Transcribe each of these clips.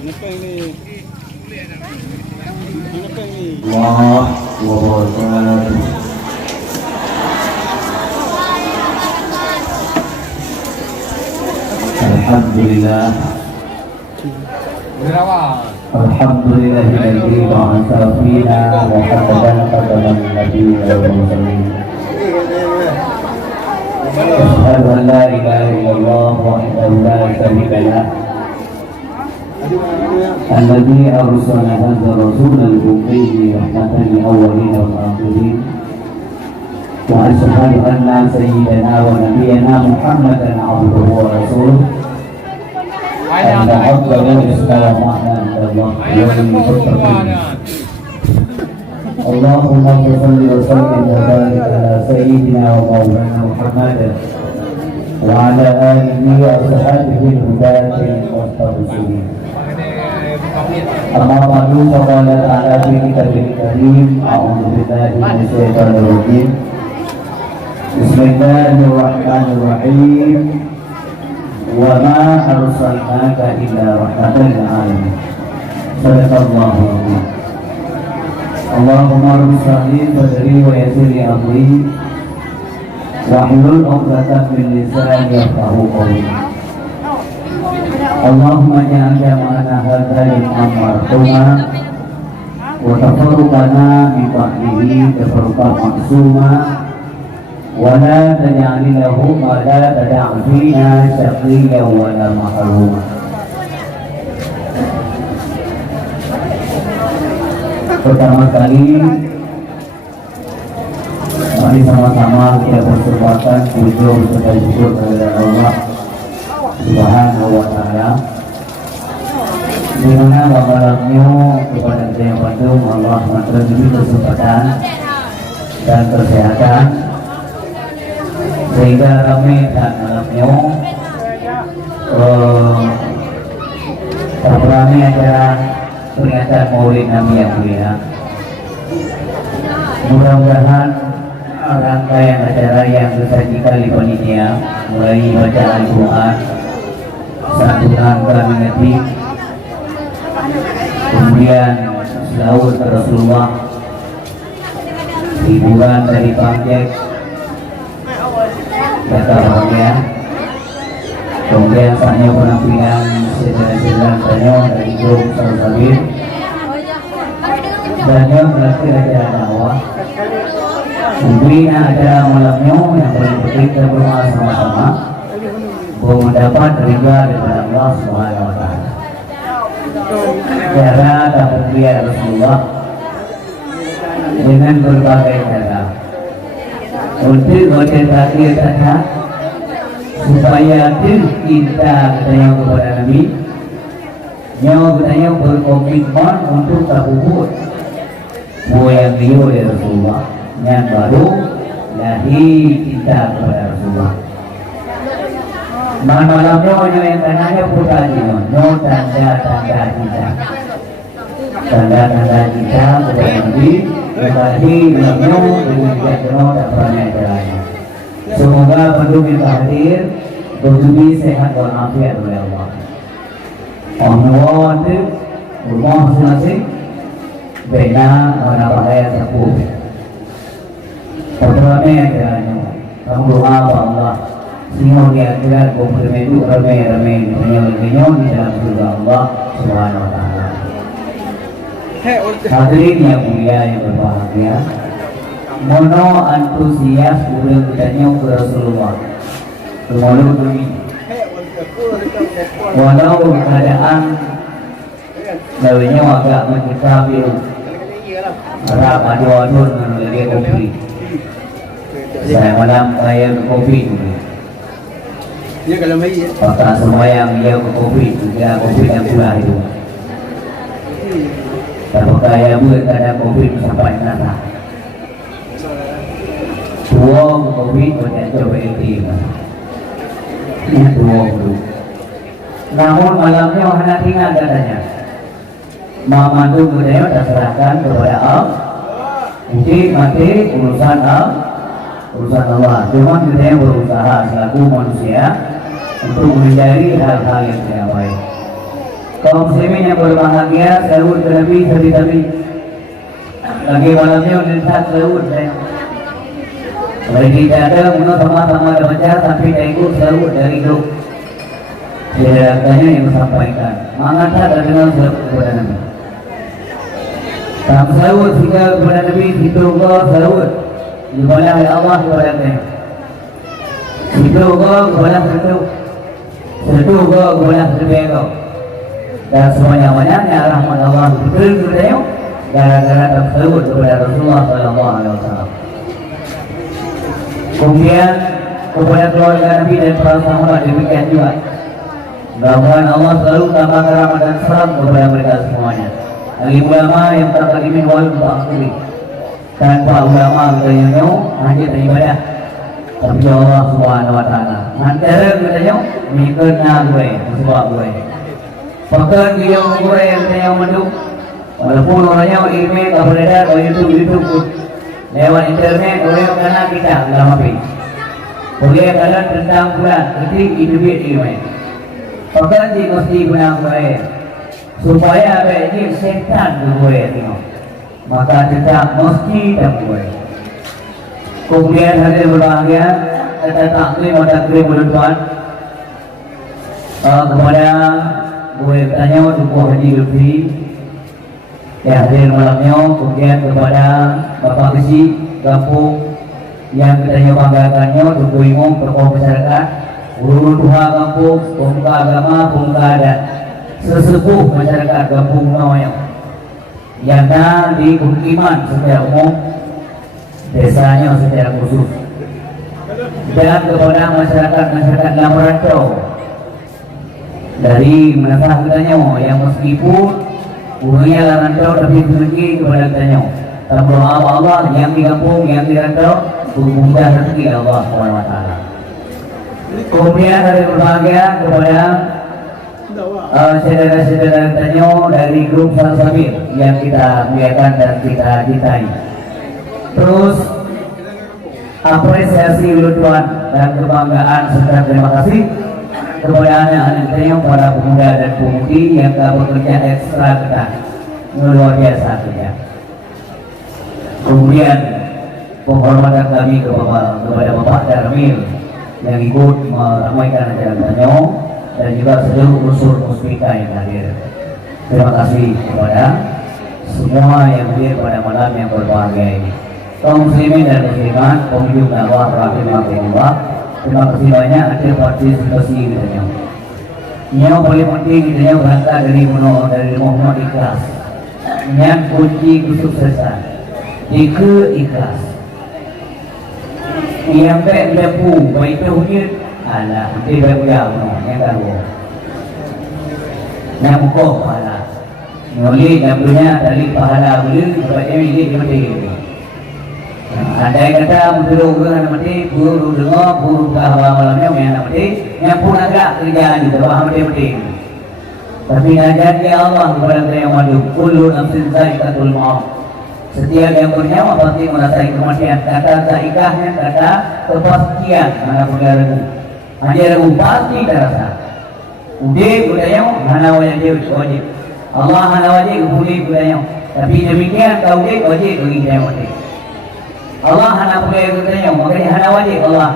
Kenapa ini? Kenapa ini? Allah wabarakatuh. Alhamdulillah. Alhamdulillahilladzi ba'atha fina Muhammadan khataman nabiyyin wal mursalin. Asyhadu an la ilaha illallah wahdahu la syarika lah. Alladzi arsala hadzal rasulan bil-huda rahmatan lil awwalin wal akhirin. Wa asyhadu anna sayyidana wa nabiyyana Muhammadan abduhu wa rasuluh. Anna afdalu istilah makna Allah yang berterima. Allahumma shalli wa sallim wa barik ala sayyidina wa maulana Muhammad wa ala alihi wa sahbihi al-hudatin al-muhtadin. Amma ba'du, faqala ta'ala fi kitabil karim, a'udzu billahi minasy syaithanir rajim. Bismillahirrahmanirrahim. Wa ma arsalnaka illa rahmatan lil alamin. Sadaqallahu alazim. Allahumma rabbi sadri wa yassir li amri wa hlul 'uqdatam min lisani yafqahu qawli. Allahumma ja'al jama'ana hadza jam'an marhuma wa tafarruqana bi ba'dihi tafarruqan ma'suma. Wala taj'al lahu ma la tad'a fina syaqiyyan wa la mahruma. Pertama kali mari sama-sama kita berkesempatan untuk bersyukur kepada Allah Subhanahu wa taala, di mana malamnya kepada saya Bandung Allah memberi kesempatan dan kesehatan sehingga ramai dan malamnya ramai acara peringatan Maulid Nabi yang mulia. Mudah-mudahan rangkaian acara yang disajikan di panitia mulai baca Al-Quran, santunan kami ngetik, kemudian selawat ke Rasulullah, hiburan dari pangkek kata bahagia, kemudian saatnya penampilan sedang tanya dari grup Sarasabir dan yang terakhir acara dakwah. Kemudian acara malamnya yang paling penting kita berdoa sama-sama bahwa mendapat ridha daripada Allah Subhanahu wa taala. Cara dan pemberian Rasulullah dengan berbagai cara. Untuk baca takdir saja supaya kita bertanya kepada Nabi, yang bertanya berkomitmen untuk takubur bahwa yang beliau dari Rasulullah yang baru lahir kita kepada Rasulullah. Malam-malamnya yang tanya putanya, tanda-tanda kita, tanda-tanda kita kepada Nabi. Berkali dalamnya dengan jadwal dan perangai jalannya. Semoga penduduk yang hadir bertubi sehat walafiat oleh Allah. Allah itu rumah masing-masing bina mana bahaya terpuk. Perangai jalannya. Kamu doa Allah. Semua dia kira kumpul itu ramai-ramai di dalam surga Allah Subhanahu wa taala. Hadirin yang mulia yang berbahagia, mono antusias udah bertanya ke Rasulullah. Walau keadaan lawannya agak menyikapi harap ada wadon mengenai kopi. Saya malam saya ke kopi dulu. Maka semua yang dia ke kopi juga kopi yang pula itu. Kalau kaya buat ada COVID sampai nana. Dua COVID banyak coba itu. Ini dua dulu. Namun malamnya hanya tinggal katanya. Mama tu budaya terserahkan kepada Allah. Uji mati urusan Allah. Cuma kita berusaha selaku manusia untuk menghindari hal-hal yang tidak baik. Kaum muslimin yang berbahagia, salawat ke Nabi Nabi. Lagi malamnya udah salawat saya. Kalau tidak ada, mula sama-sama ada baca, tapi tak ikut salawat dari grup. Dia tanya yang sampaikan. Mengangkat dan dengar salawat kepada Nabi. Dalam salawat jika kepada Nabi, itu Allah salawat. Dibalas oleh Allah kepada Nabi. Itu Allah kepada satu. Satu Allah kepada satu. Dan semuanya-muanya rahmat Allah betul kepada gara-gara tersebut kepada Rasulullah SAW. Kemudian kepada keluarga Nabi dan para sahabat demikian juga. Mudah-mudahan Allah selalu tambahkan rahmat dan salam kepada mereka semuanya. Bagi ulama yang terkalimin wal mu'akhiri, tanpa ulama katanya hanya ibadah. Tapi Allah Subhanahu Wa Taala. Antara katanya mikirna gue, sebab gue. Bahkan dia mengurai yang menduk. Walaupun orangnya email tak beredar atau YouTube pun lewat internet orang kenal kita lama pi. Boleh kalian tentang bulan ketik itu dia email. Bahkan dia mesti guna gue supaya apa ini setan gue tengok. Maka tetap mesti tak gue. Kemudian hadir berbahagia kita taklim atau taklim bulan kepada gue tanya untuk Haji Lutfi ya hadir malamnya. Kemudian kepada Bapak Kesi Kampung yang kita banggakannya untuk imam tokoh masyarakat, guru tua kampung, pemuka agama, pemuka adat, sesepuh masyarakat kampung namanya yang ada di pemukiman secara umum, desanya secara khusus, dan kepada masyarakat Lampurantau dari menasah katanya yang meskipun umurnya rantau tapi memiliki kepada katanya tapi Allah yang di kampung yang di rantau mudah rezeki Allah SWT. Kemudian hari berbahagia kepada saudara-saudara katanya dari grup Salsabir yang kita muliakan dan kita cintai. Terus apresiasi Tuhan dan kebanggaan serta terima kasih kepada anak-anak yang para pemuda dan pemudi yang telah bekerja ekstra ketat, luar biasa ya. Kemudian penghormatan kami kepada Bapak Darmil yang ikut meramaikan acara Tanyo dan juga seluruh unsur muspika yang hadir. Terima kasih kepada semua yang hadir pada malam yang berbahagia ini. Kaum muslimin dan muslimat, pengunjung dakwah rahimahullah. Terima kasih banyak atas partisipasi kita. Yang paling penting kita berangkat dari Muhammad ikhlas. Yang kunci kesuksesan itu ikhlas. Yang baik lembu, baik tauhid, Allah nanti baik jauh yang tahu. Yang mukoh pahala. Nyoli yang punya dari pahala boleh sebabnya ini dia ada yang kata buruk mati, buruk dengar, buruk hawa malamnya yang mati, yang pun agak kerjaan itu bawah mati. Tapi najar dia Allah kepada kita yang maju. Kullu nafsin zaikatul maut. Setiap yang bernyawa pasti merasakan kematian. Kata zaikahnya kata kepastian, mana boleh ragu. Hanya ragu pasti terasa. Udah budaya mana wajib dia wajib. Allah mana wajib boleh budaya. Tapi demikian kau dia wajib bagi dia wajib. Allah hana boleh katanya, makanya hana wajib Allah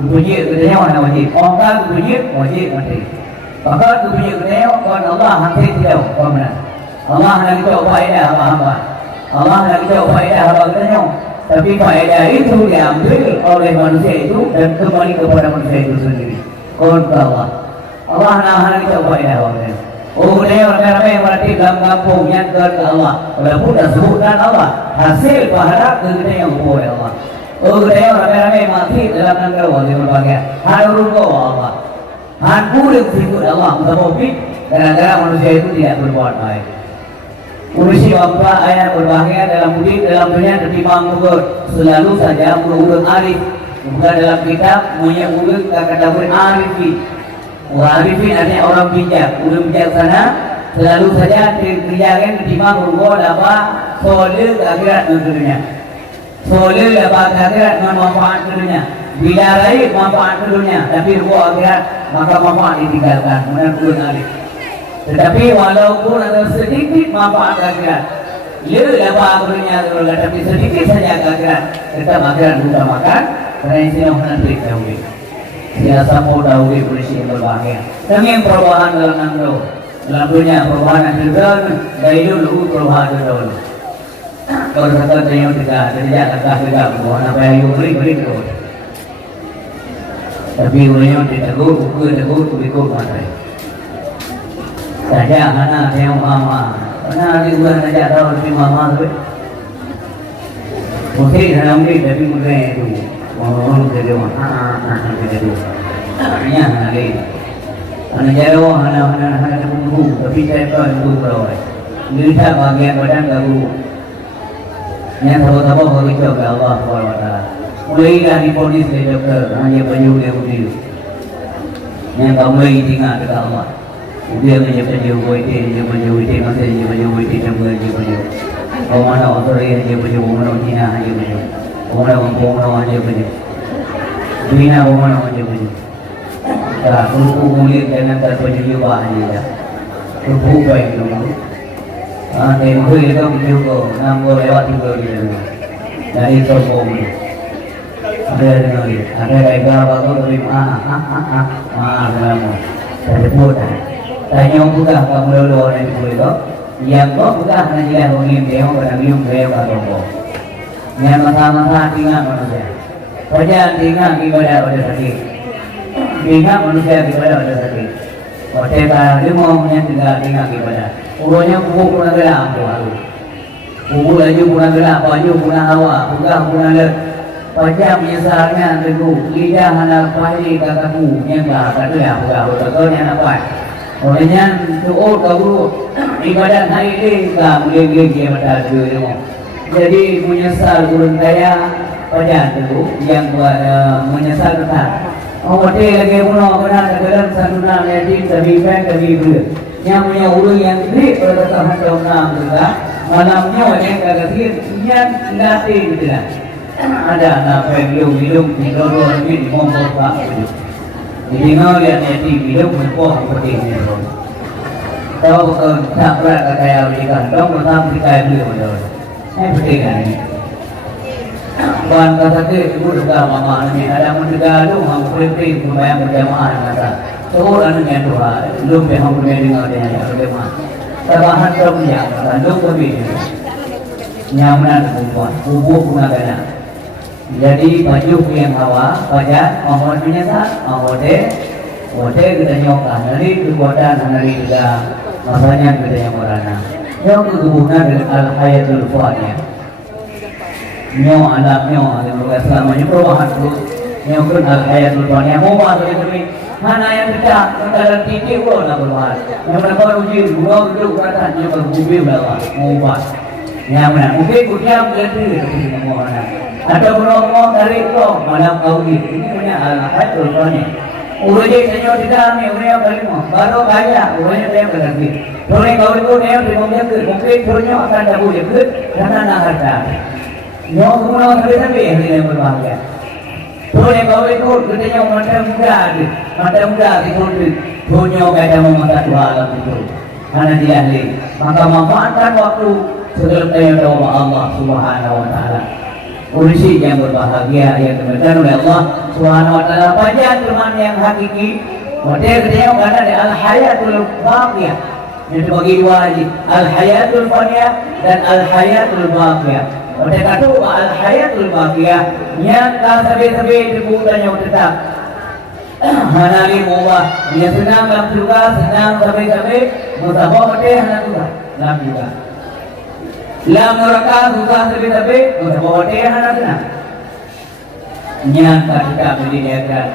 puji katanya hana wajib. Orang puji wajib mati. Maka puji katanya kon Allah hampir tidak kau benar. Allah hana kita faedah hamba-hamba. Allah hana kita faedah hamba katanya. Tapi faedah itu diambil oleh manusia itu dan kembali kepada manusia itu sendiri. Kon Allah. Allah hana kita faedah hamba. Oh, dia ramai-ramai berarti dalam kampung yang ke Allah. Walaupun dah sebutkan Allah, hasil pahala kita yang boleh Allah. Oh, dia ramai-ramai mati dalam negara Allah yang berbahagia. Harus Allah. Harus disebut Allah. Tapi gara-gara manusia itu tidak berbuat baik. Urusi bapa ayat berbahagia dalam budi dalam dunia tertimbang mulut. Selalu saja mulut arif. Bukan dalam kitab punya mulut kata arif. Arifin artinya orang bijak, udah bijaksana selalu saja dikerjakan ketimbang berbuat apa soleh akhirat dunia. Soleh dapat akhirat manfaat dunia. Bila raih manfaat dunia, tapi berbuat akhirat maka manfaat ditinggalkan. Menurut arif. Tetapi walaupun ada sedikit manfaat akhirat, ia dapat dunia dulu, tapi sedikit saja akhirat, tetap akhirat utamakan. Karena ini nanti dahulu, sila sapo dahulu berisi berbahagia. Kami yang perubahan dalam nangro, dalam dunia perubahan akhirat, dari dulu perubahan dulu. Kalau kata yang tidak agak bukan apa yang beri dulu. Tapi orang ditegur, ikut mati. Saja anak yang mama, anak di bulan saja tahu si mama tu. Mungkin dalam ni tapi mungkin itu, orang kerja kerja. Anaknya lagi, anak jauh, anak bumbu, tapi saya tahu bumbu berapa. Kita bagian badan gabu. Yang tahu kalau itu Allah SWT. Mulai dari polis ke dokter, hanya baju dia berdiri. Yang kamu tinggal dekat Allah. Dia punya baju white, dia baju white, masih dia baju white, dia baju. Kau mana orang dia baju, mana Cina dia baju, mana orang dia baju. Cina mana dia baju. Tak, kuku kulit dengan terbaju juga hanya. Kuku baik dulu. Tempoh itu juga, nampak lewat juga dia. Dari sokong. Ada legal bagus dari lama dari muda. Tanya muda kamu dulu orang itu itu. Yang kau muda hanya dia mungkin dia orang minum dia baru. Yang masa-masa tinggal manusia. Kerja tinggal ibadah ada sakit. Tinggal manusia ibadah ada sakit. Orang dia mau tinggal ibadah. Urusnya kubu kurang gerak tu aku. Kubu laju kurang gerak, baju kurang hawa, pegah kurang lek. Pajak misalnya tentu lidah anak pahli kataku yang dah kata ya betul yang apa. Olehnya doa kau ibadat hari ini tak boleh dia mata dulu. Jadi menyesal kurang daya pajak tu yang menyesal tetap. Oh betul lagi puno benar dalam sanuna lagi tapi ber. Yang punya urus yang gede pada tahun tahun juga malamnya orang kagak yang latih gitu lah. Ada anak minum di luar ni mompok pak. Jadi ngau lihat ni minum mompok seperti ini. Tahu tak pernah kaya berikan, tahu pertama kita beli betul. Saya berikan ini. Bahan kata tu ibu juga mama ni ada menjaga lu, hampir membayar berjamaah kata. Seorang yang dua, lu memang bermain dengan berjamaah. Tabahan terpunya, lu lebih nyaman perempuan, kubu guna gana. Jadi baju yang hawa, pajak, mohon menyesal, mohon kita nyokah. Dari kekuatan, dari juga masanya kita yang merana. Yang keguburan dengan al-hayatul fuadnya. Nyawa anak nyawa, yang selamanya perubahan terus. Yang pun al-hayatul fuadnya. Mau masuk itu mana yang tidak, dalam titik pun nak perubahan. Yang mana uji, gua duduk kata, yang berbubi bawa, mau ubah. Yang mana, mungkin kudiam berhenti di semua orang. Ada beromong dari itu, malam kau ini punya al-hayat ulfanya. Urusnya senyor tidak ni, urusnya berlima. Baru kaya, urusnya dia berhenti. Orang kau itu dia berumur ke, mungkin urusnya akan dapat ke, karena nak harta. Nyawa semua sampai yang tidak berbahagia. Orang kau itu katanya mata muda itu, punya kaya memata dua alam itu. Karena dia ahli, maka manfaatkan waktu sebelum tanya doa Allah Subhanahu Wa Taala. Urusi yang berbahagia yang diberkati oleh Allah Subhanahu Wa Taala. Pajak teman yang hakiki. Model dia ada di al-hayatul baqiyah. Itu bagi dua lagi, al-hayatul faniyah dan al-hayatul baqiyah. Model kata al-hayatul baqiyah yang sampai dibuatnya tetap. Hanali muwah, dia senang dalam juga, senang sampai musabah model hanal juga, dalam juga. Lam neraka susah tapi bawa dia hanasna. Nyata kita berdirikan.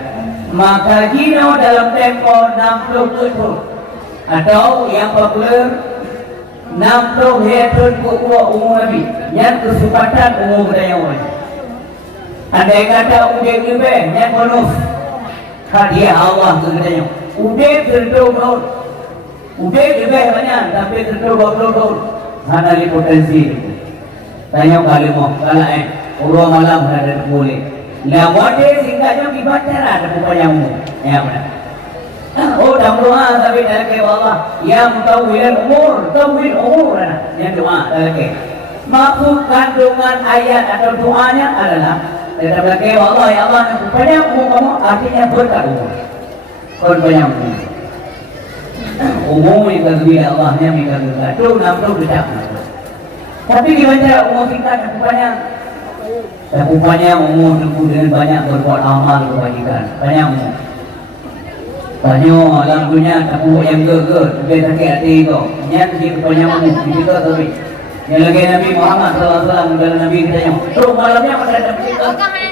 Maka jino dalam tempo 60 tahun atau yang populer 60 tahun kuwa umum Nabi yang kesempatan umum budaya orang. Andai kata udah lebih yang bonus hadiah Allah kepadanya. Udah terlalu udah lebih banyak tapi terlalu 20 tahun. Mana di potensi tanya kali mau kalau urus malam ada boleh lewat singkatnya dibaca ada pupaya mu ya benar oh dalam doa tapi dari Allah yang tawil umur yang doa dari maksud kandungan ayat atau doanya adalah dari Allah ya Allah banyak umur kamu artinya berkah umur banyak umur yang kedua Allahnya yang kedua itu namanya tidak. Tapi gimana umur kita rupanya umur dengan banyak berbuat amal kebajikan banyak umur banyak dalam dunia tapu yang geger dia sakit hati itu yang dia rupanya umur kita tapi yang lagi Nabi Muhammad SAW dalam Nabi kita terus malamnya pada Nabi kita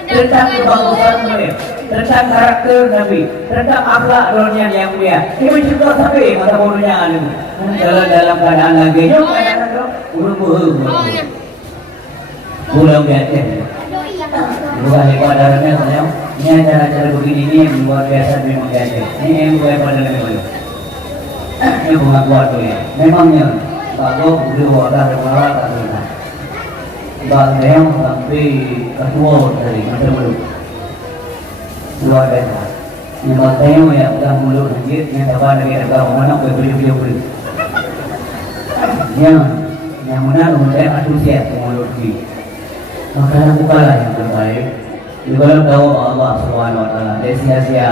tentang kebagusan Nabi tentang karakter Nabi tentang akhlak rohnya yang mulia ini mencipta sampai masa bodohnya dalam keadaan lagi pulang biasa bukan hebat darahnya sayang ini cara-cara begini ini yang luar biasa memang biasa ini yang gue pada lebih banyak ini pengakuan tuh ya memangnya kalau udah wadah wadah tak bahkan yang sampai ketua dari macam itu luar biasa yang bahkan yang udah mulut sedikit yang dapat dari agama mana gue beli yang mana kemudian antusias mulut di maka bukanlah yang terbaik di dalam dakwah Allah Subhanahu Wa Taala dari sia-sia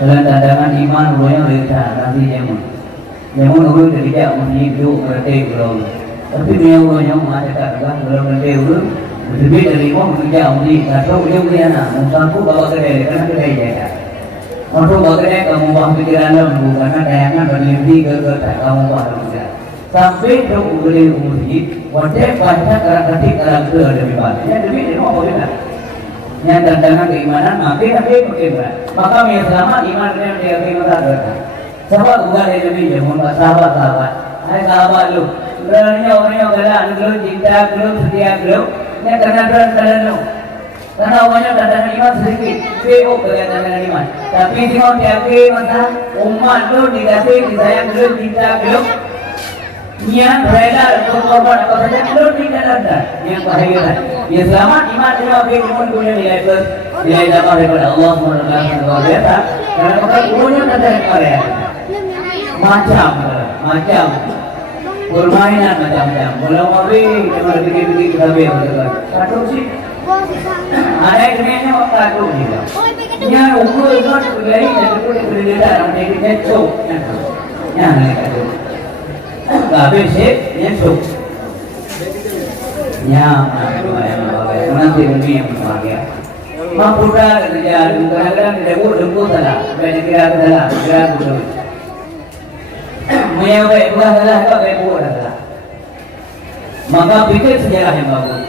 dalam tandangan iman yang berita nanti yang dulu dari dia mesti hidup berarti belum tapi dia yang mengatakan belum berarti belum lebih dari iman kerja mesti atau dia punya anak mungkin bawa kedai karena kedai jaga untuk bawa kedai kamu bawa pikiran kamu karena tayangan berlebih ke kamu bawa kerja sampai ke beli umur wajib baca karakteristik karakter lebih banyak. Yang lebih dari apa beda? Yang tantangan keimanan makin berat. Maka yang selama iman yang dia keimanan berat. Sahabat bukan yang lebih jauh, sahabat. Hai sahabat lu, orang galah, lu cinta, lu setia, lu. Ini karena lu. Karena umumnya tantangan iman sedikit, beo tantangan iman. Tapi tengok tiap-tiap masa umat lu dikasih disayang, lu cinta, lu. Yang rela berkorban apa saja belum tidak ada yang bahaya. Yang selamat iman juga bagaimana punya nilai plus nilai dapat daripada Allah SWT luar biasa. Karena maka punya ada Korea macam permainan macam-macam. Belum habis cuma bikin kita betul. Satu sih ada yang kemudiannya waktu aku juga. Yang ukur itu berlari dan ukur berbeda menjadi kecok. Yang itu. Tapi sih nyesuk nanti bumi yang berbahagia mampuda kerja kadang-kadang debut salah banyak kira betul punya baik bukan salah apa baik bukan salah maka pikir sejarah yang bagus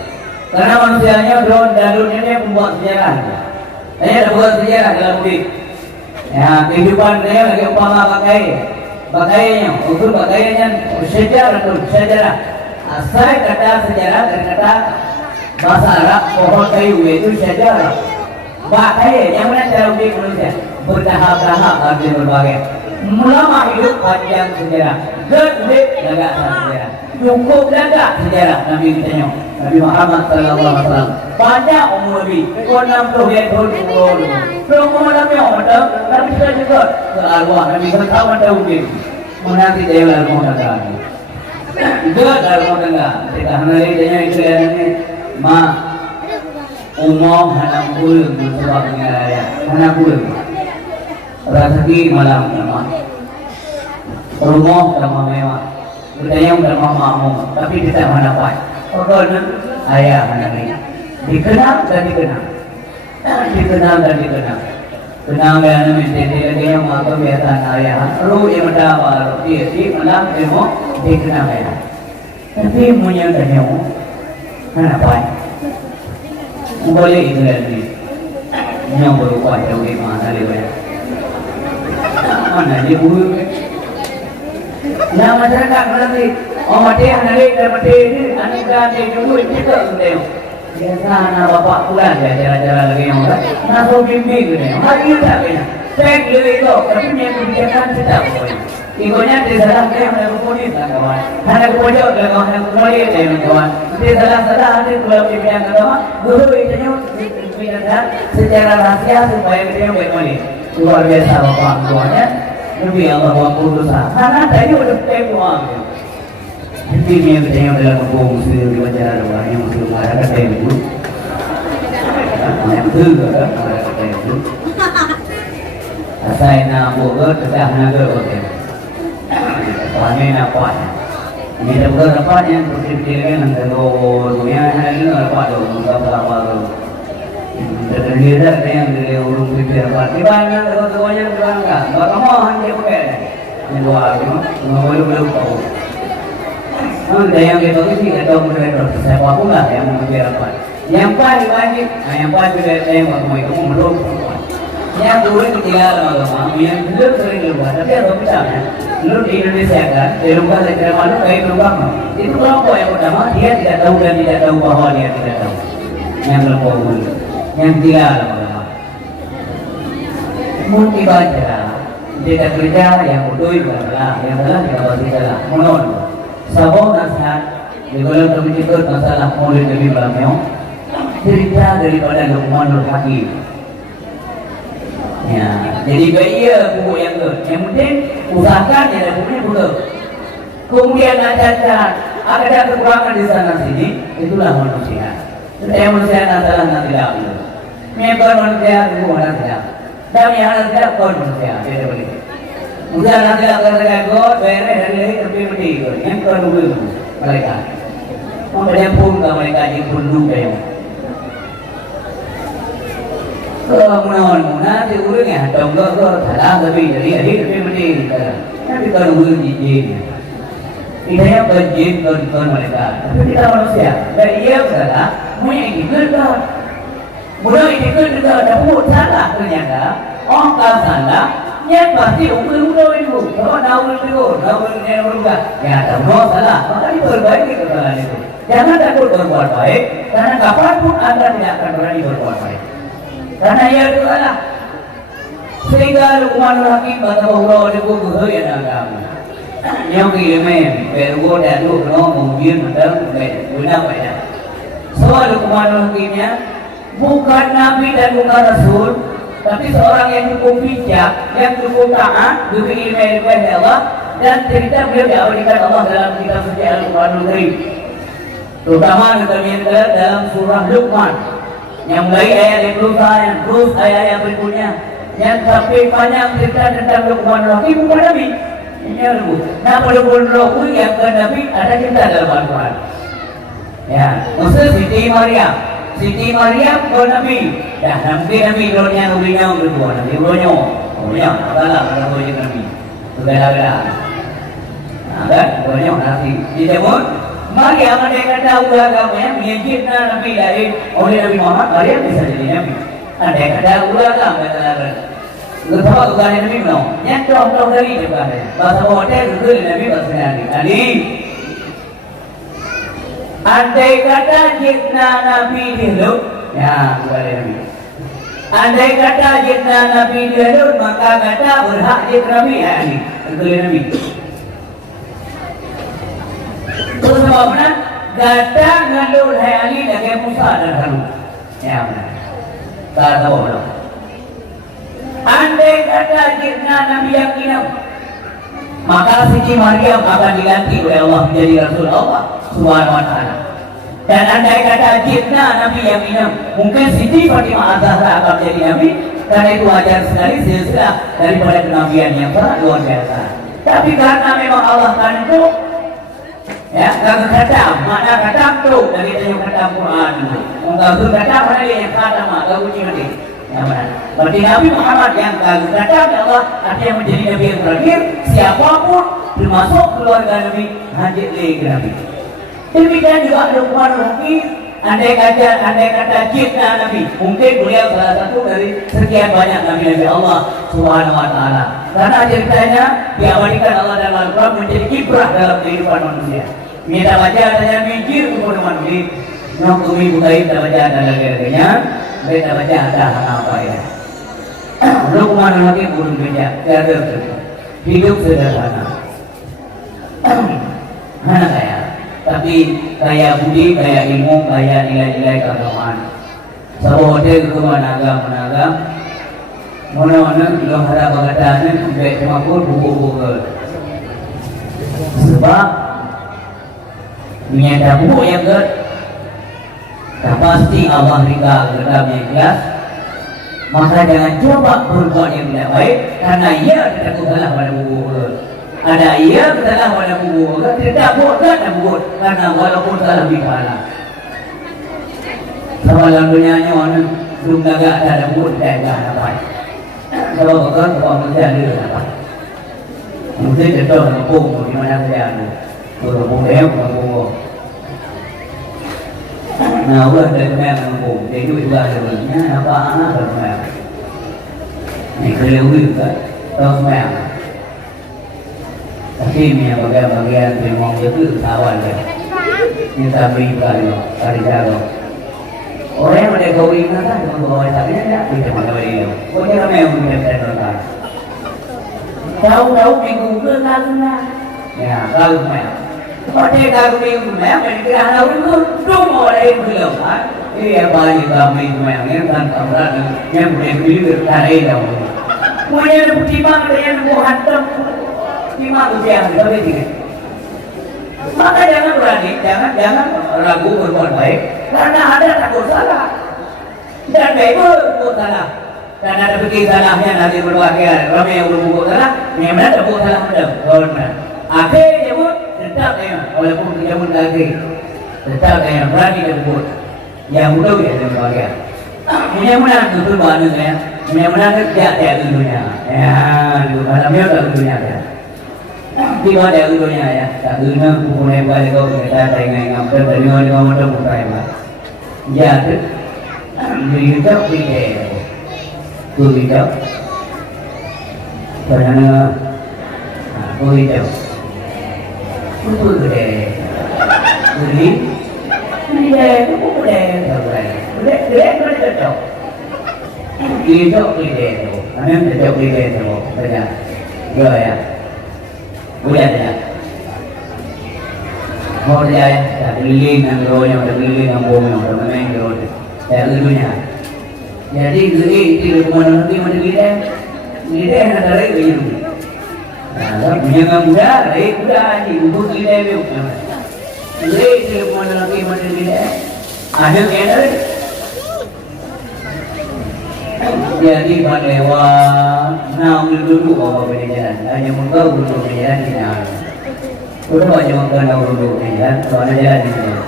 karena manusianya belum dan dunia ini membuat sejarah hanya ada buat sejarah dalam hidup ya kehidupan dia lagi umpama pakaiannya ukur pakaiannya sejarah asal kata sejarah dari kata bahasa Arab pohon kayu itu sejarah pakaian yang mana cara unik manusia bertahap-tahap artinya berbagai ulama hidup panjang sejarah gede jaga sejarah cukup jaga sejarah Nabi kita Nabi Muhammad SAW banyak umur lebih 60 yang berumur belum mengalami umur tapi kita juga ke arwah Nabi bertawan Daudi menanti jalan rumah juga dalam rumah tangga kita hendak ditanya itu ini ma umum hendak pulang bersama dengan raya hendak pulang rezeki malam nama rumah sama mewah bertanya sama makmum tapi tidak mendapat pokoknya ayah hendak dikenal dan dikenal kenal dan menjadi lagi yang maha kebiasaan ayah ruh yang mendapat dia malam demo dikenal ayah tapi punya tanya kenapa boleh itu lagi yang berupa jauh mana lewat mana dia bulu yang masyarakat nanti mati hari dan mati ini anugerah dia dulu itu sudah biasa anak bapak pulang ya cara-cara lagi yang orang nafsu bimbing gitu hari ini tak kena cek dulu itu tapi yang kebijakan tidak boleh ikonya di dalam dia ada kemudian kawan ada kemudian ada kawan yang kemudian ada kawan di dalam ada dua pimpinan kawan guru itu pimpinan secara rahasia supaya dia berkembang luar biasa bapak tuanya Nabi Allah waktu dosa. Karena tadi udah tembak. Jadi dia bertanya dalam buku muslim di wajah orang yang muslim ada kata itu. Yang itu ada kata itu. Asal nak buat sudah nak buat. Panen apa? Ini dah buat apa yang berkaitan dengan dunia hari ini apa tu? Apa tu? Terjadi ada yang dari urung pikir apa? Di mana tu enggak? Kamu hanya pakai. Ini dua tu, belum tahu. Ada yang kita sih kita tahu mereka siapa pun lah yang memikir apa. Yang paling wajib, yang paling kita yang mau meluk. Yang dulu ketiga lama-lama, yang belum sering lupa, tapi ada misalnya, dulu di Indonesia kan, di rumah saya malu kayak rumah itu kelompok yang pertama dia tidak tahu dan tidak tahu bahwa dia tidak tahu. Yang kelompok dulu, yang ketiga lama-lama. Mungkin baca, kita kerja yang utuh adalah, yang adalah kita pasti salah, mohon. Sabon nasihat di dalam terbicara masalah Maulid Nabi Muhammad cerita daripada Luqman Nur Hakim. Ya, jadi gaya buku yang tu. Yang penting usahakan ya bukunya betul. Kemudian ada kekurangan di sana sini, itulah manusia. Yang manusia adalah nanti dah. Member manusia itu manusia. Dan yang ada pun manusia. Tidak boleh. Udah nanti akan terganggu, beres dari terpilih yang kedua mereka. Mereka pun mereka yang pun yang. Mudah-mudahan di urangnya dongga dalam lebih dari terpilih. Tapi kalau urang jin, idenya berjin kon mereka. Tapi kita manusia, dan ia salah, punya kita. Mudah ini kita dapat salah ternyata, orang kau salah. Yang pasti umur itu, kalau naul itu, naul yang berubah, ya tahu salah, maka diperbaiki kesalahan itu. Jangan takut berbuat baik, karena kapanpun anda tidak akan berani berbuat baik. Karena ia itu salah. Sehingga Luqman Hakim kata bahwa dia bukan yang agama. Yang kirimin, bergo dan lu kena mungkin betul, guna pada. Soal Luqman Hakimnya bukan nabi dan bukan rasul. Tapi seorang yang cukup bijak, yang cukup taat, diberi ilmu kepada Allah, dan cerita beliau diawalikan Allah dalam kitab suci Al-Quranul Karim. Terutama kita dalam surah Luqman, yang mulai ayat yang terus ayat-ayat berikutnya, yang sampai panjang cerita tentang Luqman Hakim bukan Nabi. Ini lebih. Nah, Luqman Hakim yang ke Nabi ada cerita dalam Al-Quran. Ya, maksud Siti Maryam. Siti Maryam ke Nabi. Dah nanti Nabi rohnya ulinya berdua. Nabi rohnya, adalah pada rohnya Nabi. Sudah. Kan rohnya nanti. Jadi pun Maryam ada kata agama menjadikan Nabi lain oleh Nabi Muhammad. Maryam bisa jadi Nabi. Ada kata agama kata. Betapa bukan Nabi no. Yang contoh dari juga. Bahasa hotel itu Nabi bahasa Nabi. Andai kata jitna Nabi dulu, ya kepada Nabi. Andai kata jitna Nabi dulu, maka kata berhak jitna Nabi, ya ini kepada Nabi. Terus sebabnya kata ngalul hayali lagi Musa dan Harun, ya benar. Tak tahu belum. Andai kata jitna Nabi yakinam, maka Siti Maryam akan diganti oleh Allah menjadi Rasul Allah Subhanahu wa Ta'ala. Dan andai kata jitna Nabi yang minum, mungkin Siti Fatimah Az-Zahra akan menjadi Nabi, karena itu wajar sekali silsilah daripada kenabian yang sangat luar biasa. Tapi karena memang Allah tentu, ya kata mana kata tu dari yang kata Quran itu, untuk kata mana yang kata maka uji mati. Ya benar. Berarti Nabi Muhammad yang kata Allah artinya menjadi Nabi yang terakhir, siapapun termasuk keluarga Nabi hadir ke Nabi. Demikian juga Luqman Hakim, andai kata jitna Nabi, mungkin beliau salah satu dari sekian banyak Nabi-Nabi Allah Subhanahu wa Ta'ala. Karena ceritanya diawalikan Allah dalam Al-Quran menjadi ibrah dalam kehidupan manusia. Kita baca adanya mikir kepada manusia, nyokumi budaya kita baca ada lagi-laginya, kita baca ada apa ya. Luqman Hakim burung bijak, hidup sederhana. Mana saya? Tapi kaya budi, kaya ilmu, kaya nilai-nilai keagamaan. Sebuah hotel keagamaan, mana belum ada pengetahuan baik cuma pun buku-buku sebab menyata buku yang tak pasti Allah rika dalam ikhlas, maka jangan coba berbuat yang tidak baik karena ia tidak salah pada buku ada ia salah pada buku tidak buat karena walaupun salah bicara sama dalam dunia orang belum agak ada buat tidak dapat. Kalau bukan manusia dia dapat. Mungkin contoh kampung di mana saya ada. Kampung dia kampung. Nah, orang dari mana kampung? Dia juga ada banyak apa anak bermain. Ini keliru juga. Tahu semua. Tapi ni bagian memang itu kawan dia. Ini tak beri kali jago. Orang yang ada kawin kan, cuma bawa sapinya tak bisa makan dia. Kau jangan main macam terlalu. Tahu minggu ke kalah. Ya, kalau main. Kau tidak minggu main, mereka tahu itu cuma orang yang belum. Ini apa yang kami main yang kan kamera yang boleh beli tarik dah. Kau yang bertimbang yang mau hantam, timbang ujian tapi tidak. Maka jangan berani, jangan ragu berbuat baik karena ada takut salah dan baik berbuat salah dan ada pikir salahnya nanti berwakil ramai yang berbuat salah memang ada berbuat salah benar akhirnya pun tetap walaupun tidak pun lagi tetap berani dan berbuat yang mudah ya dan berwakil mudah-mudahan itu bahan ya mudah-mudahan kerja ya tentunya ya dalamnya tentunya ya di mana yang dunia ya, tak guna punya balik kau kita tengah ngambil dari mana kau ada putra yang ya, berita berita, karena berita, itu gede, Boleh ada. Mau dia tak keliling yang rohnya, tak keliling yang bohong, tak main roh. Tak dulunya. Jadi itu mana mana dia ada lagi yang. Nah, punya muda, muda ni, untuk dia ni. Itu mana dia. Ada yang ada. Jadi badewa nak duduk bawa berjalan hanya muka duduk berjalan di sana sudah baca muka nak duduk berjalan soalnya jalan di sana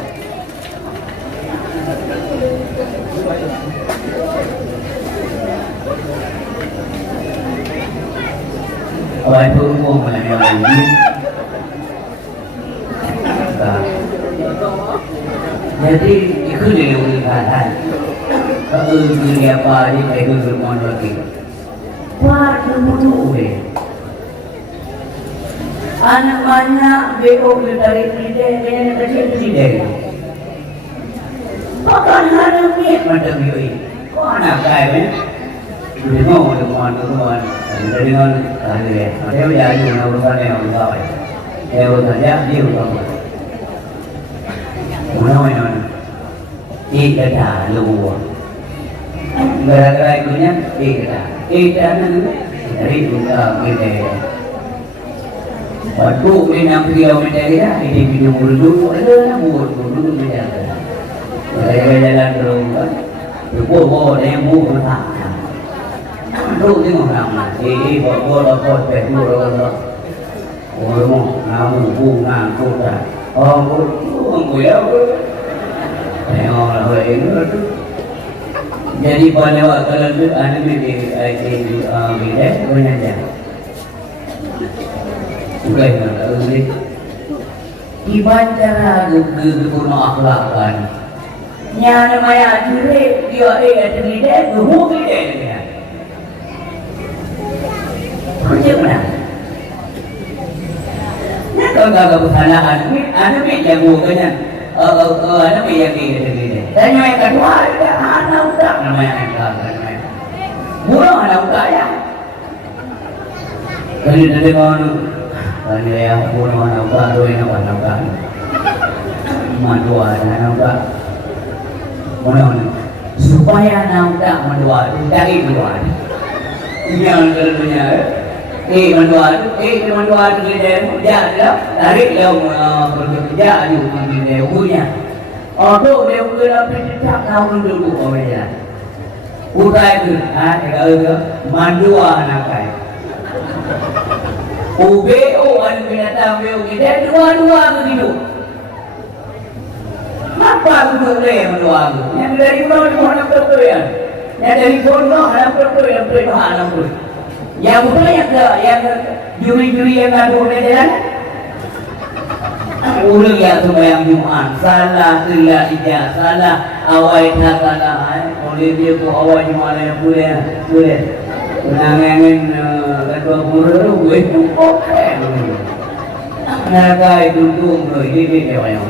awal itu umum mana yang ini jadi ikut dia ulikan dunia apa ni mereka bermain lagi. Wah, dulu ni. Anak banyak beo dari tidak kecil tidak. Bahkan ada ni macam ni. Kau anak kaya ni. Dia mau teman. Dari mana ada dia. Dia berjaya dengan urusan yang besar. Dia bekerja dia bekerja. Mana. Tidak ada luar. Gara-gara itunya kita dari juga kita waktu ini yang kilometer ya ini video dulu ada dulu berjalan jalan terus itu yang mau tak dulu tengok nama ini bawa petrol orang namu bunga kota ya tengok lah ini jadi pada waktu itu ada di bidang penyaja. Bukan lagi. Dibaca guna akhlakan. Nya namanya jure dia ada bidang, guru bidang dia. Macam mana? Nak kalau kesalahan ni, ada yang bukannya. Ada yang gitu. Dan yang kedua ada anak udah namanya namanya. Murah anak udah ya. Dari kan ya murah anak udah tu yang anak udah. Madua anak udah. Mana supaya anak udah madua dari madua. Yang kedua mendoa tu dia kerja dah tarik dia bekerja di dia punya. Oh tu dia udah bercakap tahun dulu orang ya. Udah itu, kalau mandua anak kaya. UBO ada binatang UBO kita dua begitu. Apa itu boleh mendoa tu? Yang dari mana pertuyan? Yang dari bono anak pertuyan anak pertuyan. Yang betul yang juri-juri yang ngadu jalan. Ulang ya sembahyang Jumat, salah tidak ijazah, salah awal tak salah. Oleh dia pun awal Jumat yang boleh. Penanganan kedua guru boleh cukup. Mereka itu tu ini dia yang.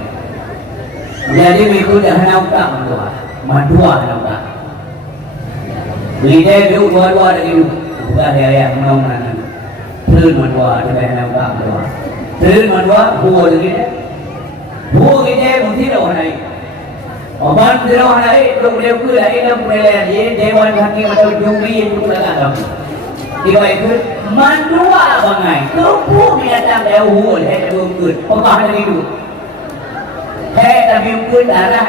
Jadi itu dah nampak madua nampak. Lidah dia dua lagi. Bukan dia yang menang. Turun madua dia nampak madua. Turun madua buat lagi. Buat kita mesti dah orang lain. Orang tidak orang lain, boleh pula ini boleh dia dewan hakim atau juri yang pula tak. Tiba itu madua bangai. Kerupuk dia datang dia buat dia berukut. Pokok lagi tu. Tapi berukut darah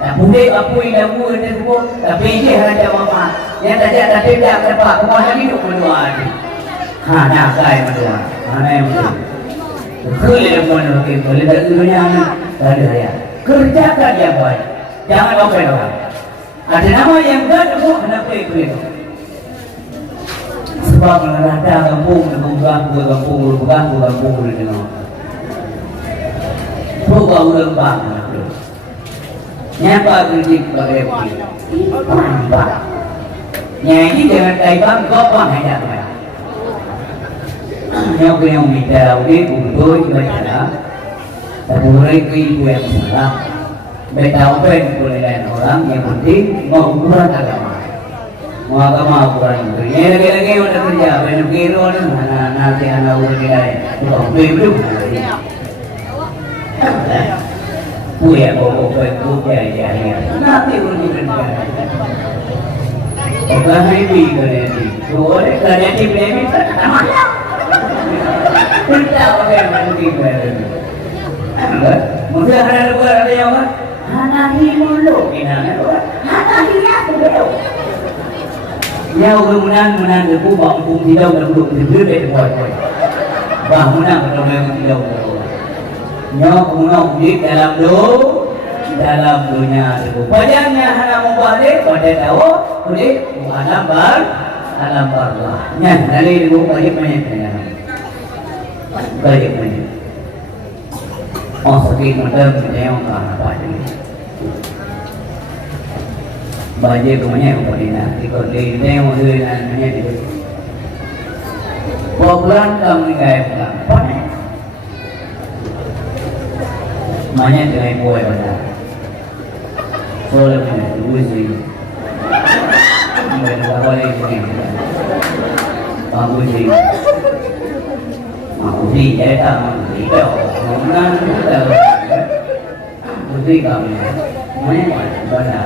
tak boleh apa yang buat dia sebut. Tapi dia hanya apa. Yang tak tidak dapat pokok lagi tu madua. Nak kai madua. Mana yang betul? Kerja pun okey, boleh tak dunia ni tak ada ya. Kerjakan yang baik, jangan lupa orang. Ada nama yang tak semua kenapa itu? Sebab merata kampung di sana. Program lembang, nyapa kritik bagai apa? Nyanyi jangan kaibang, kau pun hanya. Yang punya minta udah untuk gimana? Tak boleh itu yang salah. Beta open boleh lain orang yang penting mau ukuran agama. Mau agama ukuran itu. Yang lagi udah kerja, benar kira mana nanti anak udah nilai. Belum. Puya bawa open puya. Nanti udah kerja. Orang ini kerja ni. Boleh kerja ni boleh tak malah. Kita pakai mandi berada. Mungkin ada yang apa? Hanahi mulu, ini orang. Hanahi aku beliau. Yang menang itu bangku tidak belum diberi buat. Bang menang kalau memang tidak. Nyok menang di dalam dunia itu. Wajahnya hana mubalik pada tahu, boleh alam barlah. Nya dari itu banyak. Banyak. Oh, sakit macam yang apa ini? Banyak banyak kemudian. Ikut lagi yang modelnya itu. Program kami gaya program. Banyak dengan boy pada. Soalnya dulu sih. Mereka boleh ini. Bagus sih. Mesti kita tidak mengenal kita. Mesti kami mana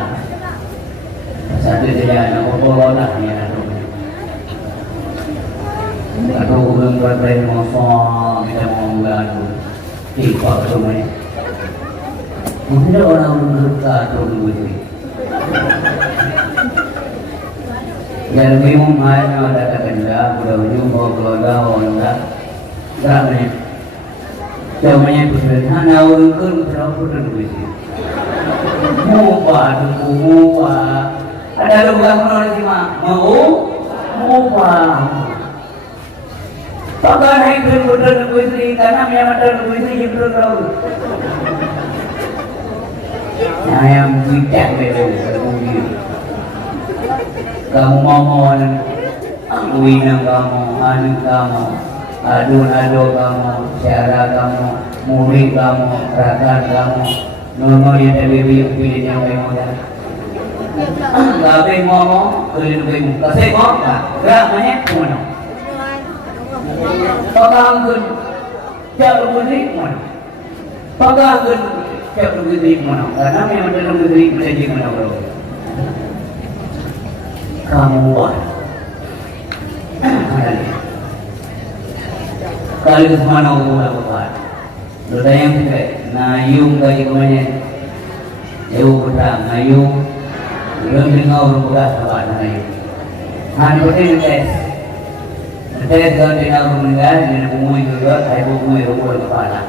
satu saja nak corona ni ada. Atau orang berperang masa kita menggunakan tiga semuanya. Mungkin orang berluka atau begitu. Yang memang mana ada kerja, sudah berjumpa keluarga orang tak. Ramai, jamanya tu sederhana orang kan berapa terus. Muba, ada orang orang cuma muba. Pakai hai betul istri, karena memang betul istri yang betul. Yang bijak betul. Kamu mohon, winang kamu, anu kamu. Adu kamu, syara kamu, murid kamu, rakan kamu, nomor yang lebih pilih yang baik mudah. Tapi ngomong, lebih kasih ngomong, gerak banyak mana? Paganggun, jauh lebih mana? Paganggun, jauh lebih mana? Karena memang dalam negeri belajar mana bro? Kamu buat, Kali ke semana aku lakukan. Sudah yang tidak nayung bagi kemana? Ewu petang nayung. Belum dengar bekas apa nayung. Han penting tes. Tes kalau tidak mendengar, dia umum juga, saya umum rumah kepala.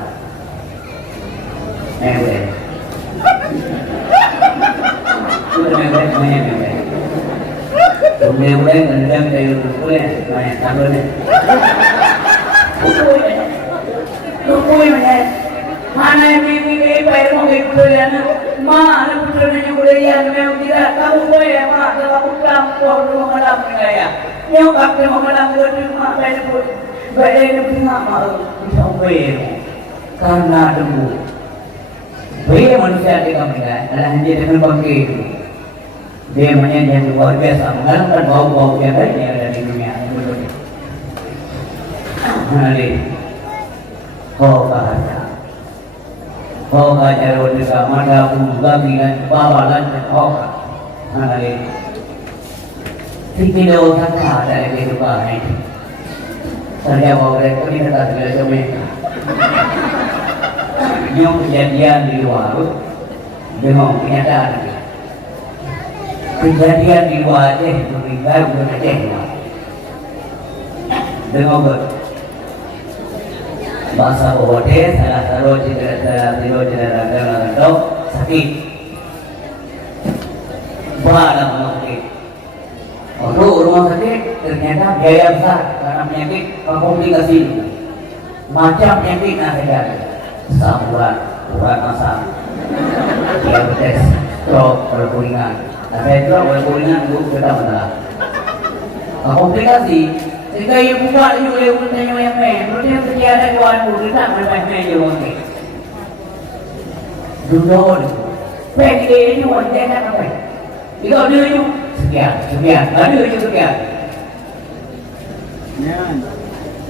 Boleh. Sudah boleh. Boleh ngedam dari boleh banyak tambahnya. Lupui mana? Mana yang ini bayar mau ikut ya? Mana putranya boleh yang memang tidak kamu boleh mak kalau pulang kau rumah malam ya. Yang kau rumah malam kau rumah bayar pun bayar pun mak bisa bayar karena demu. Bayar manusia di kami kan, adalah hanya dengan bangkit. Dia yang luar biasa mengalahkan bau-bau yang lain yang ada di dunia. Hari kau bahagia, kau bahagia rodeka mada pun bagi dan bawalan dan kau hari sikilo takkan dari kehidupan ini. Saya mau mereka ini kata segala mereka. Yang kejadian di luar, dengan kenyataan. Kejadian di luar aja meninggal bukan aja dengan bahasa Bobote salah satu cedera atau sakit barang sakit untuk rumah sakit ternyata biaya besar karena penyakit komplikasi macam penyakit nasehat saburan urat masa diabetes stroke berkuringan. Saya juga boleh kuringan untuk kita menolak. Komplikasi, sehingga ibu buat juga boleh bertanya yang lain. Berarti yang terjadi di luar pun kita bertanya yang lain. Dulu, pergi ini wanita kan apa? Jika dulu sekian, ada itu sekian.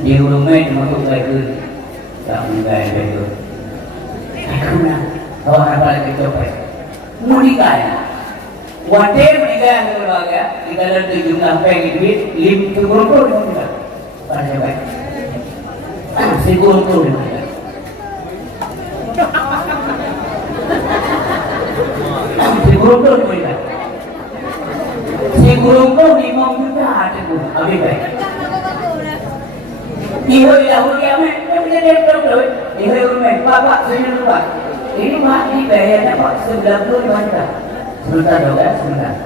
Di rumah masuk lagi, tak menggaya itu. Karena orang apa lagi coba? Mudik Wadah menikah yang keluarga di dalam jumlah pengen duit 50 menikah pada siapa? 10 menikah 10 menikah 10 juta ada tu habis baik ihoi dahulu kami yang punya dia terus ihoi rumah bapak saya lupa ini mati bayarnya pak 95 juta sebentar dong ya, sebentar.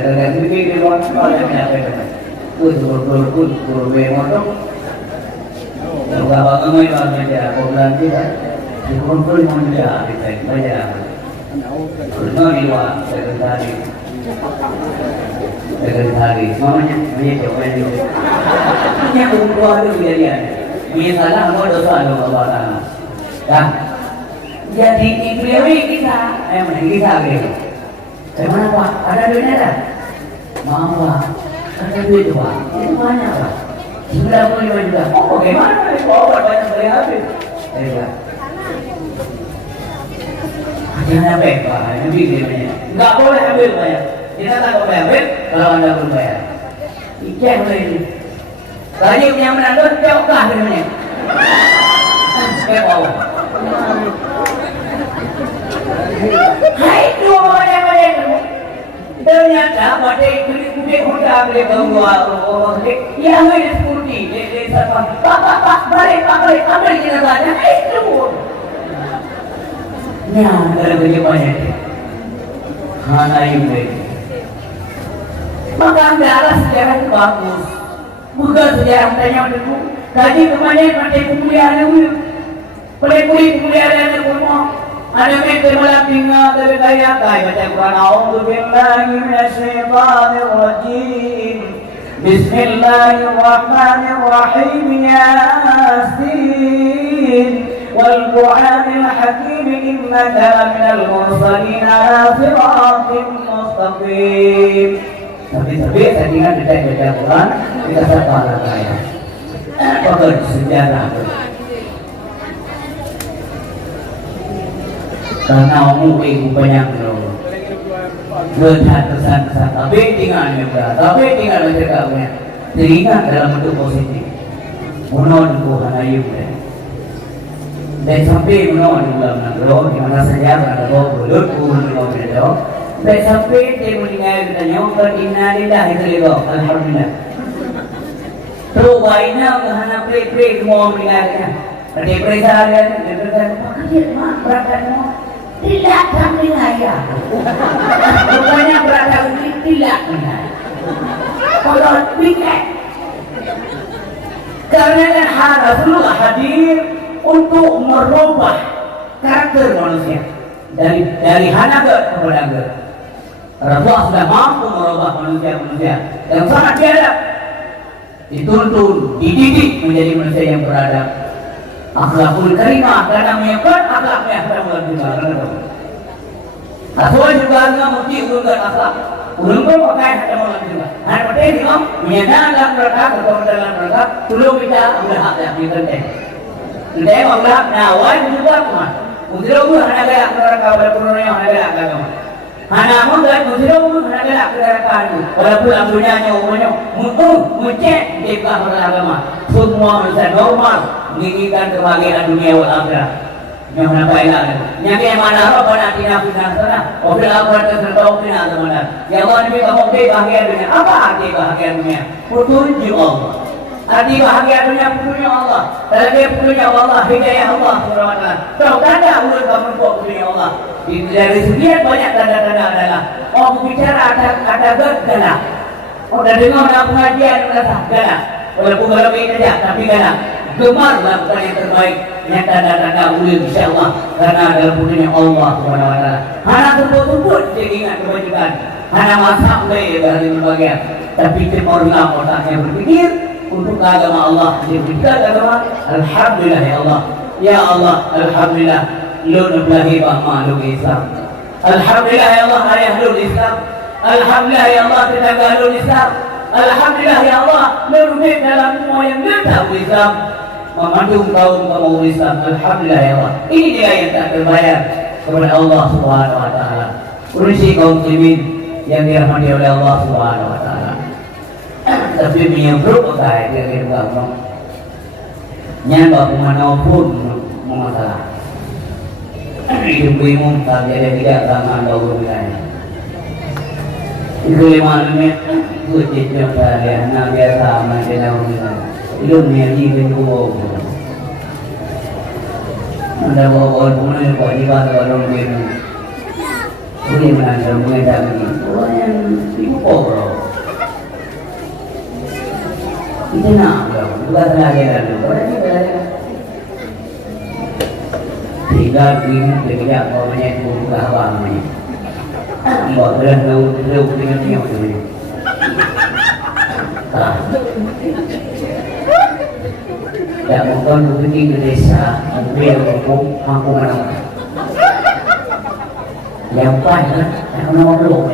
Dengan begini di luar sekolah yang menyampaikan. Guru motor. Kalau kamu yang baca program kita, di kumpul mau baca, baca. Kalau di luar, sekretari, semuanya coba juga. Hanya umroh itu kejadian. Misalnya kamu dosa dong kepada anak. Jadi beliau kita, kita beliau. Bagaimana Pak? Ada duitnya tak? Maaf Pak, ada duit Pak. Itu banyak Pak. 95 juta. Oh bagaimana? Oh banyak beli habis. Pak. Jangan baik Pak, ini dia. Enggak boleh ambil banyak. Kita tak boleh ambil kalau anda belum bayar. Ikan boleh. Tadi punya menantu jauh kah namanya? Kayak bawah. Hai dua yang lain. Ternyata pada kulit hutan boleh bawa orang yang ada seperti desa pak balik ambil jenazahnya itu. Nah kalau bagaimana? Hana ini. Maka darah sejarah itu bagus. Bukan sejarah tanya dulu. Tadi kemarin pada kemuliaan itu. Kulit kemuliaan itu semua. Ada mikir malam tinggal dari kaya baca Quran. A'udzubillahi minasyaitonir rajim. Bismillahirrahmanirrahim. Yasin wal Qur'anil hakim innaka laminal mursalin ala siratin mustaqim. Tapi saya ingat baca Quran kita sabar kaya. Pokok sejarah. Karena umum ibu banyak loh, kesan tapi tinggal juga, tapi tinggal menjaga punya teringat dalam bentuk positif. Munon ko hanayong dahil. Dahil sampai munon yung ulam ng garo, di mana saja berada bulut pun munon itu. Dahil sampai dia meninggal katanya, inna lillahi wa alhamdulillah. Terus waina menghana pray semua meninggalnya. Tadi pray seharian, dia berkata, makasih mak beratkanmu. Tidak kami ngaya. Rupanya beratkan tidak ngaya. Kalau pikir. Karena Rasulullah hadir untuk merubah karakter manusia dari hanaga kepada angga. Rasulullah sudah mampu merubah manusia yang sangat biadab, dituntun, dididik menjadi manusia yang beradab, akhlakul karimah, dan menyiapkan akhlaknya pada bulan juga. Rasulullah juga nggak mesti urungkan akhlak. Urungkan pakai ada malam juga. Ada penting juga menyadar dalam mereka berkorban dalam mereka. Tolong kita udah ada di penting. Kita yang udah nawai juga kuat. Udah pun hanya gaya mereka berkurangnya hanya gaya agama. Hanya mungkin udah pun hanya gaya mereka itu. Walaupun agamanya umumnya muncul di belakang agama. Semua manusia normal menginginkan kebahagiaan dunia wal akhirat. Yang mana baiklah, yang mana apa pada tidak sana, orang apa terserah tidak mana. Yang mana kita mau bahagia dunia, apa arti bahagia dunia? Petunjuk Allah. Arti bahagia dunia petunjuk Allah. Dalam petunjuk Allah, hidayah Allah Subhanahu wa taala. Kalau tanda ulun kamu petunjuk Allah. Dari sekian banyak tanda-tanda adalah bicara ada galak. Dari dengar pengajian merasa galak. Walaupun lebih saja, tapi galak. Gemar melakukan yang terbaik. Yang tanda-tanda ulil insyaAllah karena dalam petunjuk Allah Subhanahu wa taala. Hana tumpuk-tumpuk ingat kebajikan. Hana masak dari berbagai. Tapi timurlah otaknya berpikir untuk agama Allah. Dia agama. Alhamdulillah ya Allah. Ya Allah, alhamdulillah. Lu nablahi makhluk Islam. Alhamdulillah ya Allah hari ahlul Islam. Alhamdulillah ya Allah tetangga ahlul Islam. Alhamdulillah ya Allah lu dalam semua yang tahu Islam. Memandung kaum Islam. Alhamdulillah ya Allah. Ini dia yang tak terbayar kepada Allah Subhanahu wa taala. Urusi kaum muslimin yang dirahmati oleh Allah Subhanahu wa taala. Tapi menyebut kaya dia beragama. Nyamba pun masalah. Hidup bingung tak ada tidak tangan bau wilayah. Itu lima menit wujud yang kalian nak biasa menjelang wilayah. Ilmu yang ingin kuat. Anda bawa punya kewajiban orang ini. Ini mana orang yang orang yang ibu itu nak bukan lagi ada orang ini berada. Tinggal di dekat orangnya itu kahwin ini. Buat berlalu dengan dia ini. Ya mungkin pergi ke desa, ambil kampung mana? Yang banyak, yang nama belum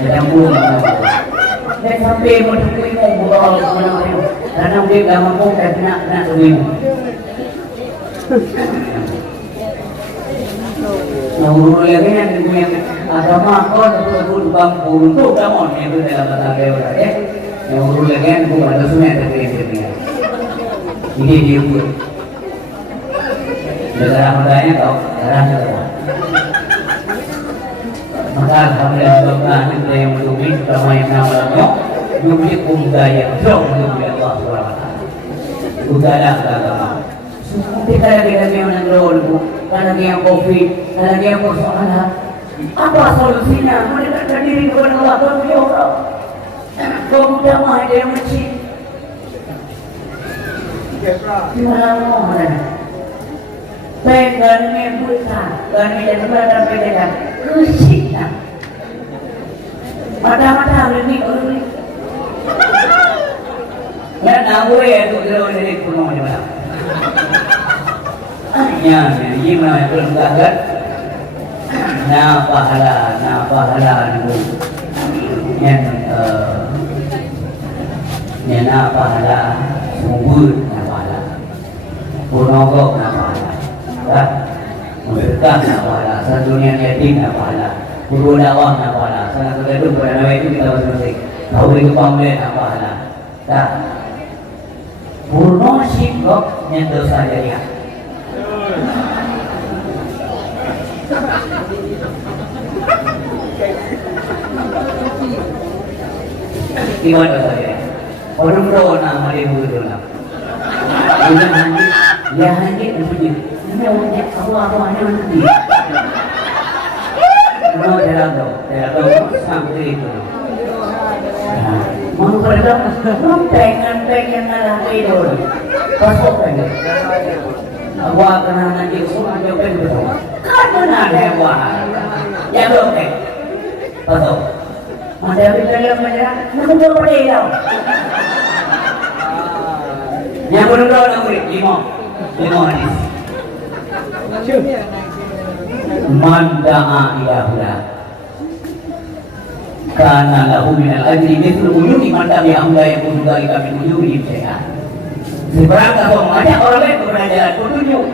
yang belum dan sampai mencuri ngobrol mana-mana. Karena dia dah mampu dan nak terima. Nah, urut lagi yang punya agama kau betul-betul bangku untuk kamu itu dalam bahasa Arab ya. Yang urut lagi yang bukan ada sungai terkini. Ini dia pun. Negara mudanya kau, darahnya kau. Maka alhamdulillah sebablah kita yang mendukung sama yang namanya dukung budaya, dong budaya Allah SWT. Budaya agama. Kita lagi yang menanggung, karena dia COVID, karena dia persoalan. Apa solusinya? Mendekatkan diri kepada Allah Taala ya Allah. Kau damai dia masjid. Gimana mau mana? Baik kami buta, kami yang berada pada kusina. Mata-mata lebih orang. Ya tahu ya tu kalau dari pulau mana. Ya, gimana itu enggak? Na pahala itu. Yang na pahala subur na pahala. Purnogo na pahala. Kan? Berkah na pahala. Santunya yatim na pahala. Guru dakwah na pahala. Sangat tergantung pada nama itu kita masing-masing. Tahu itu pamlet na pahala. Kan? Purno sikap yang dosa jariah. Iwan dosa jariah. Orang doa nama dia begitu lah. Bukan handi, ya handi begitu. Ini orangnya apa ada nanti. Mau jalan sampai itu. Mau kerja, pengen ngalah itu. Pasok aja. Aku akan nanti semua jawab betul. Karena ada yang wah. Ya belum deh. Pasok. Ada yang macam, nak jawab dia. Yang kedua nak beri lima hadis. Manda'a ilahula kana lahu minal ajri mithlu ujuri man tabi'ahum la yakunu dzalika min ujurihim syai'an. Seberang kau mengajak orang lain kepada jalan petunjuk,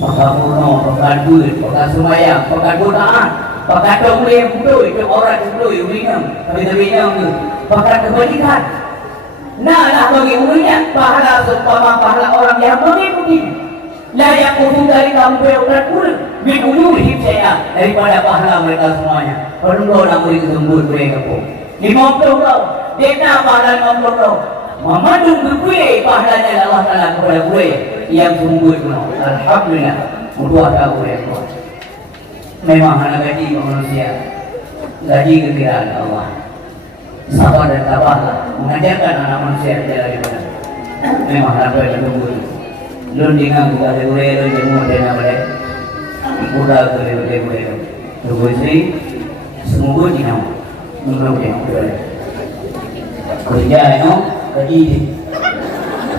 maka purno, maka duit, maka sembahyang, maka doa, maka doa yang bodoh itu orang bodoh yang minum, tapi maka kebajikan. Nah, bagi umumnya pahala seumpama pahala orang yang mengikuti. Layak untuk dari kamu berurat pun minumurhim saya daripada pahala mereka semuanya. Orang nak beri kesembur mereka pun 50 tahun dia pahala 50 tahun memandu berkuih pahalanya Allah Ta'ala kepada gue yang sembur pun. Alhamdulillah untuk ada gue pun. Memang anak gaji manusia gaji kekiraan Allah sabar dan tabahlah mengajarkan anak manusia jalan daripada memang anak gue yang sembur. Lun dengan buka gue lun jemu dengan boleh buka gue boleh tu istri semua jina menurut dia boleh kerja no gaji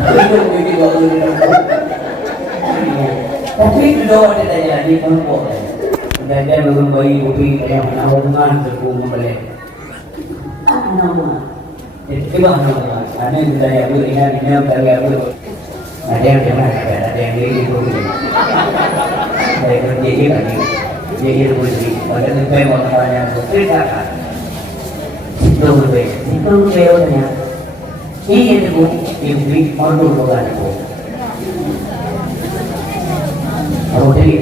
itu begini baru tapi dua ada jadi perempuan kerja belum bayi ubi yang menawarkan terkumpul boleh nama jadi bagaimana ane kita ya bu ini kita ada yang jangan ada yang ini itu saya kerja ini lagi jadi bersih pada sampai masalahnya ceritakan itu berbeda ini itu ibu orang bukan itu aku jadi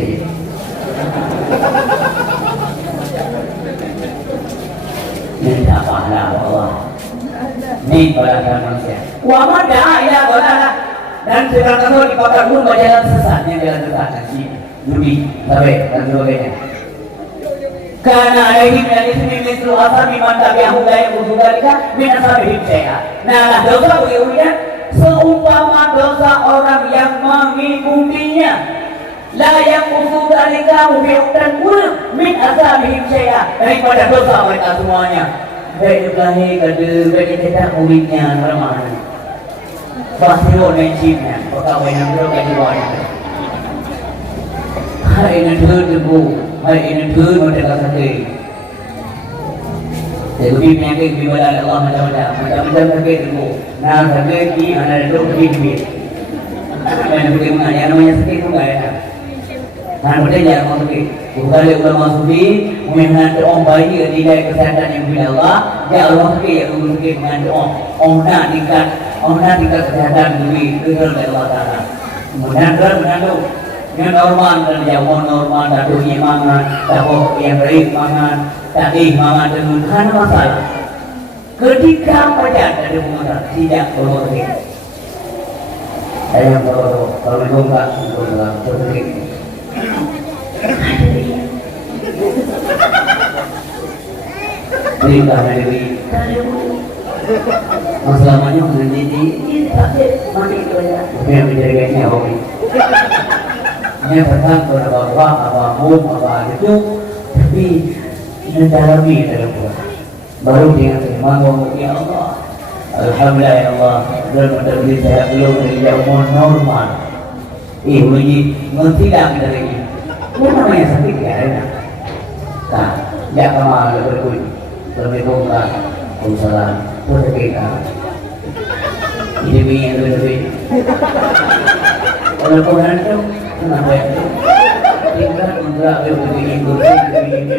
minta pahala Allah ini pada manusia wa man da'a ila dhalalah. Dan sekarang kalau di kota pun jalan sesat yang jalan sesat nanti judi sampai dan sebagainya. Karena ada yang dari sini misal asal iman tapi yang budaya budaya min asabihim saya. Nah dosa begini seumpama dosa orang yang mengikutinya. La yang usul dari kamu dan pun min asabihim saya daripada dosa mereka semuanya. Baik lahir kadu baik kita umitnya ramah. Bahasa Indonesia, maka orang yang berada di luar. Hari ini terdebu, hari ini terdekat sakit. Jadi penyakit bimbang Allah macam-macam sakit debu. Nah sakit ni ada dua bibit. Dan bagaimana yang namanya sakit pun tak ada. Dan betul yang mau sakit. Bukan ulama sufi mengenai orang bayi nilai kesehatan yang bila Allah. Dia orang sakit yang sakit mengenai orang nak tingkat kesehatan diri kepada Allah Taala. Menandu yang normal dan jauh normal dan dunia mangan, jauh yang baik mangan, tadi mangan dengan mana masalah. Ketika pada ada masalah tidak perlu lagi. Saya kalau enggak seperti perintah dari masalahnya menjadi mati itu ya yang menjadikannya hobi hanya tentang apa itu tapi mendalami dalam baru dia ngomong ya Allah alhamdulillah ya Allah dan menjadi saya belum dari umur normal ini menghilang dari ini namanya sakit ya enak nah ya kamu berkuih lebih bongkar Salam, boleh kita. Ini begini lebih. Kalau Tuhan itu kenapa itu? Tinggal enggak begini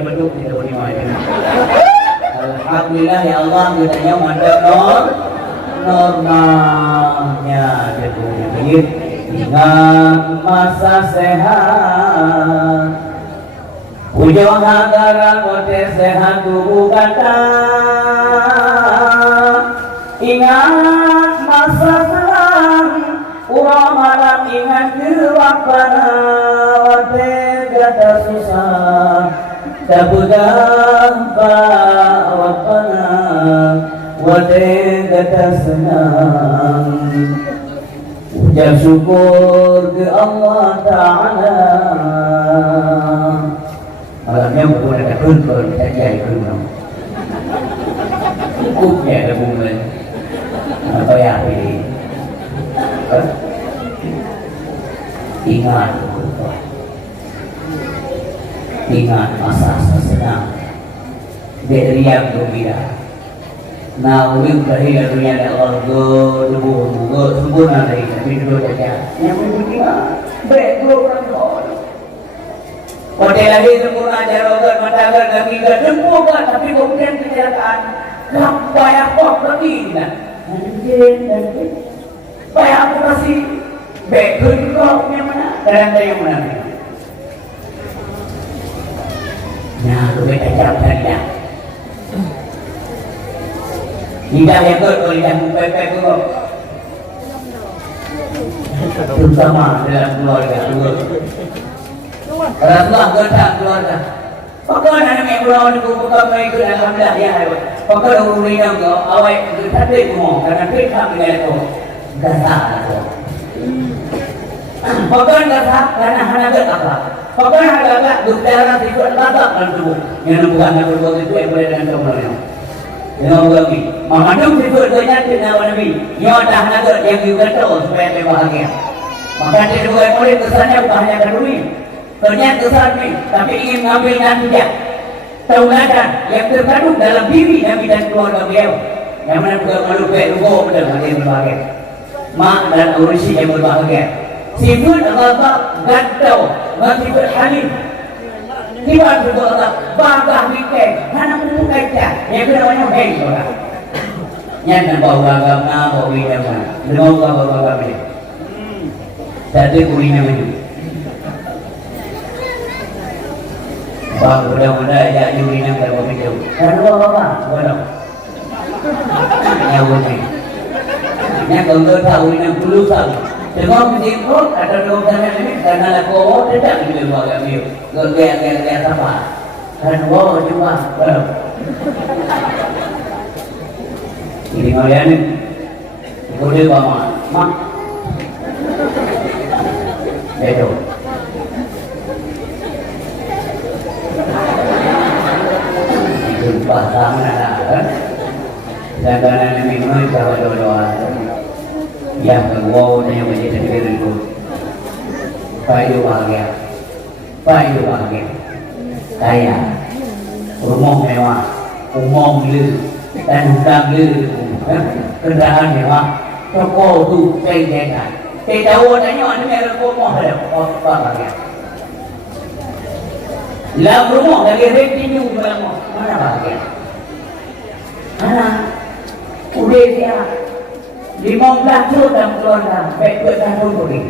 betul tidak boleh main. Alhamdulillah ya Allah katanya mantap normalnya debu ingat masa sehat ujung antara kote sehat tubuh kata ingat masa selam urang malam ingat kewakana wate kata susah tabudah wakana wate kata senang ucap syukur ke Allah Ta'ala malamnya bukan ada kuntur saja kuntur cukupnya ada bulan apa ya ini ingat masa senang dari yang gembira nah ulil bahaya dunia ada Allah lubuh sempurna dari tapi dulu saja yang berguna baik dulu orang hotel lagi sempurna jarogat matagar kami gak sempurna tapi kemudian kecelakaan sampai apa lagi kan supaya aku kasih background kau yang mana dan yang mana nah lu beta jawab dah tidak yang kalau yang pepek itu terutama dalam keluarga Rasulullah gertak keluarga Pakar anak yang berlawan di buku kami itu alhamdulillah ya Pakar urus yang kau awak gertak dia semua karena kita mengalir kau gasak Pakar gasak karena anak apa Pakar anak duktiara sifat gasak dalam tubuh yang bukan yang berbuat itu yang boleh dengan kemana dengan kami mengandung sifat banyak dengan Nabi yang dah naga yang juga tahu supaya dia bahagia maka dia juga boleh kesannya bukan hanya kedui ternyata kesan ini tapi ingin mengambil natijah tauladan yang terkandung dalam diri Nabi dan keluarga beliau yang mana juga melukis lugo benar yang berbahagia mak dan urusi yang berbahagia sifat Allah gadau sifat halim Tiba juga Allah bangga mikir mana pun kaca yang kena banyak hei orang yang bawa agama bawa agama dengan bawa agama ini jadi kurinya itu bang mudah-mudah ya kurinya berapa itu karena apa bodoh yang ini yang kalau tahu ini perlu tahu Dengan menjemput ada dosa ini karena laku tidak di luar kami. Gaya apa? Dan wow cuma belum. Ini kalian ini, boleh bawa mak. Itu. Itu pasangan ada. Dan karena ini minum jawab doa. Yang kedua yang menjadi diriku payu bahagia kaya rumah mewah umum lu dan hutang lu kendaraan mewah toko tu jajan tahu tanya ni mereka rumah ada apa bahagia dalam rumah lagi revenue mana bahagia udah dia 15 juta keluarga baik tahun ini.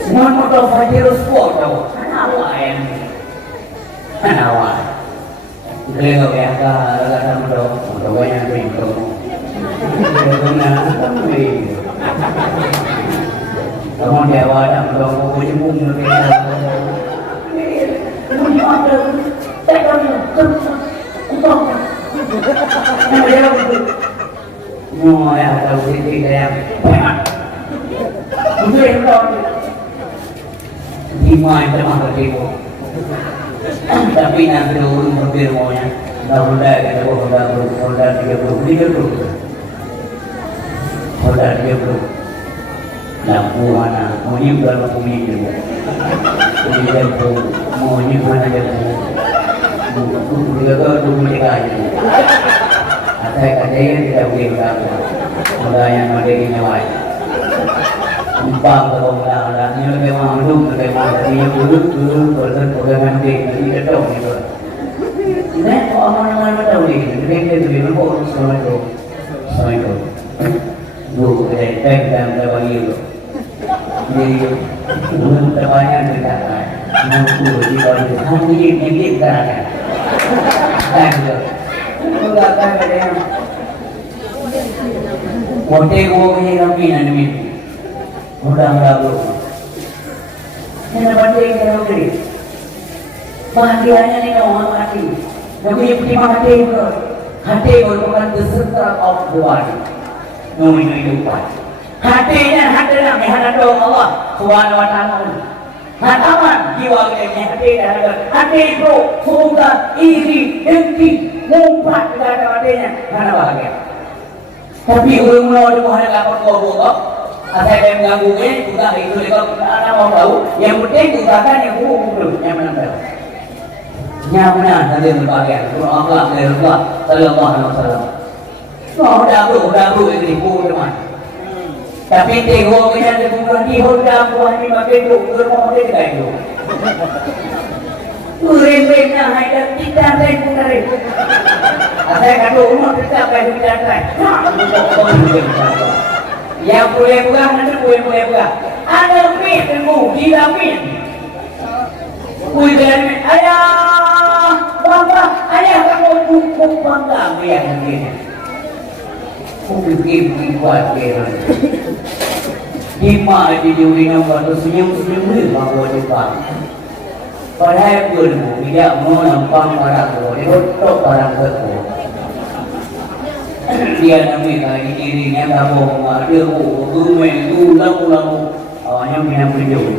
Semua motor Fajirus Sport tahu. Awak yang awak. Kalau yang kata motor banyak pintu. Benar kami. Kamu dewa dah motor buku jemput lebih. Punya ada. Semua yang tahu sini saya untuk yang tahu lima yang termah bertipu tapi nanti dulu berbeda maunya Honda kita Honda 30 lampu mana maunya bukan lampu minyak maunya mana lampu juga tu mereka aja. Saya kerjanya tidak boleh berlaku. Mudah yang mandiri nyawa. Empang kalau mudah-mudahnya lebih mampu, lebih mampu. Dia dulu persen pegangan di kita tahu itu. Ini Aku di bawah kamu ini kan. Aduh. Enggak kan ada. Kote ko ini kami nanti. Mudah-mudahan bro. Ini bande kalau beri. Bahagianya ni orang mati. Nabi putih mati bro. Hati merupakan the center of the body. Numi hidupan. Hatinya hati dalam hadapan Allah Subhanahu Wa Taala. Hataman jiwa kita hati dalam hati itu suka iri dengki mumpat ke dalam hatinya karena bahagia. Tapi orang mau dimana lapor kau asal dia mengganggu ini juga itu kalau anak mau tahu yang penting juga kan yang belum yang menang. Nyaman tadi berbahagia. Allah dari Allah Sallallahu Alaihi Wasallam. Oh dah bro ini pun teman. Tapi tengok kita di bukan di hotel bukan di makan tu, rumah dia dah itu. Uremnya ada kita saya punya. Asal kata rumah kita kayak kita kan. Yang boleh buka nanti boleh buka. Ada min temu, gila min. Uidan min, ayah, bapa, ayah kamu buku bangga yang ini. Mungkin kuat kira. Lima di dunia waktu senyum-senyum ni bahawa Jepang. Padahal pun tidak mau nampak barang tu, dia betul barang tu. Dia nampak lagi dirinya kamu ada rumah ulang, yang minat berjauh.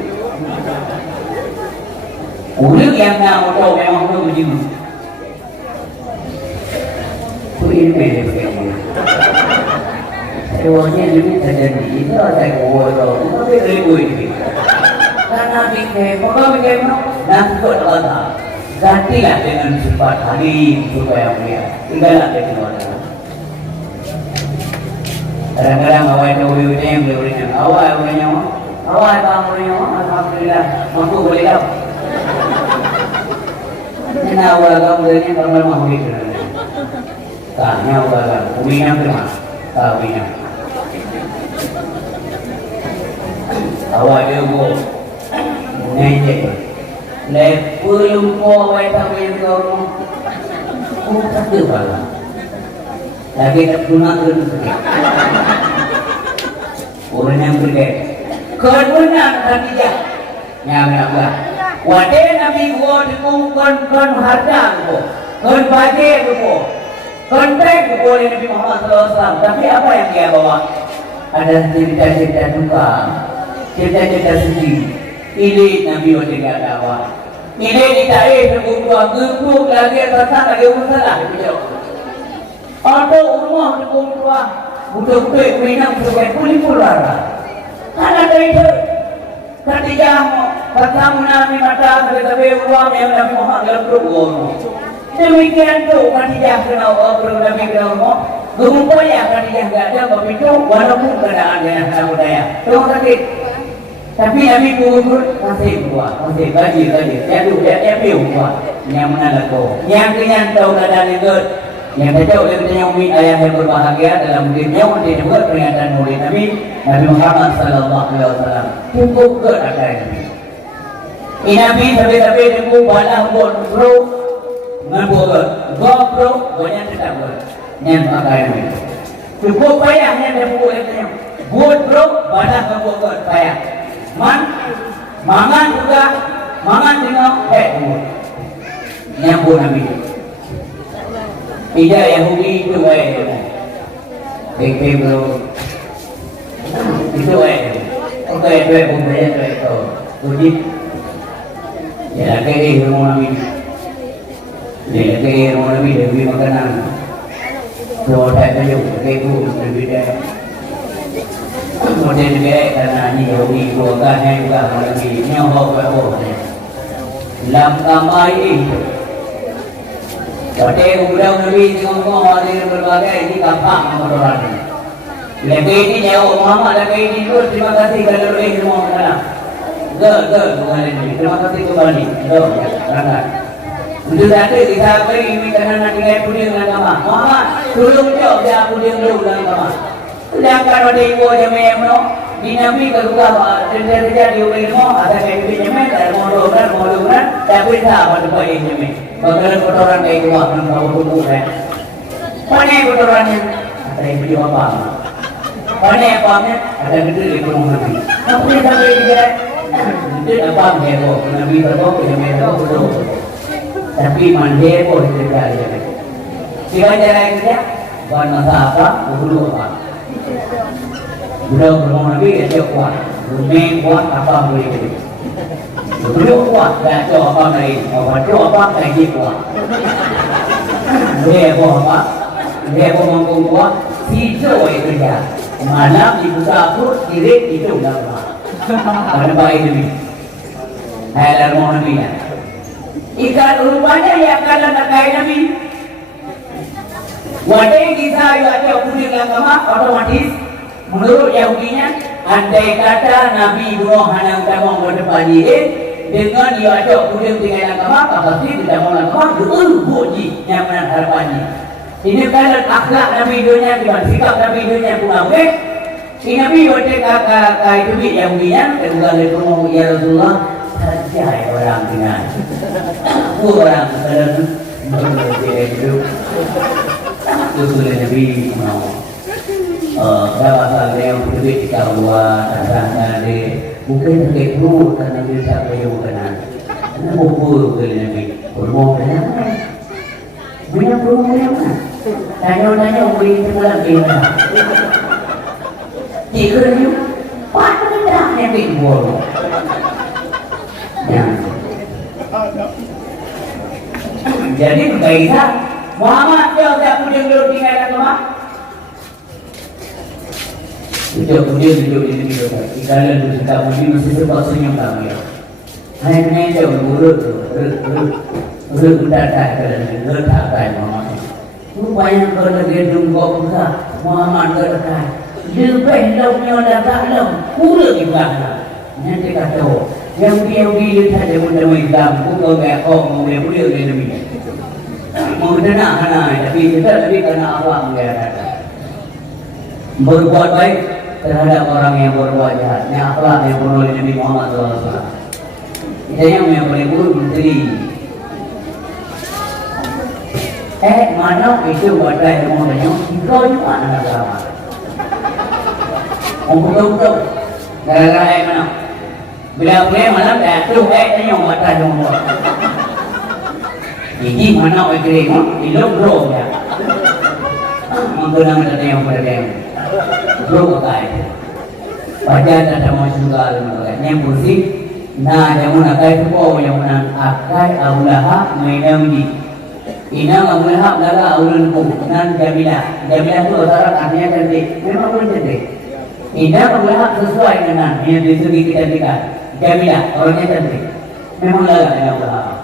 Orang yang nak tahu memang tu berjauh. Tu ini beda. Semuanya lebih terjadi itu ada kuasa, tapi ribu ini. Karena bikin nanti kau tak gantilah dengan sifat halim supaya mulia. Tinggallah dengan orang. Kadang-kadang awal itu yang beliau awal bang alhamdulillah mampu boleh dah. Ini awal kamu dari normal mampu itu. Tanya awal kamu, minyak terima, tak minyak. Awak dia go ngejek belum ko awak tahu kau aku tak tahu lagi tak guna terus orang yang berbeza kebenar tapi dia yang apa wadah nabi gua kon harta gua kon bagi gua kon baik gua Nabi Muhammad SAW tapi apa yang dia bawa ada cerita-cerita duka cerita-cerita sedih. Ini Nabi Muhammad dakwah. Ini ditarik terbuka, gebuk lagi rasa lagi masalah. Ada rumah terbuka, budak-budak minang sebagai kulit pulara. Karena dari itu, ketika ketemu Nabi mata sebagai uang yang Nabi Muhammad dalam perbuatan. Demikian tu ketika kena obrol Nabi kena Gemumpanya ketika tidak ada begitu walaupun keadaan yang ada budaya. Terima kasih. Tapi Nabi pun masih buat, masih gaji. Dia buat. Yang mana laku. Yang kenyang tahu keadaan itu. Yang tahu yang umi ayah yang berbahagia dalam dirinya untuk dibuat peringatan murid Nabi Muhammad Sallallahu Alaihi Wasallam. Cukup ke atas Nabi. Nabi tapi tunggu balah buat bro, ngebuat bro, banyak tidak buat. Yang pakai Nabi. Cukup payahnya dia buat itu. Buat bro, balah ngebuat payah. Mangan juga, mangan dengan buat. Yang buat Nabi. Tidak Yahudi itu baik. Baik bro. Itu baik. Oke, baik budaya itu. Jadi, ya lagi rumah Nabi. Ya lagi rumah Nabi lebih makanan. Kalau tak tahu, lagi lebih dah. Kemudian juga karena ini Yahudi keluarga yang juga Nabi nyawa berapa. Dalam kamar itu. Jadi kemudian Nabi ngomong hadir berbagai ini gampang mengotoran. Lebih ini jauh Muhammad lebih ini terus terima kasih kerana lebih semua kerana. Bukan ini. Terima kasih kembali. Kerana. Untuk satu kita beri ini kerana nak tinggal punya dengan kamar. Muhammad tolong jawab dia punya dulu dengan kamar. Sedangkan pada ibu jemaah Nabi keluar terjadi ilmu ada kayak gini men, ada modulan, tapi tak apa tu ini men. Bagaimana kotoran kayak gua kan kau buku kan? Mana kotorannya? Ada yang video apa? Mana apa nya? Ada gede di rumah Nabi. Apa yang sampai dia? Itu apa dia kok? Nabi berkau yang mereka betul. Tapi mandi kok terjadi. Siapa cara dia? Bukan masa apa? Dulu apa? Budak berumah Nabi dia kuat. Bumi kuat apa boleh jadi. Beliau kuat, dah tu apa lagi? Apa lagi kuat? Dia apa? Dia mampu kuat. Hijau itu dia. Malam di dapur kiri itu dah. Ada baik ini. Hai rumah Nabi ya. Ikan rupanya yang kalau nak kaya Nabi. Wadai kita ada punya agama otomatis menurut Yahudinya andai kata Nabi Ibrahim hanya utama berdepan dengan dia ada punya tinggal agama pasti tidak mau agama buji yang mana harapannya. Ini kalau akhlak Nabi dunia dengan sikap Nabi dunia pun baik. Ini Nabi waktu kakak itu Yahudinya ketika itu mau ya Rasulullah saja orang dengan orang kalau itu Usulnya Nabi mau bahasa yang berbeda kawan ada mungkin terkait dulu karena dia tak boleh berkenan. Karena buku Nabi berumur banyak berumur mana? Tanya beri pulang kita. Jika dia patut tidak Nabi boleh. Jadi berkaitan Muhammad dia tak punya duduk tinggal agama. Duduk di sini. Kalau duduk tak punya mesti sebab senyum kami. Hanya dia urut udah tak Muhammad. Rupanya kalau dia jumpa muka Muhammad berkata, "Lepas lauknya dah tak lauk, urut di belakang." Nanti kata, yang dia saja menemui dalam buku kau boleh Nabi. Mau tenang, tapi kita lebih karena Allah mengatakan berbuat baik terhadap orang yang berbuat jahat. Yang akhlak yang perlu oleh Nabi Muhammad SAW. Kita yang boleh buruk menteri. Mana itu buat baik mau tanya, kau juga anak agama. Betul. Gara-gara mana? Bila boleh malam dah tu tanya buat baik mau. Ini mana orang kiri ilok bro ya. Menggunakan data yang berbeda. Bro kaya. Baca data masuk ke alam yang bersih. Nah, yang mana kaya tu kau yang mana akai awlaha menamdi. Ina awlaha laga awlun ku nan Jamilah. Jamilah tu orang artinya cantik. Memang pun cantik. Ina awlaha sesuai dengan yang di segi kecantikan. Jamilah orangnya cantik. Memang laga yang awlaha.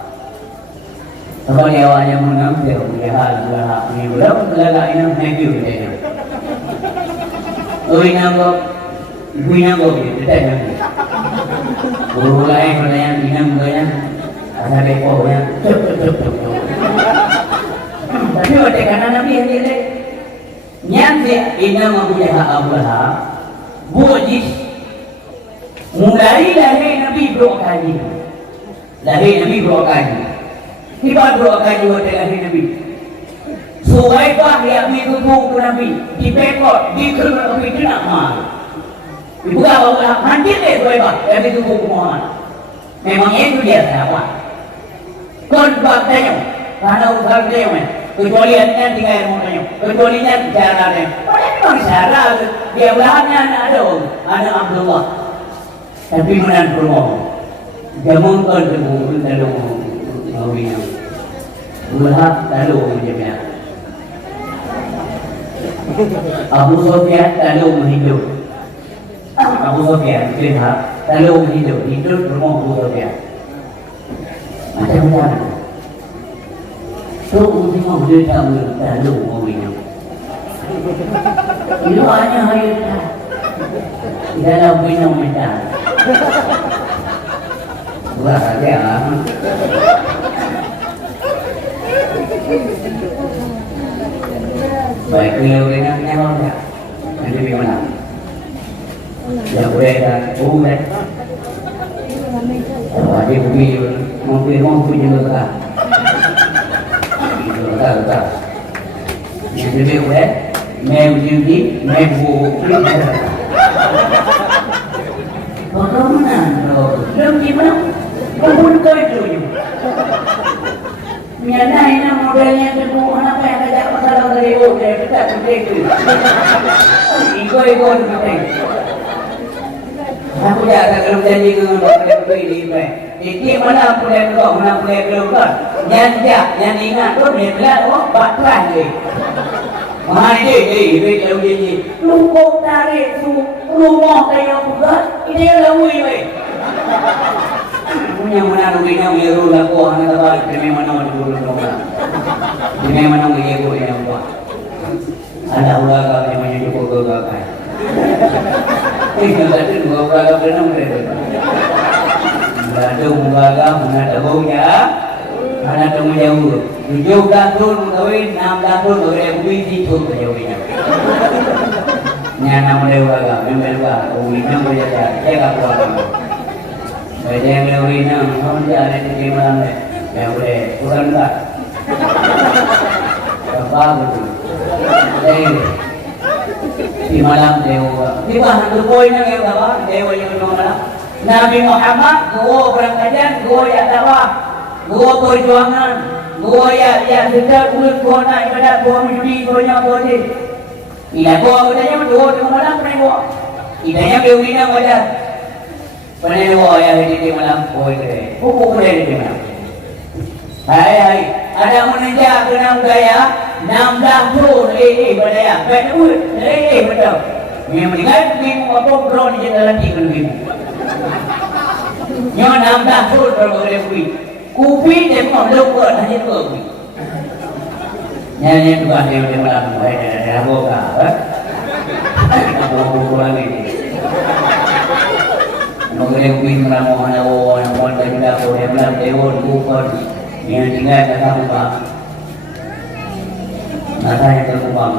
Sebab dia awalnya mengambil hal ini belum lagi inam happy dia. Inam kau kita tanya. Guru lain kalau yang inam yang ada beko yang cep. Tapi waktu kanan Nabi yang dia nyampe inam Abu Jahal bujis mulai lahir Nabi berkali. Tiba dua kali waktu lahir Nabi. Suhaibah yang mengikuti Nabi di pekot, di kerana Nabi tidak mahal. Dibuka Allah mandi deh Suhaibah yang mengikuti Muhammad. Memang itu dia siapa? Konbak tanya, karena usaha tanya, kecuali anda tinggal mau tanya, kecualinya bicara tanya. Pada memang bicara, dia belakangnya ada Abdullah. Tapi menan bermoh, jamun kon bermoh dalam Mawina Ulhab lalu menjadi Abu Sufyan lalu menghidup Abu Sufyan Ulhab lalu hidup rumah Abu Sufyan macam-macam so tengok dia tahu lalu Mawina itu hanya hari dalam minum minta buat saja lah. Baik beliau dengan nyawa nanti bagaimana? Ya boleh dah, boleh. Ada mobil juga tak. Tak. Yang lebih boleh, main judi, main buku. Bagaimana? Belum gimana? Kumpul kau itu. Nyana ini modelnya itu apa yang ada masalah dari itu kita itu. Iko itu. Aku dah tak kalau janji dengan bapak ini. Ini mana boleh kau, mana boleh kau. Yang ingat tu dia bilang batran ni. Mari dia kalau janji. Lu kau tarik tu, lu mau kaya buat, ini yang lalu ini. Punya mana ruginya biru lah kau anak tabak demi mana dulu demi mana biru yang buat. Ada ulah kau yang menyuruh kau kau. Ini tadi dua ulah kau mereka. Ada ulah mana tahunya, mana tahu jauh. 7 tahun kawin, 6 tahun kawin di tu jauhnya. Nyana mereka memang kawinnya berjaya, jaga keluarga. Baca yang lewina, orang dia ada di mana? Yang boleh kurang tak? Apa betul? Di malam dewa. Di mana tu poinnya apa? Dewa yang mana? Nabi Muhammad, gua berangkatkan, gua yang dakwah, gua perjuangan, gua yang sedar ulut gua nak ibadat, gua menjudi, gua yang gua ni. Ila gua katanya dua di mana pernah gua? Idanya lewina wajar. Pernah bawa ayah di malam koi kere, pupuk kere di malam. Hai, ada menanjak kenam gaya, 16 tahun berdaya, betul, betul. Memang ingat bimu apa drone je dalam tiga bimu. Nyo 16 tahun berbeda kupi dia mau lupa hanya kupi. Nyanyi juga dia di malam koi ada boga, apa lagi. Mengenai kuih meramu anak orang orang terjual boleh melam dewan bukan yang tinggal kata apa nasa yang terkubang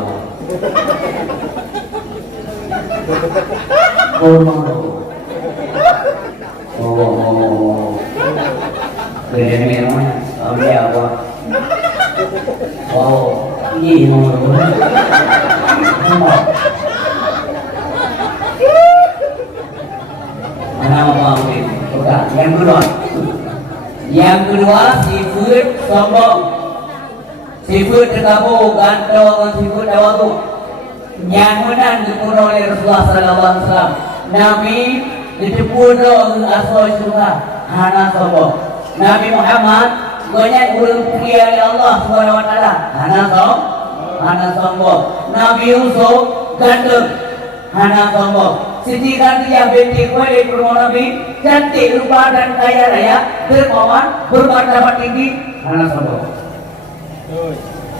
kerja ni mana dia apa ini yang kedua seafood sombong, seafood terkabur gantong, seafood dawatu. Yang menang dipunuh oleh Rasulullah Sallallahu Alaihi Wasallam. Nabi dipunuh asal surga, hana sombong. Nabi Muhammad banyak berpuji oleh Allah Subhanahu Wa Taala, hana sombong. Nabi Yusuf ganteng, hana sombong. Siti Khadijah binti Khuwailid Nabi cantik rupa dan kaya raya, dermawan, bermartabat tinggi, hana sombong.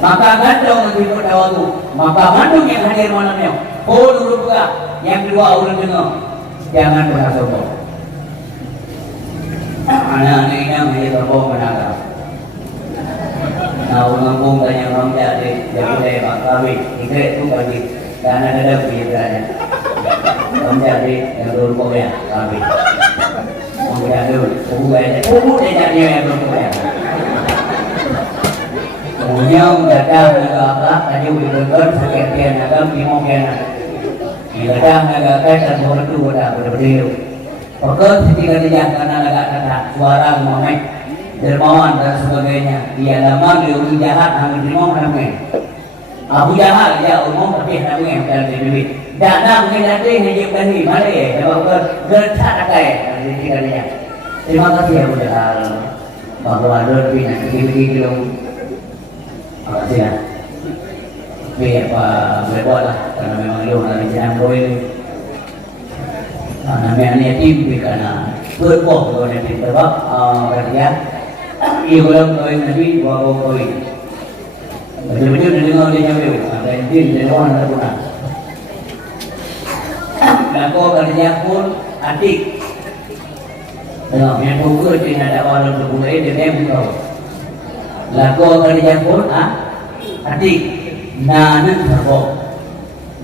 Maka gandong untuk dawatu, maka mandung yang hadir malamnya. Oh dulu buka, yang kedua urut dengar, jangan pernah sombong. Anak-anak ini hanya sombong menangkap. Nah, ngomong tanya orang jadi boleh pak kami, ikut tu kami, dan ada pikirannya. Ông cha đi, tôi cô bé, kami. Ông cha đưa, cô để cha nhiều em cô bé. Kemudian datang negara tadi udah sekian negara lima kian. Datang negara dan orang tu dah berdiri. Pokok Siti Khadijah karena negara suara Muhammad dermawan dan sebagainya. Dia lama dia orang jahat hampir dermawan namanya. Abu Jahal ya umum tapi namanya dalam diri. Dana mungkin nanti hanya bani mana ya? Sebab gercah akai Siti Khadijah. Terima kasih Abu Jahal bahwa ada lebih nanti belum. Siap. Biar berbuat lah karena memang dia orang yang boleh. Namanya ni tim karena berbuat kalau nanti sebab kerja. Ia belum kawin nabi bawa kawin. Betul-betul dengar dia jawab. Ada yang dia orang tak pernah. Laku kerja pun adik. Yang pukul tidak ada orang berbuat dia bukan. Laku kerja pun adik Nanan Sarbo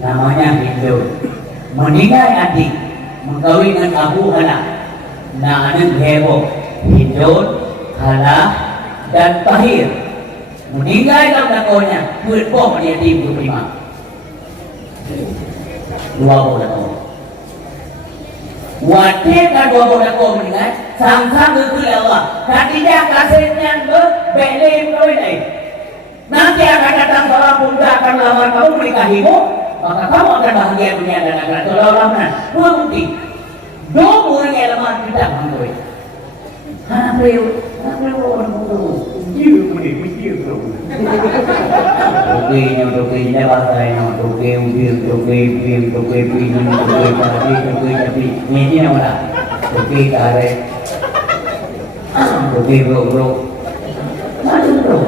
namanya Hindu meninggal adik mengkawin dengan Abu Hanaf. Nah, ada heboh, Hindun, Halah, dan Tahir. Meninggal dalam dakwanya, berbom dia di 25. Dua buah dakwa. Wakil kan dua buah dakwa meninggal, sang-sang ke Allah. Khadijah kasihnya berbelem kawin lain. Nanti akan datang seorang pemuda akan melamar kamu menikahimu, maka kamu akan bahagia dunia dan akhirat. Kalau orang mana? Dua bukti. Dua orang yang lemah tidak mengkawin. Apa orang bodoh? Dokenya bahasanya, dokenya ubir, dokenya pim, dokenya pinam, dokenya padi, dokenya tapi ini nama lah. Dokenya karet, dokenya bro, macam bro.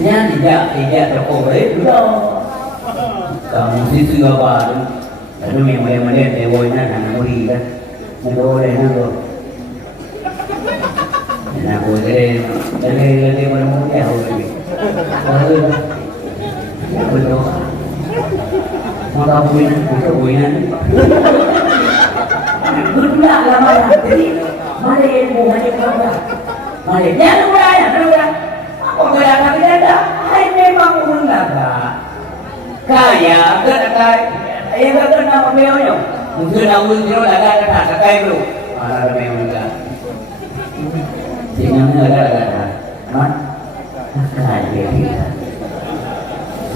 Yang tidak terkobai sudah. Kamu situ apa? Lalu yang mana dewonya anak murid kan, mendoakan itu. Nah, aku dari mana murid aku lagi. Betul. Mau tahu buinan? Betul lama jadi mana ilmu mana apa? Mana jangan mulai. Apa berada ada? Hai memang ulaga. Kaya kaya. Ayah kata nama meonya, mungkin awal dia laga kata kaya bro, mana meonya? Jangan laga, mat, kaya kita,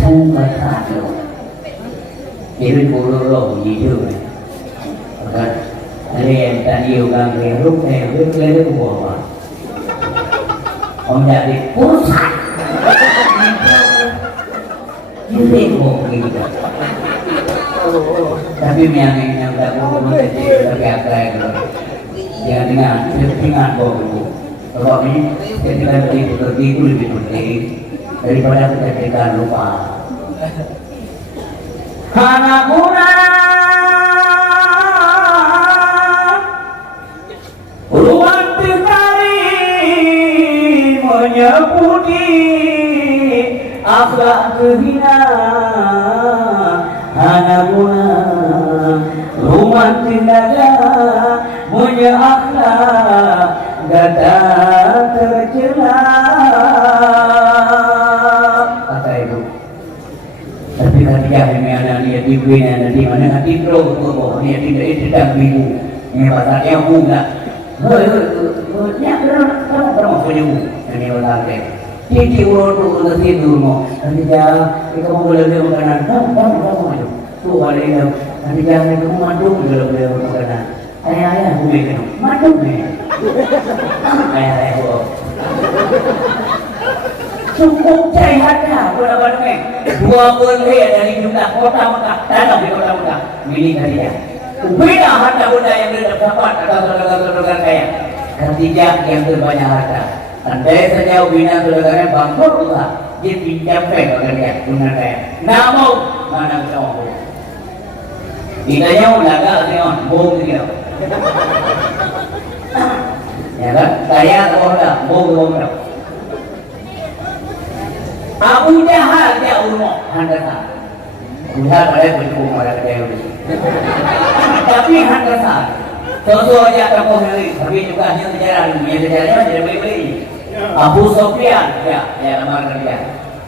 semua satu. Jadi puluh hidup, maka ada yang tadi orang keruk, keruk buah. Om jadi pusat, jadi buah kita. Tapi yang tak boleh menjadi terkait jangan dengan bohong. Kalau ini ketika betul itu lebih penting daripada ketika lupa. Hana guna ruang terkari menyeputi akhlak kehina. Hana guna rumah tindaga punya akhlak gata tercela. Kata ibu. Tapi ketika ini ada dia di mana nanti pro dia tidak bingung. Ini pasarnya bunga. Kamu pernah punya ini pasarnya. Kiki urut untuk tidur mo. Nanti jangan kamu boleh beli makanan. Kamu aja. Tuh ada yang nanti jangan kamu manduk boleh beli makanan. Ayah aku beli manduk nih. Ayah aku. Cukup sehatnya berapa nih? 20 dari jumlah kota Mekah tanam di kota Mekah milik dia. Beda harta benda yang berdapat atau saudara-saudara kaya. Ketiga yang berbanyak harta. Andai saja bina saudaranya bangkrut lah, dia pinjam pekerja guna kaya. Namun mana kita mau? Ditanya ulaga neon, bohong dia. Ya kan? Saya orang bohong. Abu Jahal dia ulama handasa. Jahal pada berjumpa pada dia. Tapi handasa. Sosok dia terkoheli, tapi juga hanya sejarah jadi beli. Abu Sufyan, ya lamaran dia.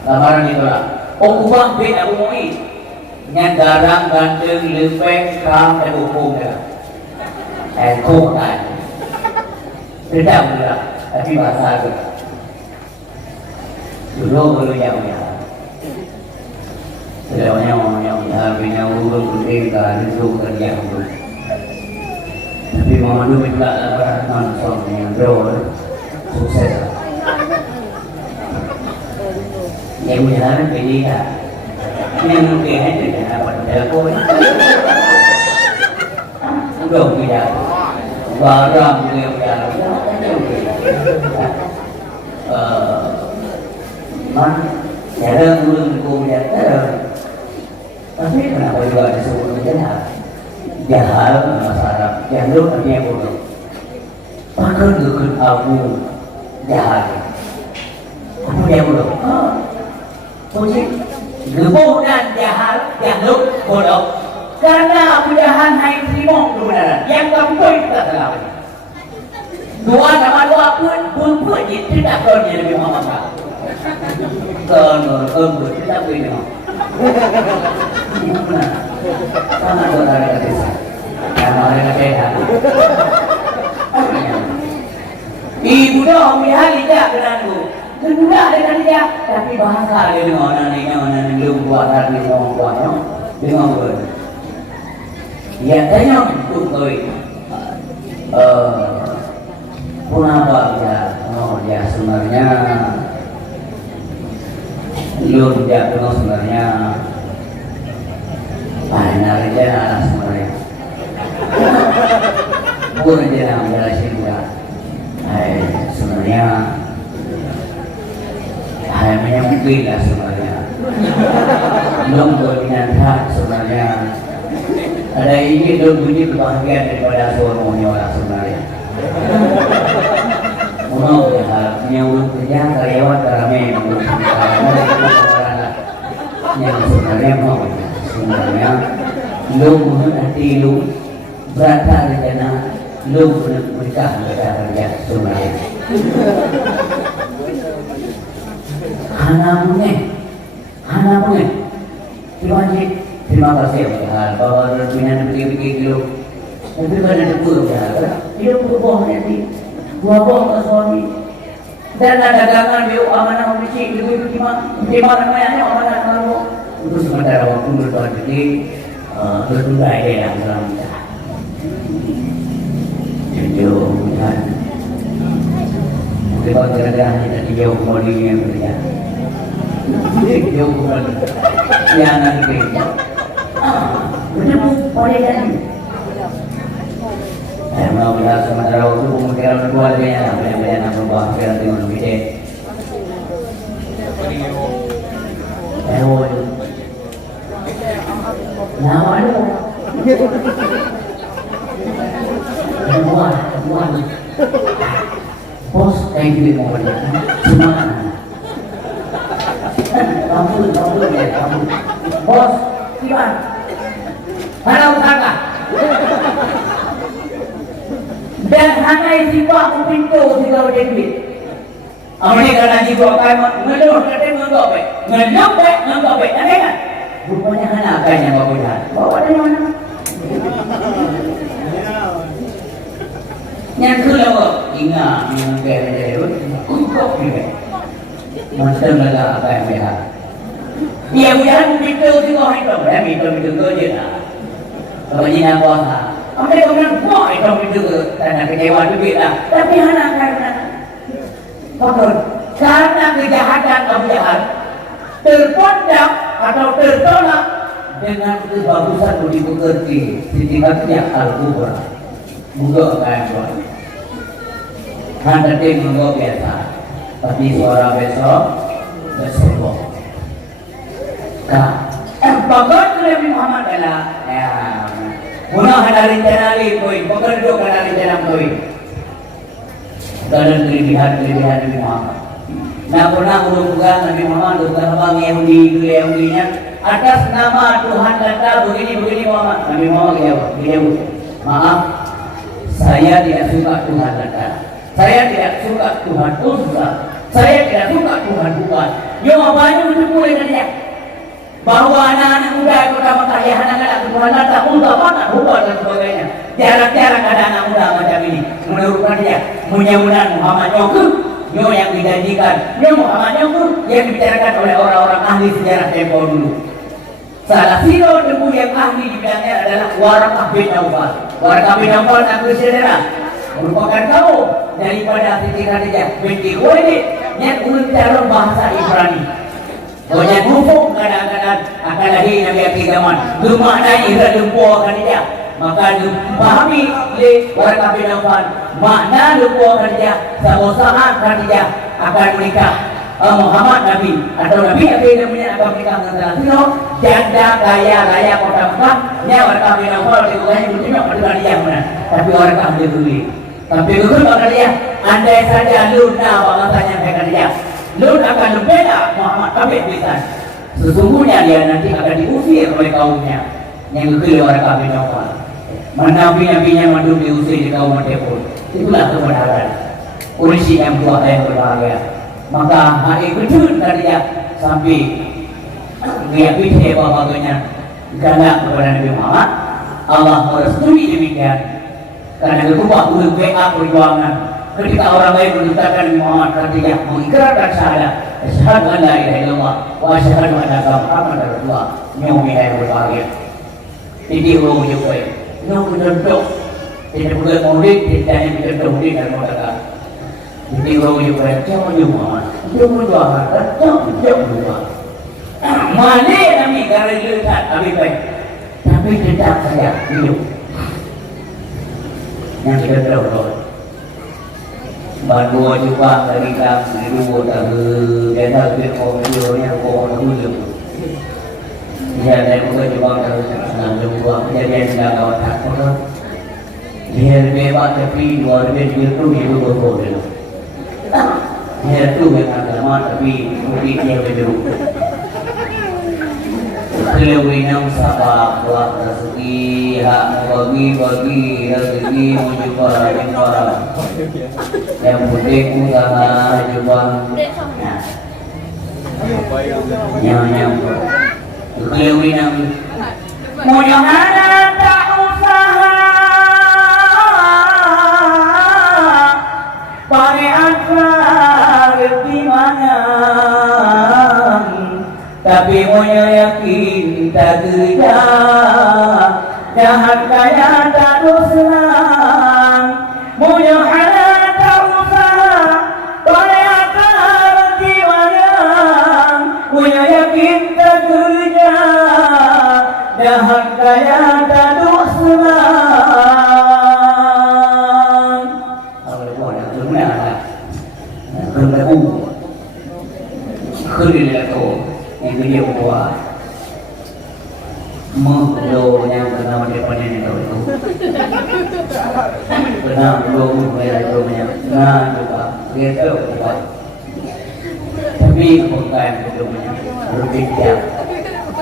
Lamaran itulah. Uqbah bin Abu Mu'id. Yang garang, ganteng, lepek, kram, dan hukum dia. Kok tak? Tidak pula, tapi bahasa itu. Dulu baru yang Sedangnya yang punya urut penting kan itu kerja urut. Tapi Muhammad juga langsung yang berol sukses. Yang berjalan pilih tak. Yang mungkin ada dapat jago. Belum tidak. Barang dia berjalan. Cara belum berjalan. Tapi kenapa juga disebut jahat? Jahal masyarakat, jahil artinya bodoh. Bahkan dekat Abu Jahal, Abu dia bodoh. Kunci, Gemuk dan jahal, jahluk, bodoh. Karena Abu Jahal naik selimut kebenaran. Yang kampung kita salah. Dua sama dua pun tidak kerja Nabi Muhammad. Kenur, tidak boleh memang. Sangat saudara desa. Karena mereka sehat. Ibu dah Abu Jahal tidak kenanku. Kedua dengan dia, tapi bahasa dia dengan orang belum buat hati orang buatnya dengan ber. Ya tanya untuk koi. Kenapa dia? Oh dia sebenarnya belum dia kenal sebenarnya. Nah rencana sebenarnya. Bukan rencana menjelasin juga. Sebenarnya hanya mungkin lah sebenarnya. Belum berminat sebenarnya. Ada ini belum bunyi kebahagiaan daripada seorang orang sebenarnya. Mau punya urut kerja karyawan ramai yang sebenarnya mau sebenarnya lu nanti lu berata rencana lu menikah kerja sebenarnya. Hana punya terima kasih ya bahwa punya pikir lu tapi kan ada buruk ya hidup berbohong nanti gua bohong ke suami dan ada dagangan dia amanah memiliki ibu terima namanya amanah kalau untuk sementara waktu berdoa jadi tertunda dia yang dalam jujur dan mungkin kira-kira hanya jauh kembali yang berbeda jauh kembali yang nanti benar boleh jadi. Saya mau bilang sementara waktu pemikiran keluarganya banyak-banyak yang berubah pikiran dengan beda. Nama ada. Temuan. Bos kayak gini mau dia. Semangat. Kamu ya kamu. Bos, gimana? Mana usaha? Dan hanya isipa aku pintu tiga wadah duit. Amri kerana jiwa kaya ngeluh kata ngegope, ada kan? Rupanya hanya akan yang bawa dah. Bawa dari mana? Yang kedua, ingat yang kaya itu, kukup juga. Macam mana apa yang mereka? Dia udah pintu tiga wadah pintu kerja dah. Kalau jinak kuasa. Mereka bilang, wah itu juga karena kecewa duit lah. Tapi anak karena kejahatan Abu Jahal terpondok atau tertolak dengan kebagusan budi pekerti sejatinya Al-Kubra. Mudah kayak buat. Karena dia mudah biasa. Tapi suara besok bersombong. Bagat Nabi Muhammad adalah Muna ada rencana koi, pekerja ada rencana koi. Dalam kelebihan Nabi Muhammad. Nah pernah hubungan Nabi Muhammad dengan orang Yahudinya atas nama Tuhan kata begini Muhammad. Nabi Muhammad jawab, maaf, saya tidak suka Tuhan kata. Saya tidak suka Tuhan Uzza. Saya tidak suka Tuhan bukan. Jawabannya untuk mulai dari dia. Bahwa anak-anak muda yang pertama kali anak-anak Tuhan tak muda banget hubungan dan sebagainya. Jarang-jarang ada anak muda macam ini. Menurutkan dia, mudah-mudahan Muhammad Nyo yang dijanjikan, Muhammad Nyo yang dibicarakan oleh orang-orang ahli sejarah tempo dulu. Salah satu debu yang ahli di bidangnya adalah Warakah bin Nawfal. Warakah bin Nawfal aku saudara merupakan kaum daripada Siti Khadijah binti Khuwailid yang berbicara bahasa Ibrani. Banyak hukum kadang-kadang akan lahir Nabi akhir zaman. Bermaknai lumpuh Khadijah. Maka dipahami oleh Warakah bin Nawfal makna lumpuh Khadijah sama-sama Khadijah akan menikah Muhammad Nabi atau Nabi akhir zaman akan menikah dengan salah satu janda kaya raya kota Mekah. Warakah bin Nawfal dikatakan bertanya pada Khadijah mana. Tapi Warakah dia beli. Tapi gugur Khadijah, andai saja lu nak bahasanya Khadijah, lu akan berbeda Muhammad tapi bisa. Sesungguhnya dia nanti akan diusir oleh kaumnya yang keluar kami Naufal. Nabi-nabinya mandum diusir di kaum Tepur. Itulah kebenaran. Urisi yang tua yang berbahagia. Maka hari kecil tadi dia sampai dia pikir bahwanya galak kepada Nabi Muhammad. Allah merestui demikian. Karena ketua ulul WA perjuangan. Ketika orang lain mendustakan Nabi Muhammad, artinya mengikrarkan syahadat. Asyhadu an la ilaha illallah wa asyhadu anna Muhammadar Rasulullah. Nyomi yang berbahagia. Ini orang juga. Nyomi contoh. Tidak boleh murid, tidak yang contoh murid dan mereka. Ini orang juga. Jangan Muhammad. Jangan berdoa. Jangan berdoa. Mana Nabi karena lihat Abi baik. Tapi tidak saya hidup. Yang kita tahu. Bandua juga dari kami dua dari dia dari orang orang dulu. Dia dari muka juga dari senang juga kejadian tidak kawat takut. Dia bebas tapi luar biasa itu berbeda. Dia tu yang agama tapi mungkin dia berbeda. Kelewinang sabak buat rezeki hak bagi rezeki menjual yang penting usaha jual yang kelewinang mudah-mudahan tak usaha pakai asal di mana tapi moyo yakin tak kerja jahat kaya tak senang moyo halal tak usaha boleh apa jiwanya moyo yakin tak kerja jahat kaya tak senang apa boleh sebenarnya kerana kerana tu yang dia buat menglo yang kenal depan ini tahu itu kenal lo mulai rumahnya nah juga dia buat tapi bukan rumahnya berbincang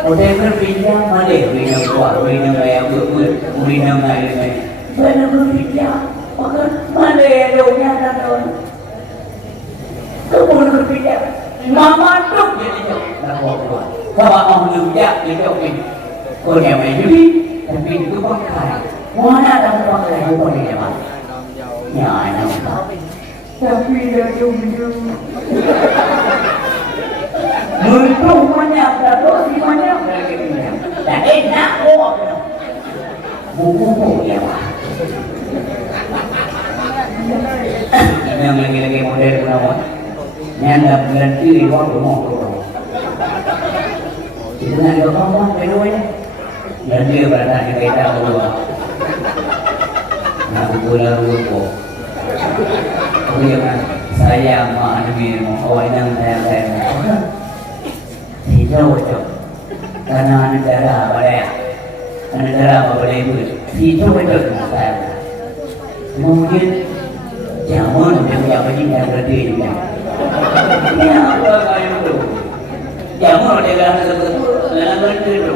udah berbincang mana bina buat bina yang bina mana mana berbincang maka mana lo yang tahu kamu berbincang mama tu jadi kalau orang lupa dia okey. Kau yang jadi tapi itu pakai. Mana ada pakai kau ni apa? Ya, nampak. Tapi dia jumpa. Menurut banyak, terus banyak. Tak enak kau. Buku dia apa? Yang lagi model kenapa? Yang dah berhenti di waktu mau. Dengan doa kedua yang dia berada di kita berdua. Nak bulan lupa. Kemudian saya mak Nabi Muhammad yang saya. Tidak wajib. Karena negara boleh, negara boleh itu. Tidak wajib saya. Mungkin zaman dia begini yang berdiri juga. Ya apa kaya itu? Zaman dia dah dalam berdiri.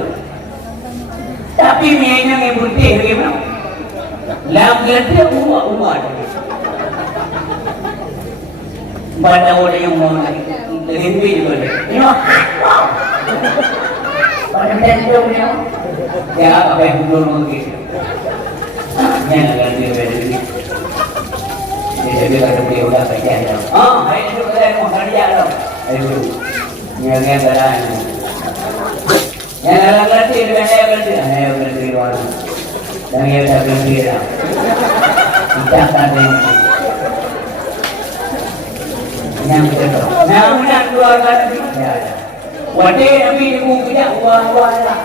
Tapi minyak yang putih bagaimana? Lam gelap umat. Pada orang yang mau lebih juga. Ini pada tentunya ya apa yang belum mungkin. Yang akan dia berdiri. Jadi kalau dia udah kerja, hari itu kita mau kerja dong. Ayo, yang berani. Yang dalam berarti dengan saya berarti orang. Dan yang saya berarti dah. Kita akan yang betul. Namun keluarga ya. Wadi Nabi ibu punya uang lah.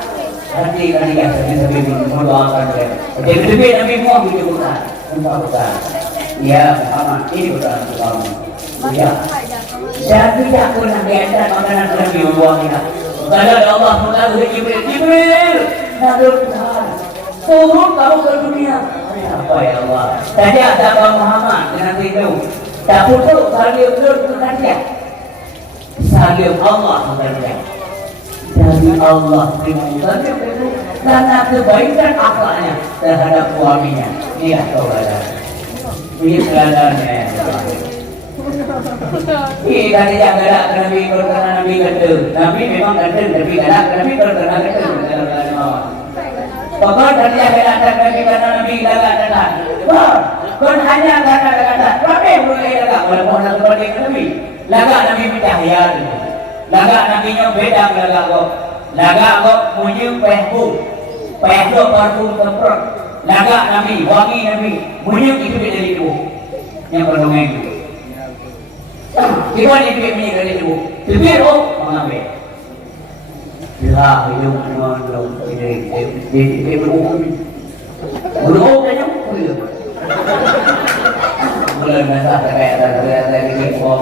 Nanti dia sampai mendoakan dia. Jadi Nabi Muhammad itu bukan. Ya Muhammad ini bukan kamu. Ya. Jadi aku nak biasa makanan Nabi uang ini. Kalau Allah mengatur Jibril, nabi Tuhan, turun kamu ke dunia. Apa ya Allah? Tadi ada Abang Muhammad dengan itu. Tak putus salim kerja. Salim Allah kerja. dari Allah pribadi itu karena kebaikan akhlaknya terhadap suaminya. Inilah keberadaan. Ini keberadaannya. Ini tadi yang galak ke Nabi karena Nabi kata, Nabi memang kata Nabi galak ke Nabi karena kata dalam mawar. Pokok tadi yang galak ke Nabi karena Nabi galak kata, wah, kon hanya kata, apa yang boleh galak? Walaupun nak kepada Nabi, lagak Nabi bercahaya. Lagak Nabi yang beda lagak kok. Lagak kok munyi parfum parfum semprot. Lagak Nabi, wangi Nabi, munyi itu beda itu. Yang berdongeng itu. Iwan itu yang menjadi ibu. Bibir mengambil. Ya, hidup menolak ini berumur. Berumur kayaknya boleh. Boleh masa kayak ini. Allah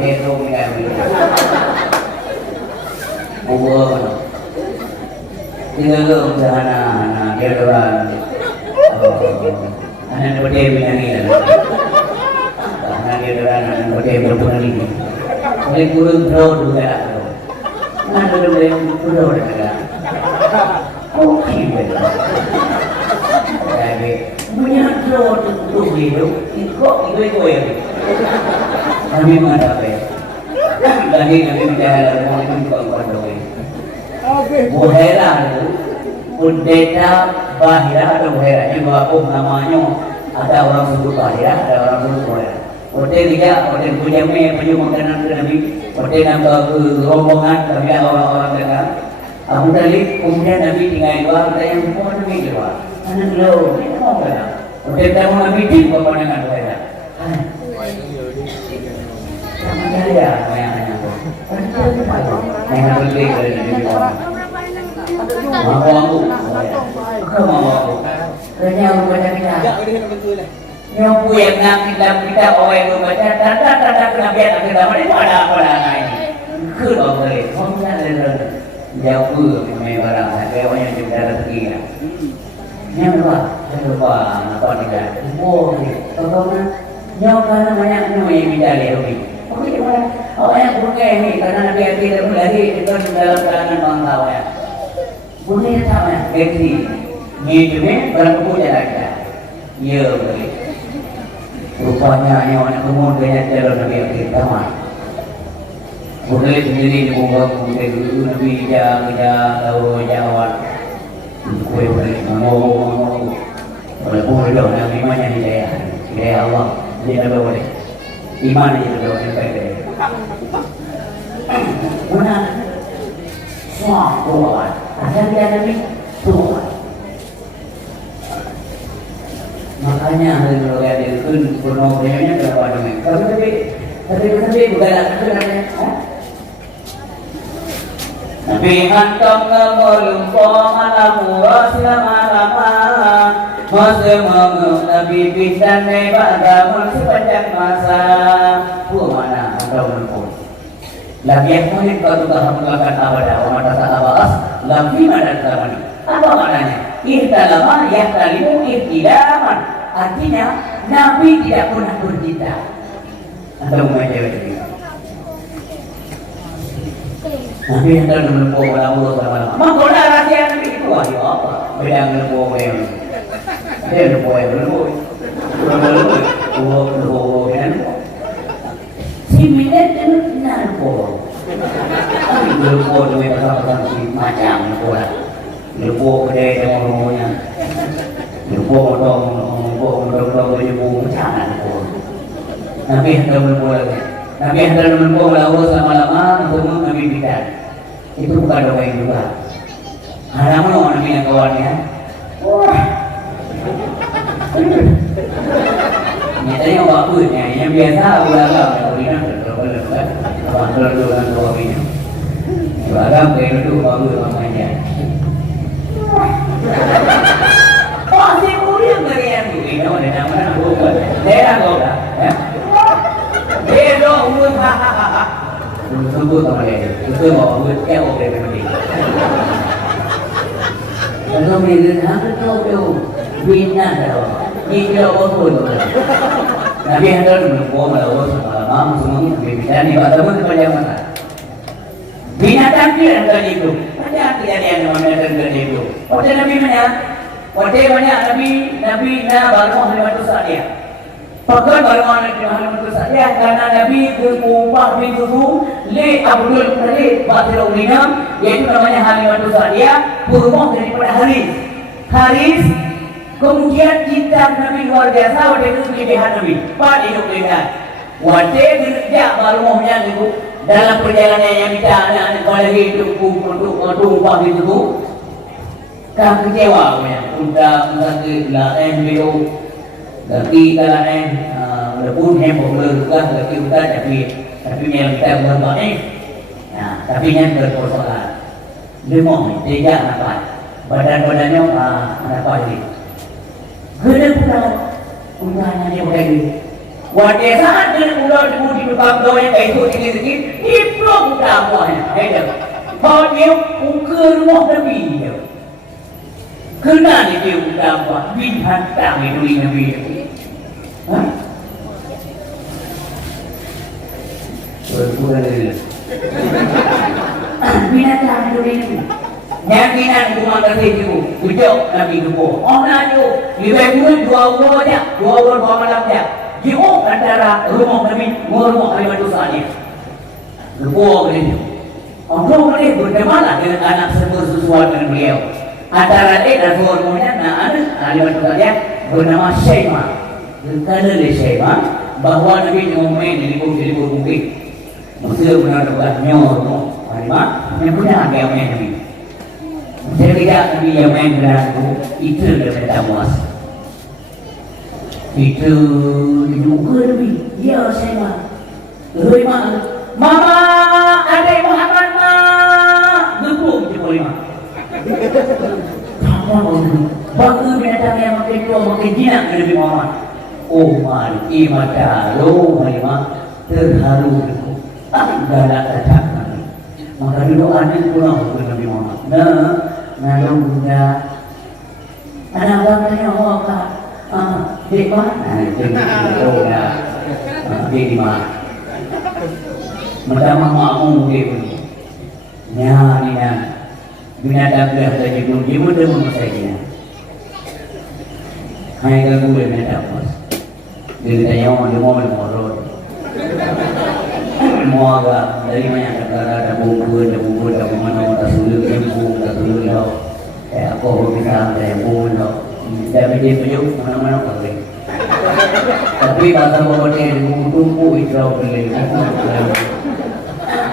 Leto mengambil. Buat. Tinggal usaha dia orang. Anak berdiri begini. Dia dengan pakai berbulan ini. Oleh kurang draw juga. Mana ada yang draw juga. Oke. Jadi punya draw untuk hidup. Itu ya. Kami mana apa? Lagi kami bicara mau itu kalau Buhera itu Undeta Bahira atau Buhera yang bapak namanya ada orang sebut Bahira, ada orang sebut Buhera. Hotel dia, hotel punya makanan ke Nabi, hotel nambah ke rombongan, kami orang-orang dengar. Abu Talib kemudian Nabi tinggal dua, ada yang semua Nabi dua. Anak lo, ini mau berapa? Hotel tamu Nabi di bawah dengan berapa? Sama saya, ayah-ayah. Ayah beli dari Nabi bawah. Mau kamu mau? Kerja apa kerja? Yang punya kita orang membaca tanda kenabian agama itu ada ini. Kedua kali, kemudian ada jauh barang hewan yang juga rezeki. Yang kedua apa tidak? Oh, bagaimana? Jauh karena banyaknya yang mencari hobi. Oke, orang yang punya ini karena Nabi tidak lagi itu dalam kalangan bangsa ya. Punya sama, gaji, hidupnya berapa lagi? Ya boleh. Rupanya yang orang umum banyak jalan Nabi akhir zaman. Boleh sendiri dibuka kemudian dulu Nabi jauh jawab. Kue boleh ngomong. Boleh dong Nabi mana hidayah Allah dia tak boleh. Iman itu dong yang baik. Mana semua kuat. Asal dia Nabi semua. Makanya hari mulai dari itu pornografinya berapa dong? Tapi bukan sebenarnya. Tapi antong ngelupa malamu selama masa Nabi pisah nebaga sepanjang masa. Mana antong ngelupa? Lagi yang mungkin kau tukar melakukan abadah, mata tak abas, lagi mana zaman? Apa maknanya? Ihtalama yahtalimu ihtilaman. Artinya Nabi tidak pernah bercinta. Anda membaca ini. Nabi yang telah menempuh Allah SWT. Maka rahasia Nabi itu wahyu apa? Beda menempuh yang dia menempuh yang menempuh. Si Milen itu menempuh. Menempuh dengan pasal-pasal si macam menempuh. Menempuh kedai dengan rumahnya. Menempuh motong ibu macam Nabi hendak menempuh lagi. Nabi hendak menempuh Allah selama-lama untuk Nabi bidan. Itu bukan doa yang juga. Haramu Nabi yang kawannya. Wah. Nyatanya waktunya yang biasa ulama Medina berdoa dengan doa ini. Ulama itu waktu namanya. Pasti kuliah dari yang ini, nama bukan. Daerah kau dah, ya. Daerah umur hahaha. Sebut sama dia. Itu mau umur kau dari mana? Kalau milih apa tu bina dah. Ini kau pun. Nabi hendak menunggu malam semua ni berbicara ni pada mana pada mana. Binatang dia dan itu. Ada tidak ada yang binatang dan itu. Pada Nabi mana? Pada mana Nabi baru Muhammad Sallallahu. Pakai baru Muhammad Sallallahu karena Nabi berubah pintu le Abdul Qadir Batil Ulina yaitu namanya Halimah Sallallahu berubah daripada Haris. Kemudian cinta Nabi luar biasa. Pada itu kelebihan Nabi. Pada itu kelebihan. Pada kerja baru Muhammad itu. Dalam perjalanan yang kita anak-anak lagi untuk upah itu kan kecewa punya udah ke lain video tapi lain pun heboh juga tapi udah tapi yang kita buat ini nah tapi yang berpersoalan lemong tidak apa badan-badannya apa ini kenapa udah nanya begini Wadah saat dia ular di depan kau yang kayak itu sedikit, diplom dakwahnya, ada. Kau dia ukur rumah Nabi dia. Kenapa dia dakwah binatang itu Nabi? Hah? Berkurang. Binatang itu Nabi. Yakinan rumah Nabi itu, ujuk Nabi itu. Oh naju, lebih dua malam dia. Jauh antara rumah Nabi, rumah Halimah Sallallahu. Lupa beliau. Orang beliau bagaimana dengan anak sesuatu dengan beliau. Antara dia dan rumahnya, anak Halimah Sallallahu bernama Syaimah. Kerana Syaimah bahawa Nabi ngomongin di libur bukit. Maksudnya benar benar nyor Halimah yang punya agama Nabi. Jadi tidak Nabi yang main dengan itu adalah tamuas. Itu diduga Nabi. Ya saya Mama adik Muhammad Gepuk je boleh mak bangga binatang yang makin tua makin jinak ke Nabi Muhammad. Oh mari mata lo Halimah terharu galak kacak Nabi. Maka dulu anak pulang ke Nabi Muhammad. Lalu bunda anak bangkanya kak Dek mana? Oh dah, dek di mana? Pertama makmum dek pun. Ni binatang dah saja pun dia pun dah masaknya. Hai kalau boleh binatang mas, dia tanya orang dia mau bermorot. Mau agak dari banyak negara ada bumbu, ada mana tak sulit, tak sulit tau. Aku bisa ada bumbu tau. Saya dia tunjuk mana-mana tak boleh. Tapi bahasa bawahnya tumpu itu boleh.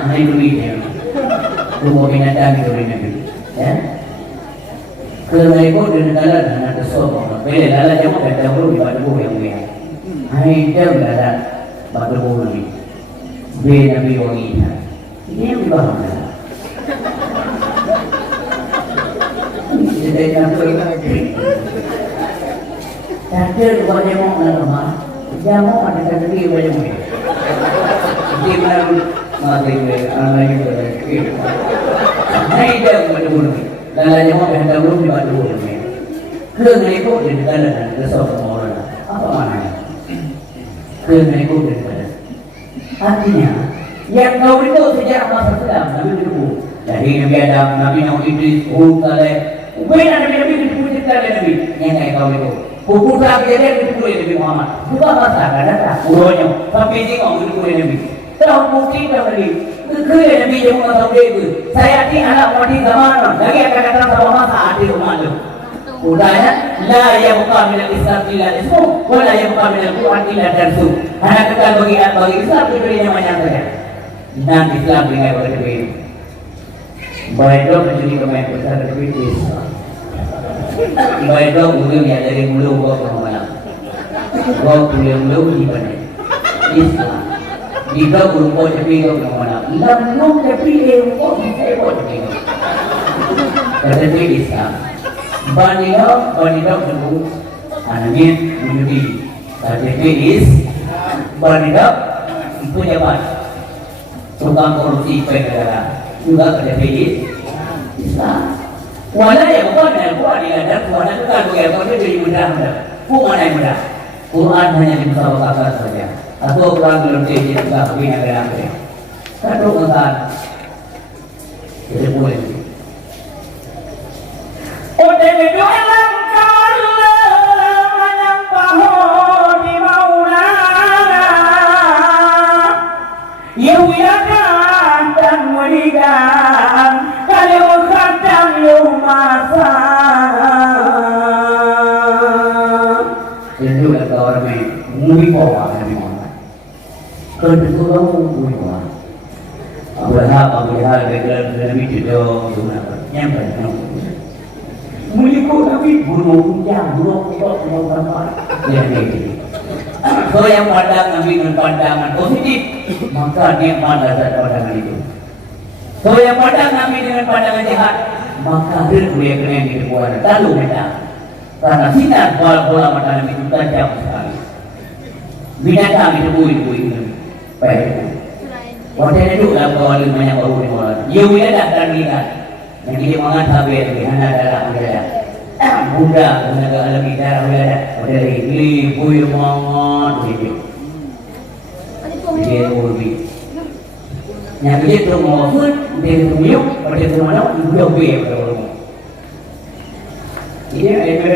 Ini duitnya. Rumah binatang itu boleh. Ya. Kerana itu di negara dan ada sopan. Bila dalam jauh kata belum di batu yang mulia. Hai jauh ada batu ni. Bila Nabi wangi. Ini yang dibahas. Jadi apa? Takdir wajah mau nama, jamu ada takdir wajah mau. Di mana mati anak itu takdir. Hai dah betul. Dalam jamu hendak belum dibantu ni. Kerana itu di negara dan resort orang. Apa maknanya? Kerana itu di negara. Artinya, yang kau itu sejak masa Islam Nabi itu. Dari Nabi Adam, Nabi Nuh Idris, Hud, Saleh. Bukan Nabi dipujikan oleh Nabi. Yang kayak kau itu. Putra dia dipuji Nabi Muhammad. Bukan masa ada urutnya. Sampai dia kau dipuji Nabi. Tahu bukti tak Nabi. Kerana Nabi yang tahu dia itu. Saya ni anak mati zaman. Lagi akan kata sama masa hati rumah tu. Udahnya, la yang bukan milik Islam illa ismu, wala yang bukan milik Quran illa darsu. Anak kita bagi Islam itu yang banyak saja. Dan Islam dengan berbeda. Baik dok menjadi kemain besar berbeda. Baik dok mula yang dari mula gua ke mana? Gua mula di mana? Islam. Jika berupa cepi kau ke mana? Lalu cepi kau saya kau cepi kau. Tetapi Islam. Banyak dulu anaknya menjadi tetapi banyak pejabat tukang korupsi negara juga tetapi Islam. Wala yang bukan yang bukan yang ada Quran itu kan bukan jadi mudah. Bukan yang mudah. Quran hanya dimusawarahkan saja. Atau Quran belum jadi juga begini negara. Satu kata Jadi boleh. Oh dari dalam kala yang bahwa di maulana yawilakan dan merigan kalau kadang lumasa itu dah orang main mui bawa kami mana kedua orang mui bawa Abu Lahab Nabi Jodoh yang banyak mui kau Nabi bunuh berapa ya ini so yang pandang Nabi dengan pandangan positif maka dia pandang pandangan itu so yang pandang Nabi dengan pandangan jahat maka dia kena dibuat lalu mereka karena sinar bola mata Nabi itu tajam sekali binatang itu bui baik waktu itu dalam kawal banyak baru di bola you ada dan lihat yang dia mengatakan di mana dalam ada bunda alam darah ada ini bui mangat gitu dia bui yang dia tu mau pun dia tu miuk pada tu mana dia bui pada ini ada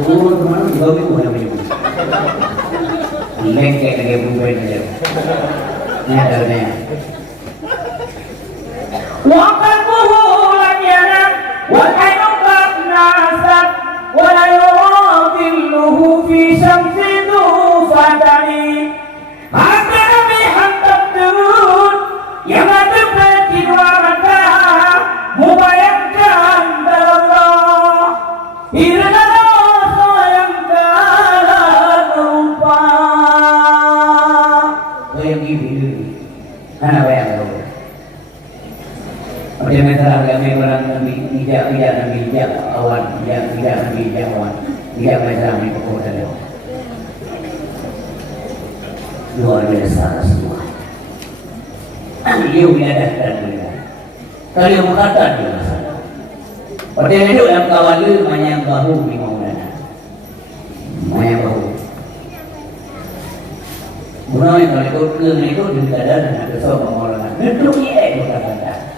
Guru teman juga bingung mana bingung. Lengkek lagi bukan dia. Ni ada ni. Wakan bulan yana, wakai nukat nasab, walayudilluhu fi syamsi nufatani. Hati kami hantar turun, yang ada pertiduarata, membayangkan Allah. Irna sayang kalah lupa. Yang ini, anak bayar tu. Macam mana kami orang kami tidak kami awan, tidak kami awan, tidak macam kami pokok dia. Luar biasa semua. Dia ada dan mereka. Kalau berkata dia masalah. Pada itu yang kawan dia banyak bahu di mana. Banyak bahu. Guna yang kalau itu di dalam ada seorang orang. Itu dia berkata.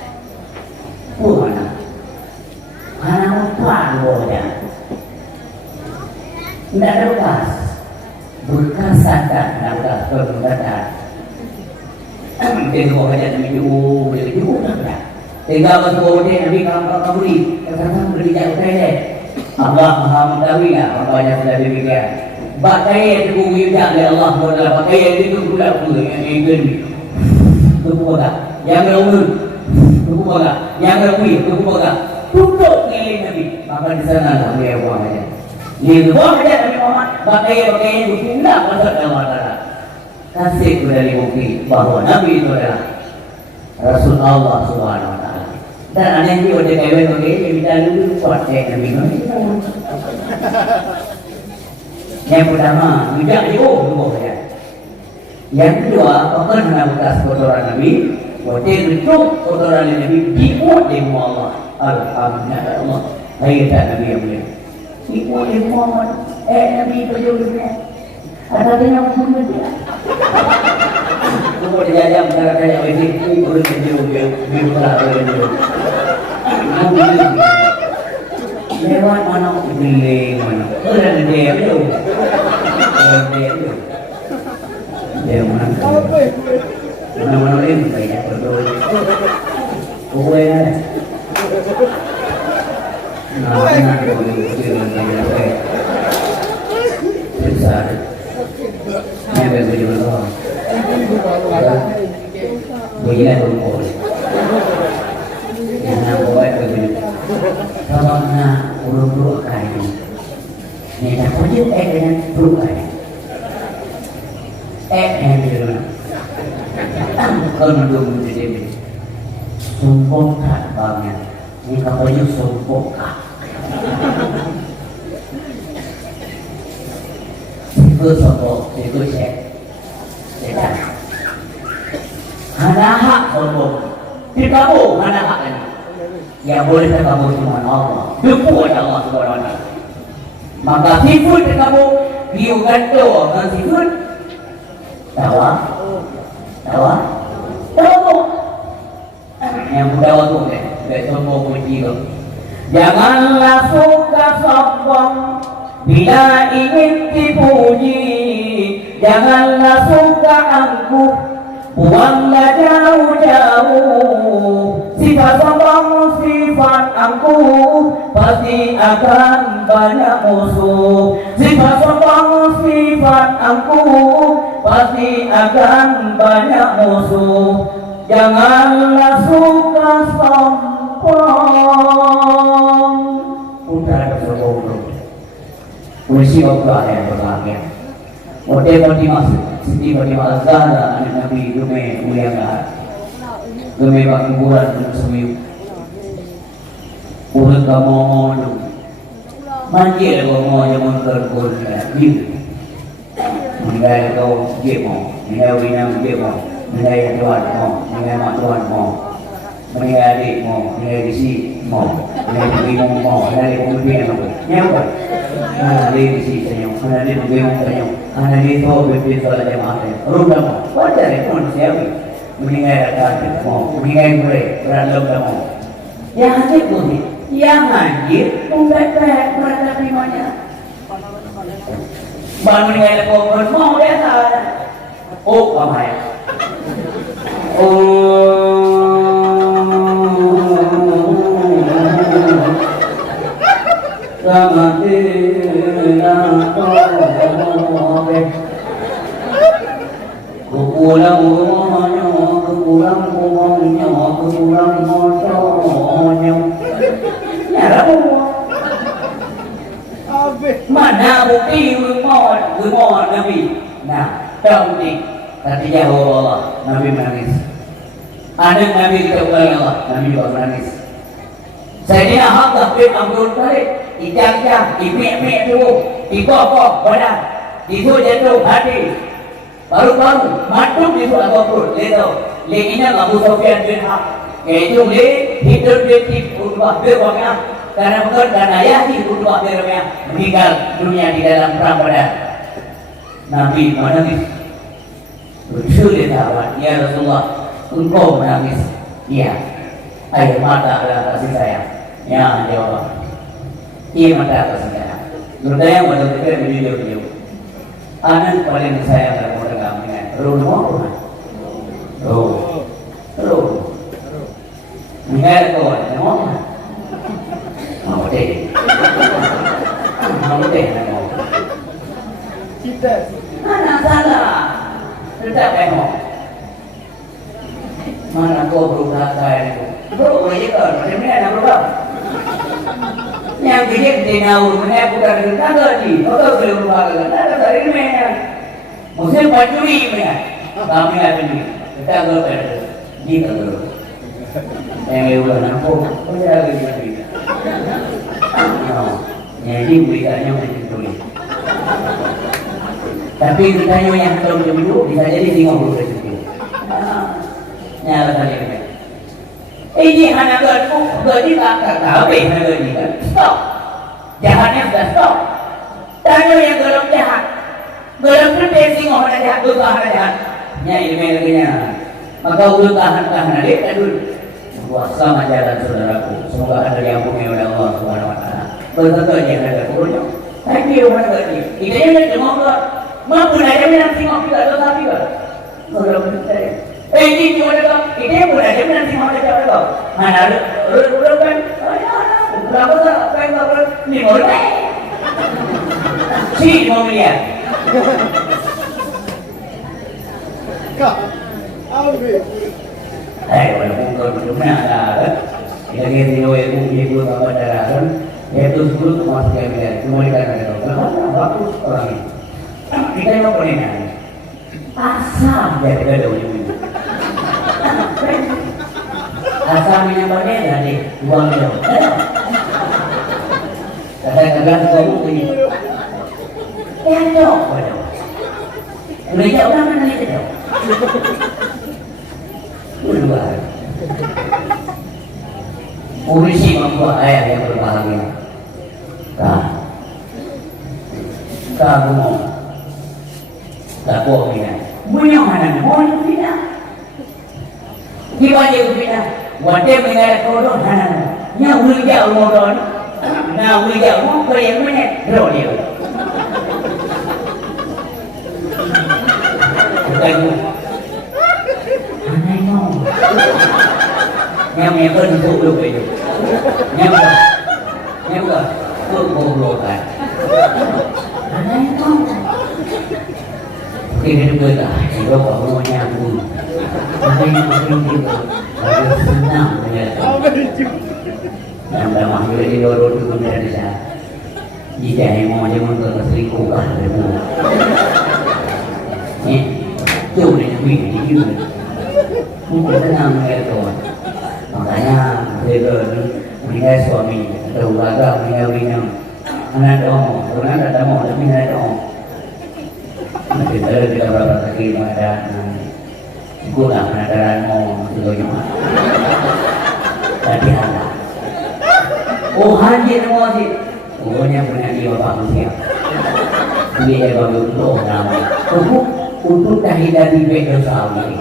Mana? Anak apa dia? Tidak ada bekas. Bekas sadar, tidak bekas berbekas. Tengok aja Nabi juga tak. Tinggal masuk dia Nabi kamu ni, kata beri jauh saya. Allah Maha mengetahui lah apa yang sudah demikian. Bakai itu wujud dari Allah Taala. Bakai itu pula yang ingin. Tubuh tak? Yang berumur. Tubuh tak? Yang berumur. Tubuh tak? Tutup ni Nabi. Maka di sana lah dia buang aja. Dia buang aja Nabi Muhammad. Bakai itu tidak masuk dalam Allah. Kasih dari bukti bahawa Nabi itu adalah Rasul Allah Subhanahu Wa Taala. Dan ada yang dia ada kawin bagi dia minta dulu kuat cek Nabi Muhammad. Yang pertama, tidak diubah ya. Yang kedua, pernah bekas kotoran Nabi, wajib itu kotoran Nabi dibuat di Allah. Alhamdulillah Allah. Hayat Nabi yang mulia. Dibuat di Muhammad. Nabi berjaya. Ada yang membunuh dia. Tunggu dia jam cara kaya ini boleh menjadi bimbang boleh. Lewat mana pilih mana? Orang dia tu. Dia mana? Mana ini banyak betul. Boleh ada. Nah, boleh. Besar. Yang berbeda berbeda. Begini boleh. Yang boleh berbeda. Kalau nak urut kayu, ni dah wajib dengan urut kayu. Yang dia. Kalau mendung di sini, sumpah tak banyak. Ni kau wajib sumpah. Itu sombong, itu cek. Mana hak sombong? Dikabur, mana hak ini? Yang boleh terkabur cuma Allah. Berpuas Allah Subhanahu Wa Taala. Maka sifat terkabur, dia gantung dengan sifat tawa. yang muda waktu kan, tidak sombong kunci tu. Janganlah suka sombong bila ingin dipuji, janganlah suka angkuh, buanglah jauh-jauh. Sifat sombong, sifat angkuh, pasti akan banyak musuh. Sifat sombong, sifat angkuh, pasti akan banyak musuh. Janganlah suka sombong. Putra bersombong. Polisi Allah yang berbahagia. Model Fatimah Siti Fatimah Zahra anak Nabi Dume mulia Dume kuburan untuk semua. Urut kamu manjil kamu jangan terkul ni. Mengai kau jemo, mengai winam jemo, mengai tuan mo, mengai mak tuan mo, mengai adik mo, mengai isi mo, mengai ibu mo, mengai pemimpin mo. Nyawa. Di sini senyum, mana di bumi senyum, mana di bawah bumi soal jemaah. Rumah mo, wajar pun siapa meninggal akan mo, meninggal mulai berandam kamu. Yang hadir bumi, yang hadir bukan mereka primanya. Baru meninggal kau mau dia tak? Oh, kamai. Kupulang rumahnya, kupulang rumahnya, kupulang motornya. Nyara semua. Mana bukti rumah Nabi? Nah, tahu bukti. Tadi jauh Allah, Nabi menangis. Ada Nabi kita ulang Allah, Nabi juga menangis. Saya Hamzah bin Abdul Thalib, ijak-jak, imek-mek tu, ikok-kok, badan, itu jatuh hati. Baru-baru, matuk itu Abu Bakar, leto, lekinan Abu Sufyan bin Harb. Itu le, hidup di Utbah berwakil, karena betul dan ayah di Utbah berwakil meninggal dunia di dalam perang Badar. Nabi menangis. Bersyukur sahabat, ya Rasulullah, engkau menangis. Iya, air mata adalah kasih sayang. Ya, jawab. Iya mata kasih sayang. Berdaya betul-betul beliau. Anak paling sayang dalam orang kami. Rumah. Mengalir kau, mau? Mau deh. Mau deh, mau. Kita. Anak salah. Tidak mau. Mana kau berusaha saya itu? Bro, kan? Macam ni nak berubah. Yang gede naur, mana bukan kita lagi. Kau tahu belum berubah kan? Ada dari mana? Musim bajuri mana? Kami ada ni. Kita berubah. Kita berubah. Yang udah nampak, kau ada lagi. Jadi beritanya macam tu. Tapi beritanya yang tahu dulu bisa jadi 50 ribu. Nyala kali ini. Ini hanya berdi tak tahu hanya berdi kan. Stop. Jahatnya sudah stop. Tanya yang gelap jahat. Gelap tu basic orang jahat, berbahan jahat. Nya ilmu lagi-nya. Maka udah tahan adik dulu. Puasa jalan saudaraku. Semoga anda diampuni oleh Allah Subhanahu Wa Taala. Betul yang ada kurunnya. Tapi orang berdi. Kita yang semoga mampu aja menang singok kita dosa juga. Gelap betul. Ini cuma ada, ini pun ada nanti mau ada apa? Mana udah kan? Berapa tak? Kan berapa? 5 ribu. Si mau lihat. Kak, ambil. Walaupun kalau belum ada, kita kira ibu apa darah kan? Itu 10,3 miliar. Cuma dikatakan ada. Kenapa? Bagus orang ini. Kita yang boleh nanya. Asam dia ada ujung. Asam yang mana tadi? Buang dia. Kadang-kadang kamu begini. Jauh, jauh. Udah jauh kan mana itu jauh? Kedua. Polisi membuat ayah yang berbahagia. Kamu mau? Tak boleh. Munyong mana? Munyong tidak. Di wajah kita, Wadah mengalah kodok, nya uli jauh modal, nah uli jauh mau kalian mana? Draw dia. Bukan, aneh mau. Yang pun untuk lu itu, yang goblokan. Aneh mau. Ini juga, juga kalau nyambung. Aneh juga. Saya senang melihat yang dah mahu di luar itu kemudian saya jika yang mau jangan terselingkuh lah dulu. Ni, jauh dari begini juga. Mungkin senang melihat kawan. Makanya saya meninggal suami atau keluarga meninggal anak dong, orang ada mau tapi anak dong. Masih ada tidak berapa kali ada. Gue gak penasaran mau dulu gimana. Tapi ada. Oh haji semua sih. Pokoknya punya dia bapak siap. Dia baru untuk orang. Untuk menghindari dosa ini.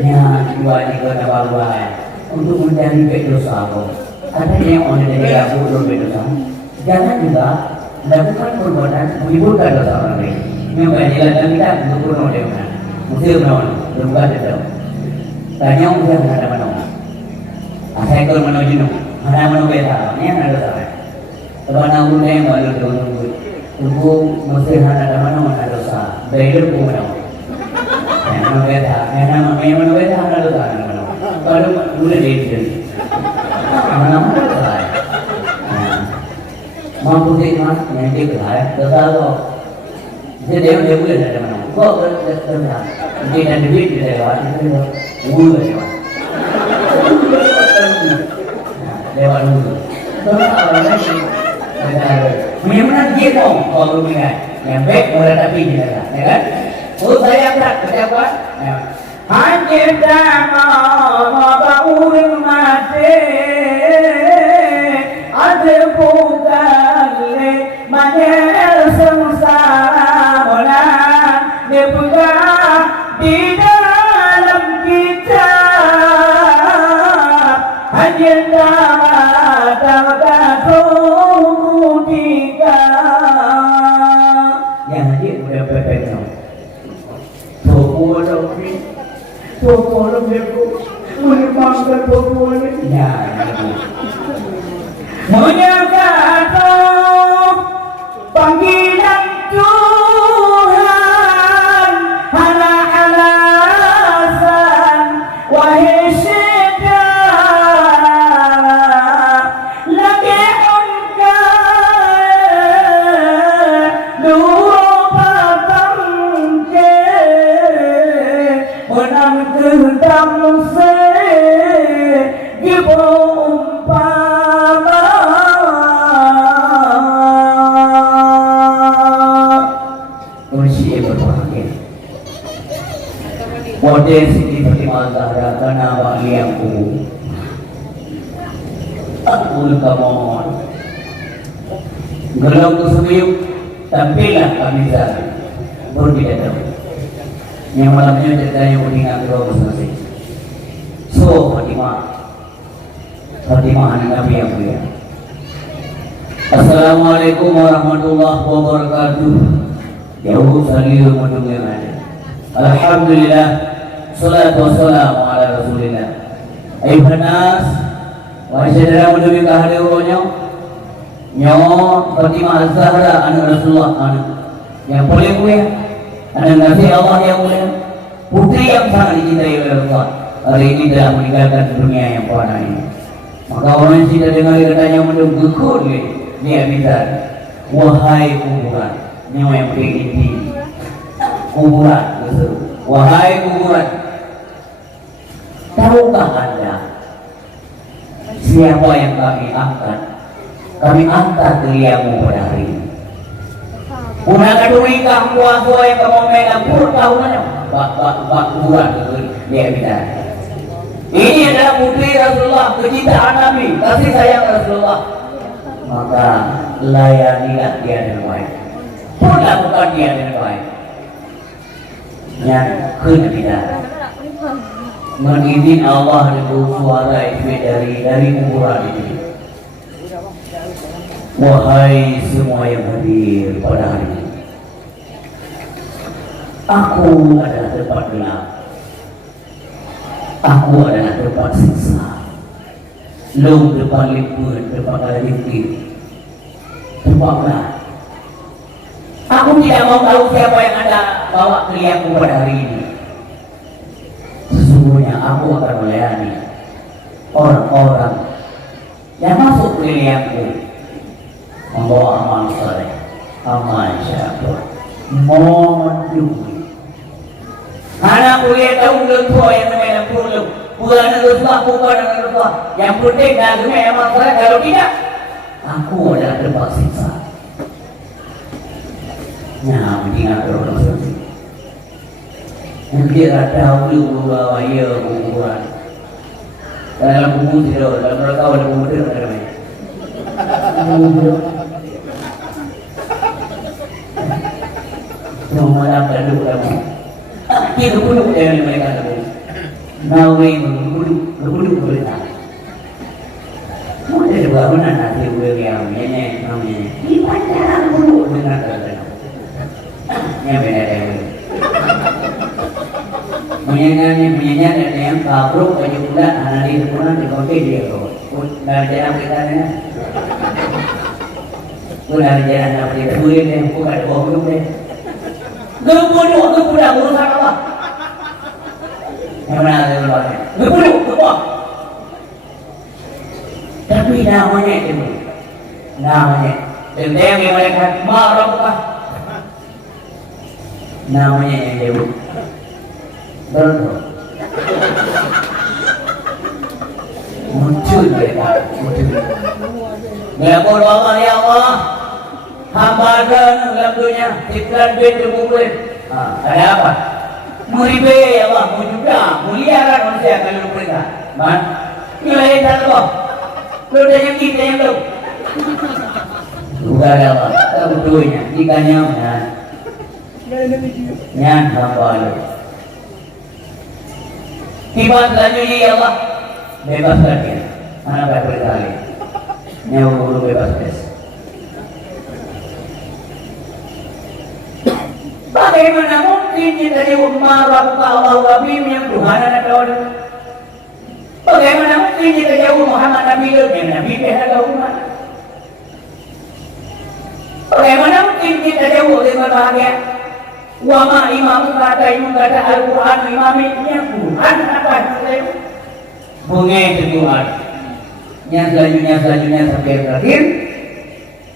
Ya dua ini kena bawa. Untuk menghindari dosa. Ada yang orang dari dapur dosa. Jangan juga melakukan perbuatan menimbulkan dosa orang lain. Yang banyak kita untuk bunuh dia. Mesti menolong, belum ada. Tanya udah ada menolong. Asal kau menolong jenuh, ada menolong beta, ni ada dosa. Kalau nak udah yang baru dulu, tunggu mesti ada menolong ada dosa. Beda pun menolong. Menolong beta, menolong beta ada dosa menolong. Kalau udah dia menolong ada dosa. Mampu sih mas, yang dia kelihatan dosa tu. Jadi dia boleh ada menolong. Kau benar, dia ada duit dia lewat itu mulu lewat. Lewat mulu. Kalau orang lain, memang dia tahu kalau begini, yang baik mulai tapi dia tak, ya kan? Oh saya berat, siapa? Hancur sama bauin mati, ada bukan le, mana sengsara bola. Dibuka di dalam kitab agenda tawakal tiga yang hadir udah pepetno toko lebih menyebabkan toko ini ya menyangka panggilan model Siti Fatimah Zahra karena waliaku aku kamohon gelau kesuyuk tampillah kami Zahra berbeda yang malamnya ceritanya uningan dua masing-masing. So Fatimah anak Nabi yang mulia. Assalamualaikum warahmatullahi wabarakatuh. Jauh salih mendengar. Alhamdulillah, salatu wassalamu ala Rasulillah. Ayuhan nas, wa syadara menuju kehadirannya. Nyo Fatimah Zahra anak Rasulullah anak yang paling mulia, anak Nabi Allah yang mulia, putri yang sangat dicintai oleh Allah. Hari ini telah meninggalkan dunia yang fana ini. Maka orang cinta dengar katanya menunggu dia minta, wahai kuburan, nyawa yang paling inti, kuburan, wahai kuburan, tahukah anda siapa yang kami angkat? Kami angkat kaliamu pada hari ini. Gunakan dunia puasa yang kamu megang puluh tahunnya, bak kuburan dia minta. Ini adalah putri Rasulullah, kecintaan Nabi, kasih sayang Rasulullah. Maka layanilah dia dengan baik. Perlakukan dia dengan baik. Yang kena tidak. Menizin Allah dengan suara itu dari kuburan ini. Wahai semua yang hadir pada hari ini, aku adalah tempat gelap, aku adalah tempat siksa. Lu depan liput, depan limpi, tempat gelap. Aku tidak mau tahu siapa yang ada bawa kalianku pada hari ini. Sesungguhnya aku akan melayani orang-orang yang masuk kalianku, membawa amal saleh, amal syakur, mohon dukungan. Anak kuliah tahu tua yang namanya perlu, bukan Rasulullah, bukan Rasulullah. Yang penting dah amal saleh. Kalau tidak, aku adalah tempat siksa. Nah, mengingat orang seperti yang dia tahu bahwa ia kuburan. Dalam buku tidak, dalam mereka ada buku tidak ada namanya. Yang malam terduk kamu. Kita puluk dengan mereka tadi. Nawi puluk berita. Mungkin ada bangunan nanti boleh yang ini namanya. Di panjang puluk dengan tadi. Yang benar yang menyanyi ada yang kabruk baju kuda anak di depan di kopi dia kok dari jalan kita ni dari jalan apa dia boleh yang bukan bohong deh gempuduk urusan apa yang mana ada luarnya gempuduk tapi namanya itu namanya yang mereka marah bukan namanya yang jauh betul muncul mereka muncul ya Allah ya Allah hamba dalam dunia iklan duit terkumpul ada apa muribe ya Allah juga muliakan manusia kalau mereka man nilai dan Allah lu yang kita yang belum juga ya Allah tak betulnya jika nyaman nyan hamba lu tiba selanjutnya ya Allah bebaskan dia mana baik berkali nyawa dulu bebas guys. Bagaimana mungkin kita diumar Rabbuka Allah Wabim yang Tuhan anak Daud. Bagaimana mungkin kita jauh Muhammad Nabi yang Nabi ada umat. Bagaimana mungkin kita jauh dengan bahagia wama imam kata Al-Quran imamnya Tuhan apa itu bungai Tuhan yang selanjutnya sampai terakhir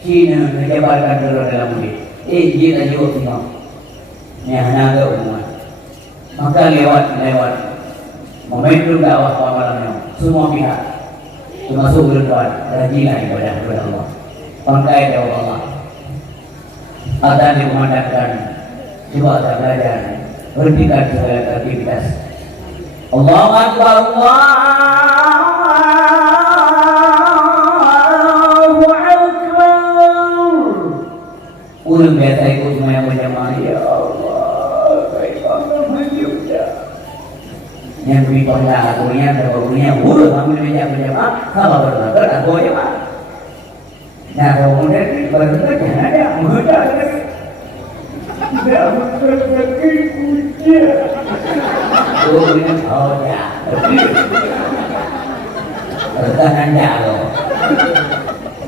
Cina menjabarkan dulu dalam murid dia jauh semua yang naga umat maka lewat momentum dakwah malamnya semua pihak termasuk berdoa rajinlah ibadah kepada Allah pangkai dakwah Allah ada dikumandangkan coba kita belajar berhentikan segala aktivitas Allahu Akbar Allahu Akbar ulang biasa ikut semuanya berjamaah ya Allah baik Allah menjumpa yang beri pada aturnya terbarunya ambil meja berjamaah sama berbakat aku jamaah nah kemudian berbakat ada mudah tidak memperbaiki puja. Oh ya. Pertahanan jauh.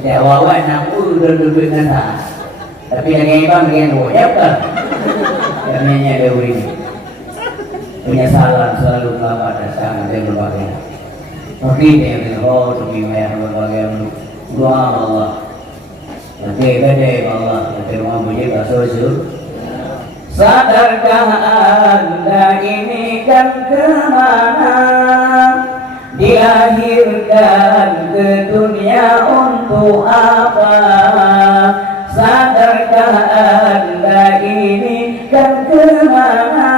Jawaban aku duduk nasa. Tapi yang bang dengan wajib kan. Namanya Dewi ini. Penyesalan selalu selamat datang dari berbagai. Tapi yang demi mayat berbagai doa Allah. Nanti gede Allah. Nanti rumah puji kasih. Sadarkah Anda ini kan kemana dilahirkan ke dunia untuk apa? Sadarkah Anda ini kan kemana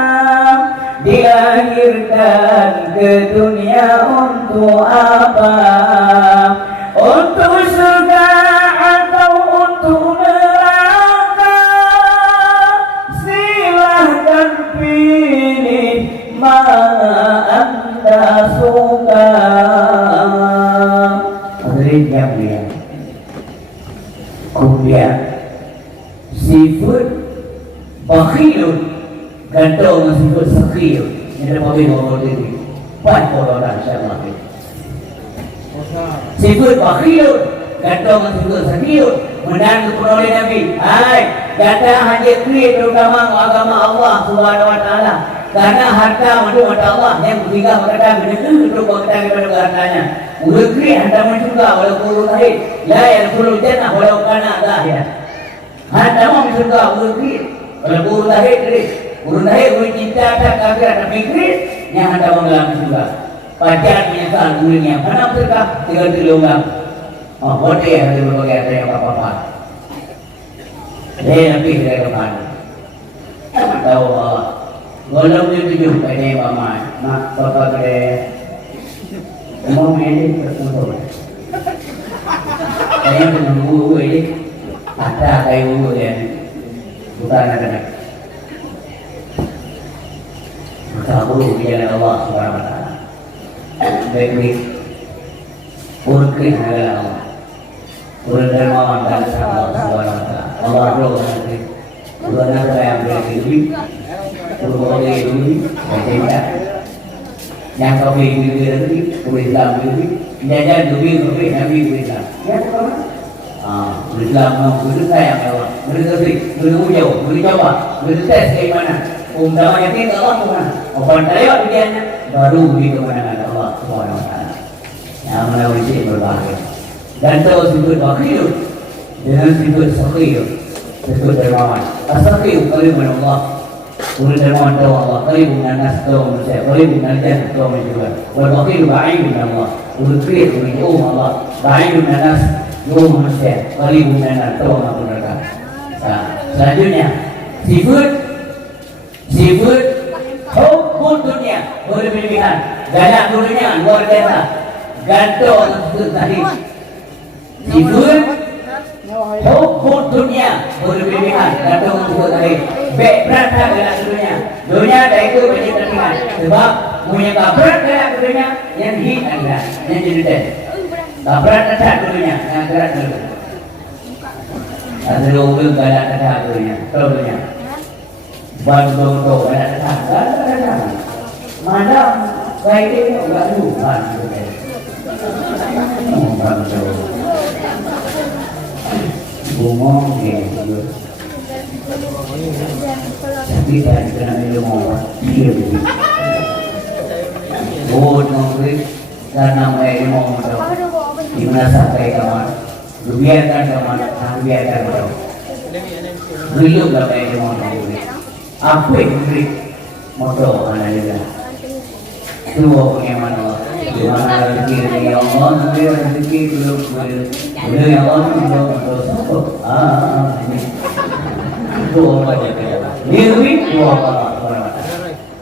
dilahirkan ke dunia untuk apa? Untuk surga atau untuk pilih mana Anda Gantong dengan sifat sakir yang dapat bawa diri. Pan orang insya-Allah. Sifat bakhil, gantong dengan sifat sakir menang kepada Nabi. Hai, kata hanya kiri terutama agama Allah Subhanahu wa taala. Karena harta untuk mata Allah yang ketiga berkata begitu untuk berkata kepada hartanya. Ulukri harta juga walau puluh tahun, la yang puluh jannah walau kana zahir. Harta mau juga ulukri walau puluh tahun kiri. Puluh tahun uluk cinta tak kafir tak fikir yang harta mengalam juga. Pacar menyesal uluknya mana mereka tinggal di lubang. Oh, bodoh yang ada berbagai ada yang apa-apa. Dia lebih dari depan. Tahu Allah. Walau dia tujuh pada mama, nak papa kere, mau ini tertentu. Saya menunggu ini, ada kayu yang bukan ada. Bertahu di jalan Allah Subhanahu Wa Taala. Baik, urus adalah Allah. Urus dermawan dan Allah Subhanahu Wa Taala. Allah roh nanti, urus apa yang berarti Purwokerto ini, yang kau beli lagi, Islam ini, jajan duit Nabi Islam. Ya, Islam mau saya kalau beri coba, beri tes bagaimana. Namanya tidak Allah bukan. Opan tayo dianya baru di kemenangan Allah Subhanahu Wa Taala. Yang melalui sih berbahagia. Dan tahu sifat bakhil dengan sifat sakir, sifat dermawan. Asakir kali Allah. Urus dermawan tahu Allah, qaribun nas tahu manusia, qaribun jannah tahu juga. Wal bakhil ba'idun Allah, urus kiri jauh Allah, ba'idun nas jauh manusia, qaribun nas tahu mereka. Selanjutnya sifat hubbud dunia berlebihan, galak dunia luar biasa, gantung sifat tadi. Sifat hubbud dunia berlebihan, gantung sifat tadi. Berat dalam dunia dah itu berjadikan sebab punya berat dalam dunia yang hit adalah yang jadi berat dalam dunia yang berat dulu. Ada orang berat dalam dunia, dunia. Bantu berat dalam. Mana baik itu enggak lupa. Bantu. Bumong gitu. Kita kena ilmu dia begitu. Oh, nombor karena ilmu itu dimana sampai kamar, biarkan kamar, biarkan kamar. Beliau berapa ilmu nombor? Apa yang beri motor anak juga? Dua bagaimana? Dimana rezeki yang Allah, rezeki belum belum yang Allah belum bersatu. Ini. Dua aja kita. Diri dua Allah.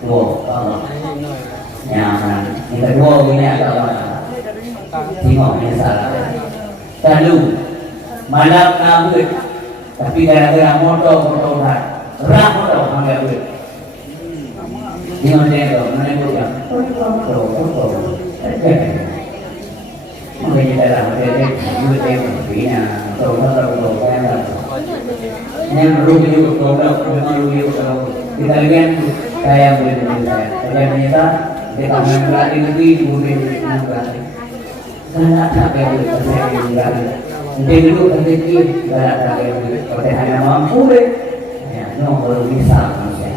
Dua Allah. Yang kedua ini adalah tengok misalnya. Lalu malam kabut, tapi gara-gara motor ram motor ambil duit. Tengok dia menengok yang motor. Mungkin dalam dia duit dia punya motor kan. Yang review produk, memang review kalau kita lihat saya boleh saya minta kita mengambil lagi boleh mengambil karena apa yang saya inginkan dia dulu rezeki karena apa yang oleh hanya mampu deh ya baru bisa manusia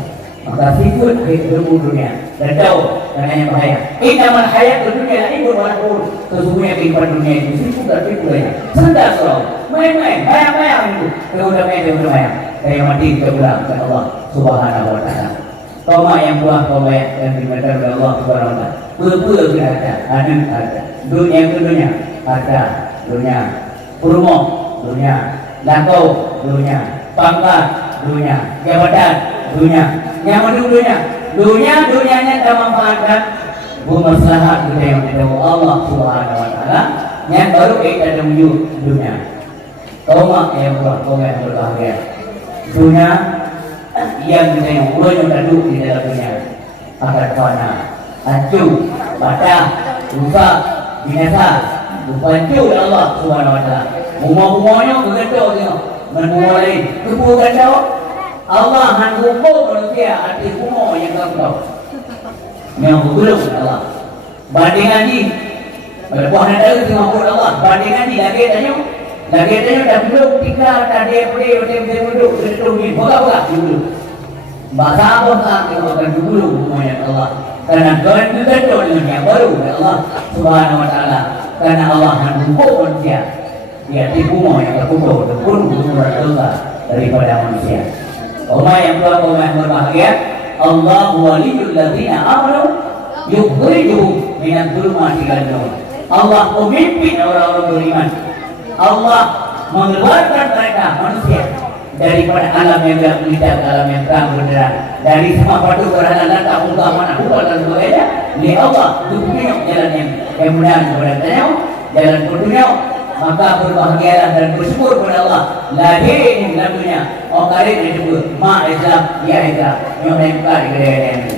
maka sifat hidup dunia dan tahu karena yang bahaya innamal hayat dunia ini bermakna sesungguhnya kehidupan dunia itu sifat dan tipunya sendak kalau main-main bayang-bayang itu udah bayang saya mati kebelah ke Allah Subhanahu Wa Taala. Koma yang buah koma yang dimakan oleh Allah Subhanahu Wa Taala. Pura-pura ada. Dunia harta, dunia rumah, dunia lakau, dunia pangkat, dunia jabatan, dunia nyaman dunianya tak memanfaatkan bermaslahat kita yang ada Allah Subhanahu Wa Taala yang baru kita menuju dunia. Koma yang buah koma yang berbahagia. Dunia yang kita yang ulun duduk di dalam dunia akan fana, hancur, patah, rusak, binasa, hancur Allah Subhanahu Wa Taala. Rumah-rumahnya bergantung tengok, menumbuh lain, kebuah gandau, Allah hukum manusia arti umur yang kau tahu. Yang belum Allah. Bandingan ni pada buah ada tengok Allah. Bandingan ni lagi tanya dah belum tinggal dah dia boleh duduk ni bola dulu. Bahasa apa tak tengok dulu umur yang Allah. Karena Tuhan itu dengan yang baru Allah Subhanahu Wa Taala. Karena Allah hukum manusia. Dia umur yang terkumpul dosa daripada manusia. Orang yang berbahagia, Allah waliyul ladzina amanu yukhrijuhum minadh dhulumati ilan nur. Allah memimpin orang-orang beriman. Allah mengeluarkan mereka manusia daripada alam yang gelap gulita ke alam yang terang benderang, dari semua padu berhala lantang muka mana hubal dan sebagainya. Li Allah tunjuk jalan yang benar kepada kita, jalan petunjuk. Maka berbahagialah dan bersyukur kepada Allah. Lagi ini lagunya orang disebut ma Islam ya Islam yang membuka di kedai ini.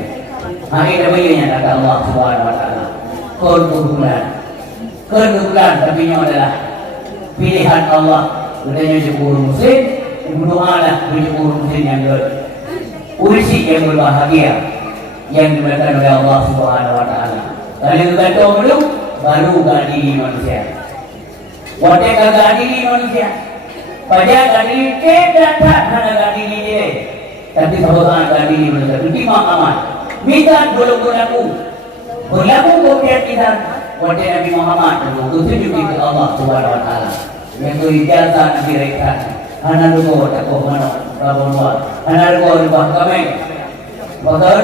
Hari demikiannya kata Allah Subhanahu Wa Taala. Kedudukan tapi ini adalah pilihan Allah. Udahnya jebur muslim, berdoalah jebur muslim yang berisi yang berbahagia yang diberikan oleh Allah Subhanahu Wa Taala. Kalau kita tahu belum, baru gadini manusia. Wate gadini manusia. Pada gadini kita tak ada gadini dia. Tapi sahabat gadini manusia. Itu Muhammad. Minta belum berlaku kemudian kita wate Nabi Muhammad itu tunjuk ke Allah Subhanahu Wa Taala. Yang ijazah Nabi rekan. Anak lupa tak kau mana rabunwa. Anak lupa rubah kami. Betul?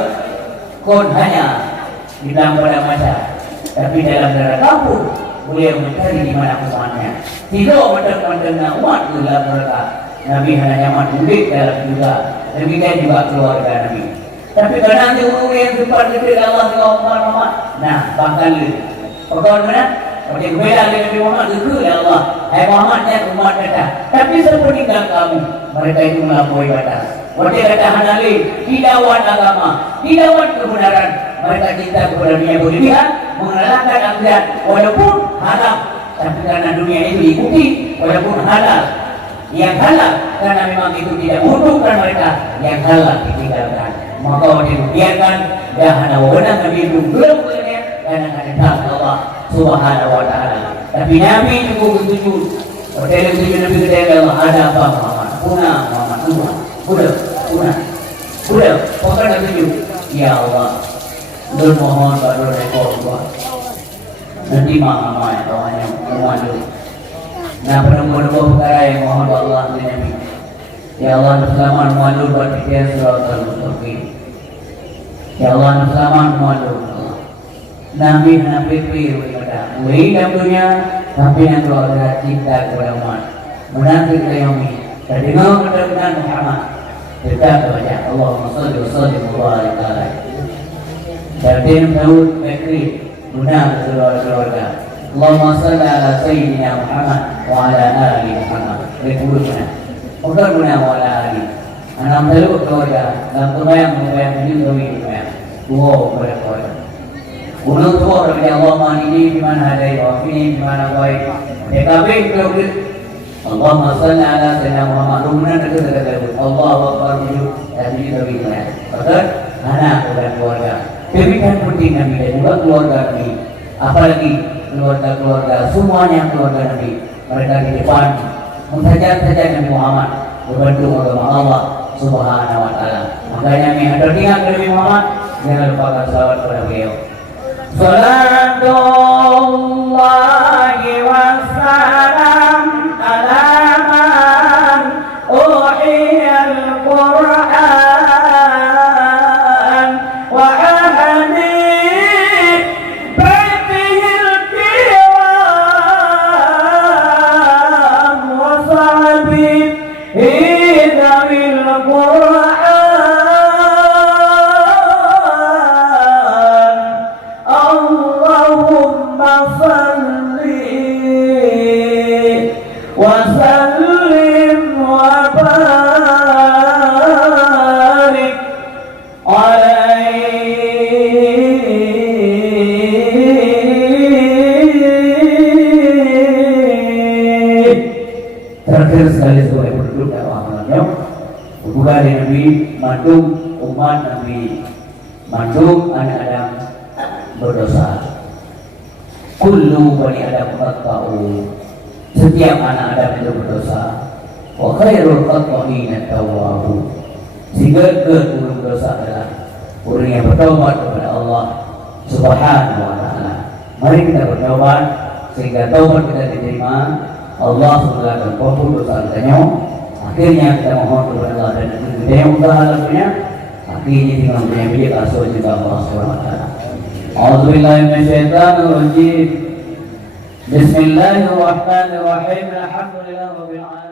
Kon hanya di dalam pada masa, tapi dalam darah kampung boleh mencari di mana kesalahannya. Tidak mendengar umat dalam mereka. Nabi hanya nyaman mudik dalam juga. Demikian juga keluarga Nabi. Tapi kadang nanti urut yang sempat kita Allah dengan umat. Nah, bahkan lu. Pokoknya mana? Macam bela dengan Nabi Muhammad itu ya Allah. Hai Muhammadnya umat kita. Tapi sepeninggal kamu, mereka itu melampaui batas. Wajah kata hanali, dilawan agama, dilawan kebenaran. Mereka cinta kepada dunia berlebihan, mengalahkan akhirat walaupun halal. Tapi karena dunia itu diikuti, walaupun halal. Yang halal, karena memang itu tidak menguntungkan mereka. Yang halal ditinggalkan. Maka dibiarkan, dahana wawenang Nabi itu belum boleh, karena ada Allah Subhanahu Wa Taala. Tapi Nabi cukup tujuh. Hotel tujuh Nabi kita Allah ada apa Muhammad? Muhammad. Udah, pokoknya tujuh. Ya Allah, bermohon pada rekor Allah. Nanti Muhammad Tuhannya memandu. Nah, penemuan-penemuan perkara yang mohon Allah dari Nabi. Ya Allah, bersama memandu buat kita suratul mustaqim. Ya Allah, bersama memandu. Nabi berkata, wahai dalamnya, tapi yang keluarga cinta kepada umat. Menanti kita yang ini. Terdengar mudah-mudahan Muhammad. Kita baca Allahumma salli wa sallim wa barik alaihi. Terdengar Daud Bakri guna keluarga. Allahumma salli ala sayyidina Muhammad wa ala ali Muhammad. Rekuluna. Bukan guna wa ala ali. Anak teruk keluarga. Dalam kebayang menyusul kebayang. Wow keluarga. Untuk kepada Allah mani di mana ada di mana baik. PKB keluarga. Allahumma salli ala sayyidina Muhammad rumna dekat Allahu akbar tujuh dan tujuh kita. Betul? Anak dan keluarga. Demikian penting Nabi dan juga keluarga Nabi. Apalagi keluarga semuanya keluarga Nabi. Mereka di depan mensajar Nabi Muhammad membantu agama Allah Subhanahu Wa Taala. Makanya kami ingat Nabi Muhammad, jangan lupakan salawat kepada beliau. Salatullahi wassalam ala man uhiyal Qur'an wa ahli baitihil kiram wa sahbihi dhawil Qur'an. Terakhir sekali sebagai penduduk dakwah malamnya, bukan Nabi mandung umat Nabi, mandung anak Adam berdosa. Kullu bani Adam khata'u, setiap anak Adam itu berdosa. Wa khairul khata'ina tawwabu, sehingga keurang dosa adalah orang yang bertobat kepada Allah Subhanahu wa ta'ala. Mari kita bertobat sehingga taubat kita diterima, Allah akan mengampuni dosa kita. Akhirnya kita mohon kepada Allah dan kita yang usaha lakunya, akhirnya tinggal punya bilik asuh juga Allah Subhanahu wa ta'ala. A'udzubillahi minasyaitonir rajim. Bismillahirrahmanirrahim. Alhamdulillahirabbil alamin.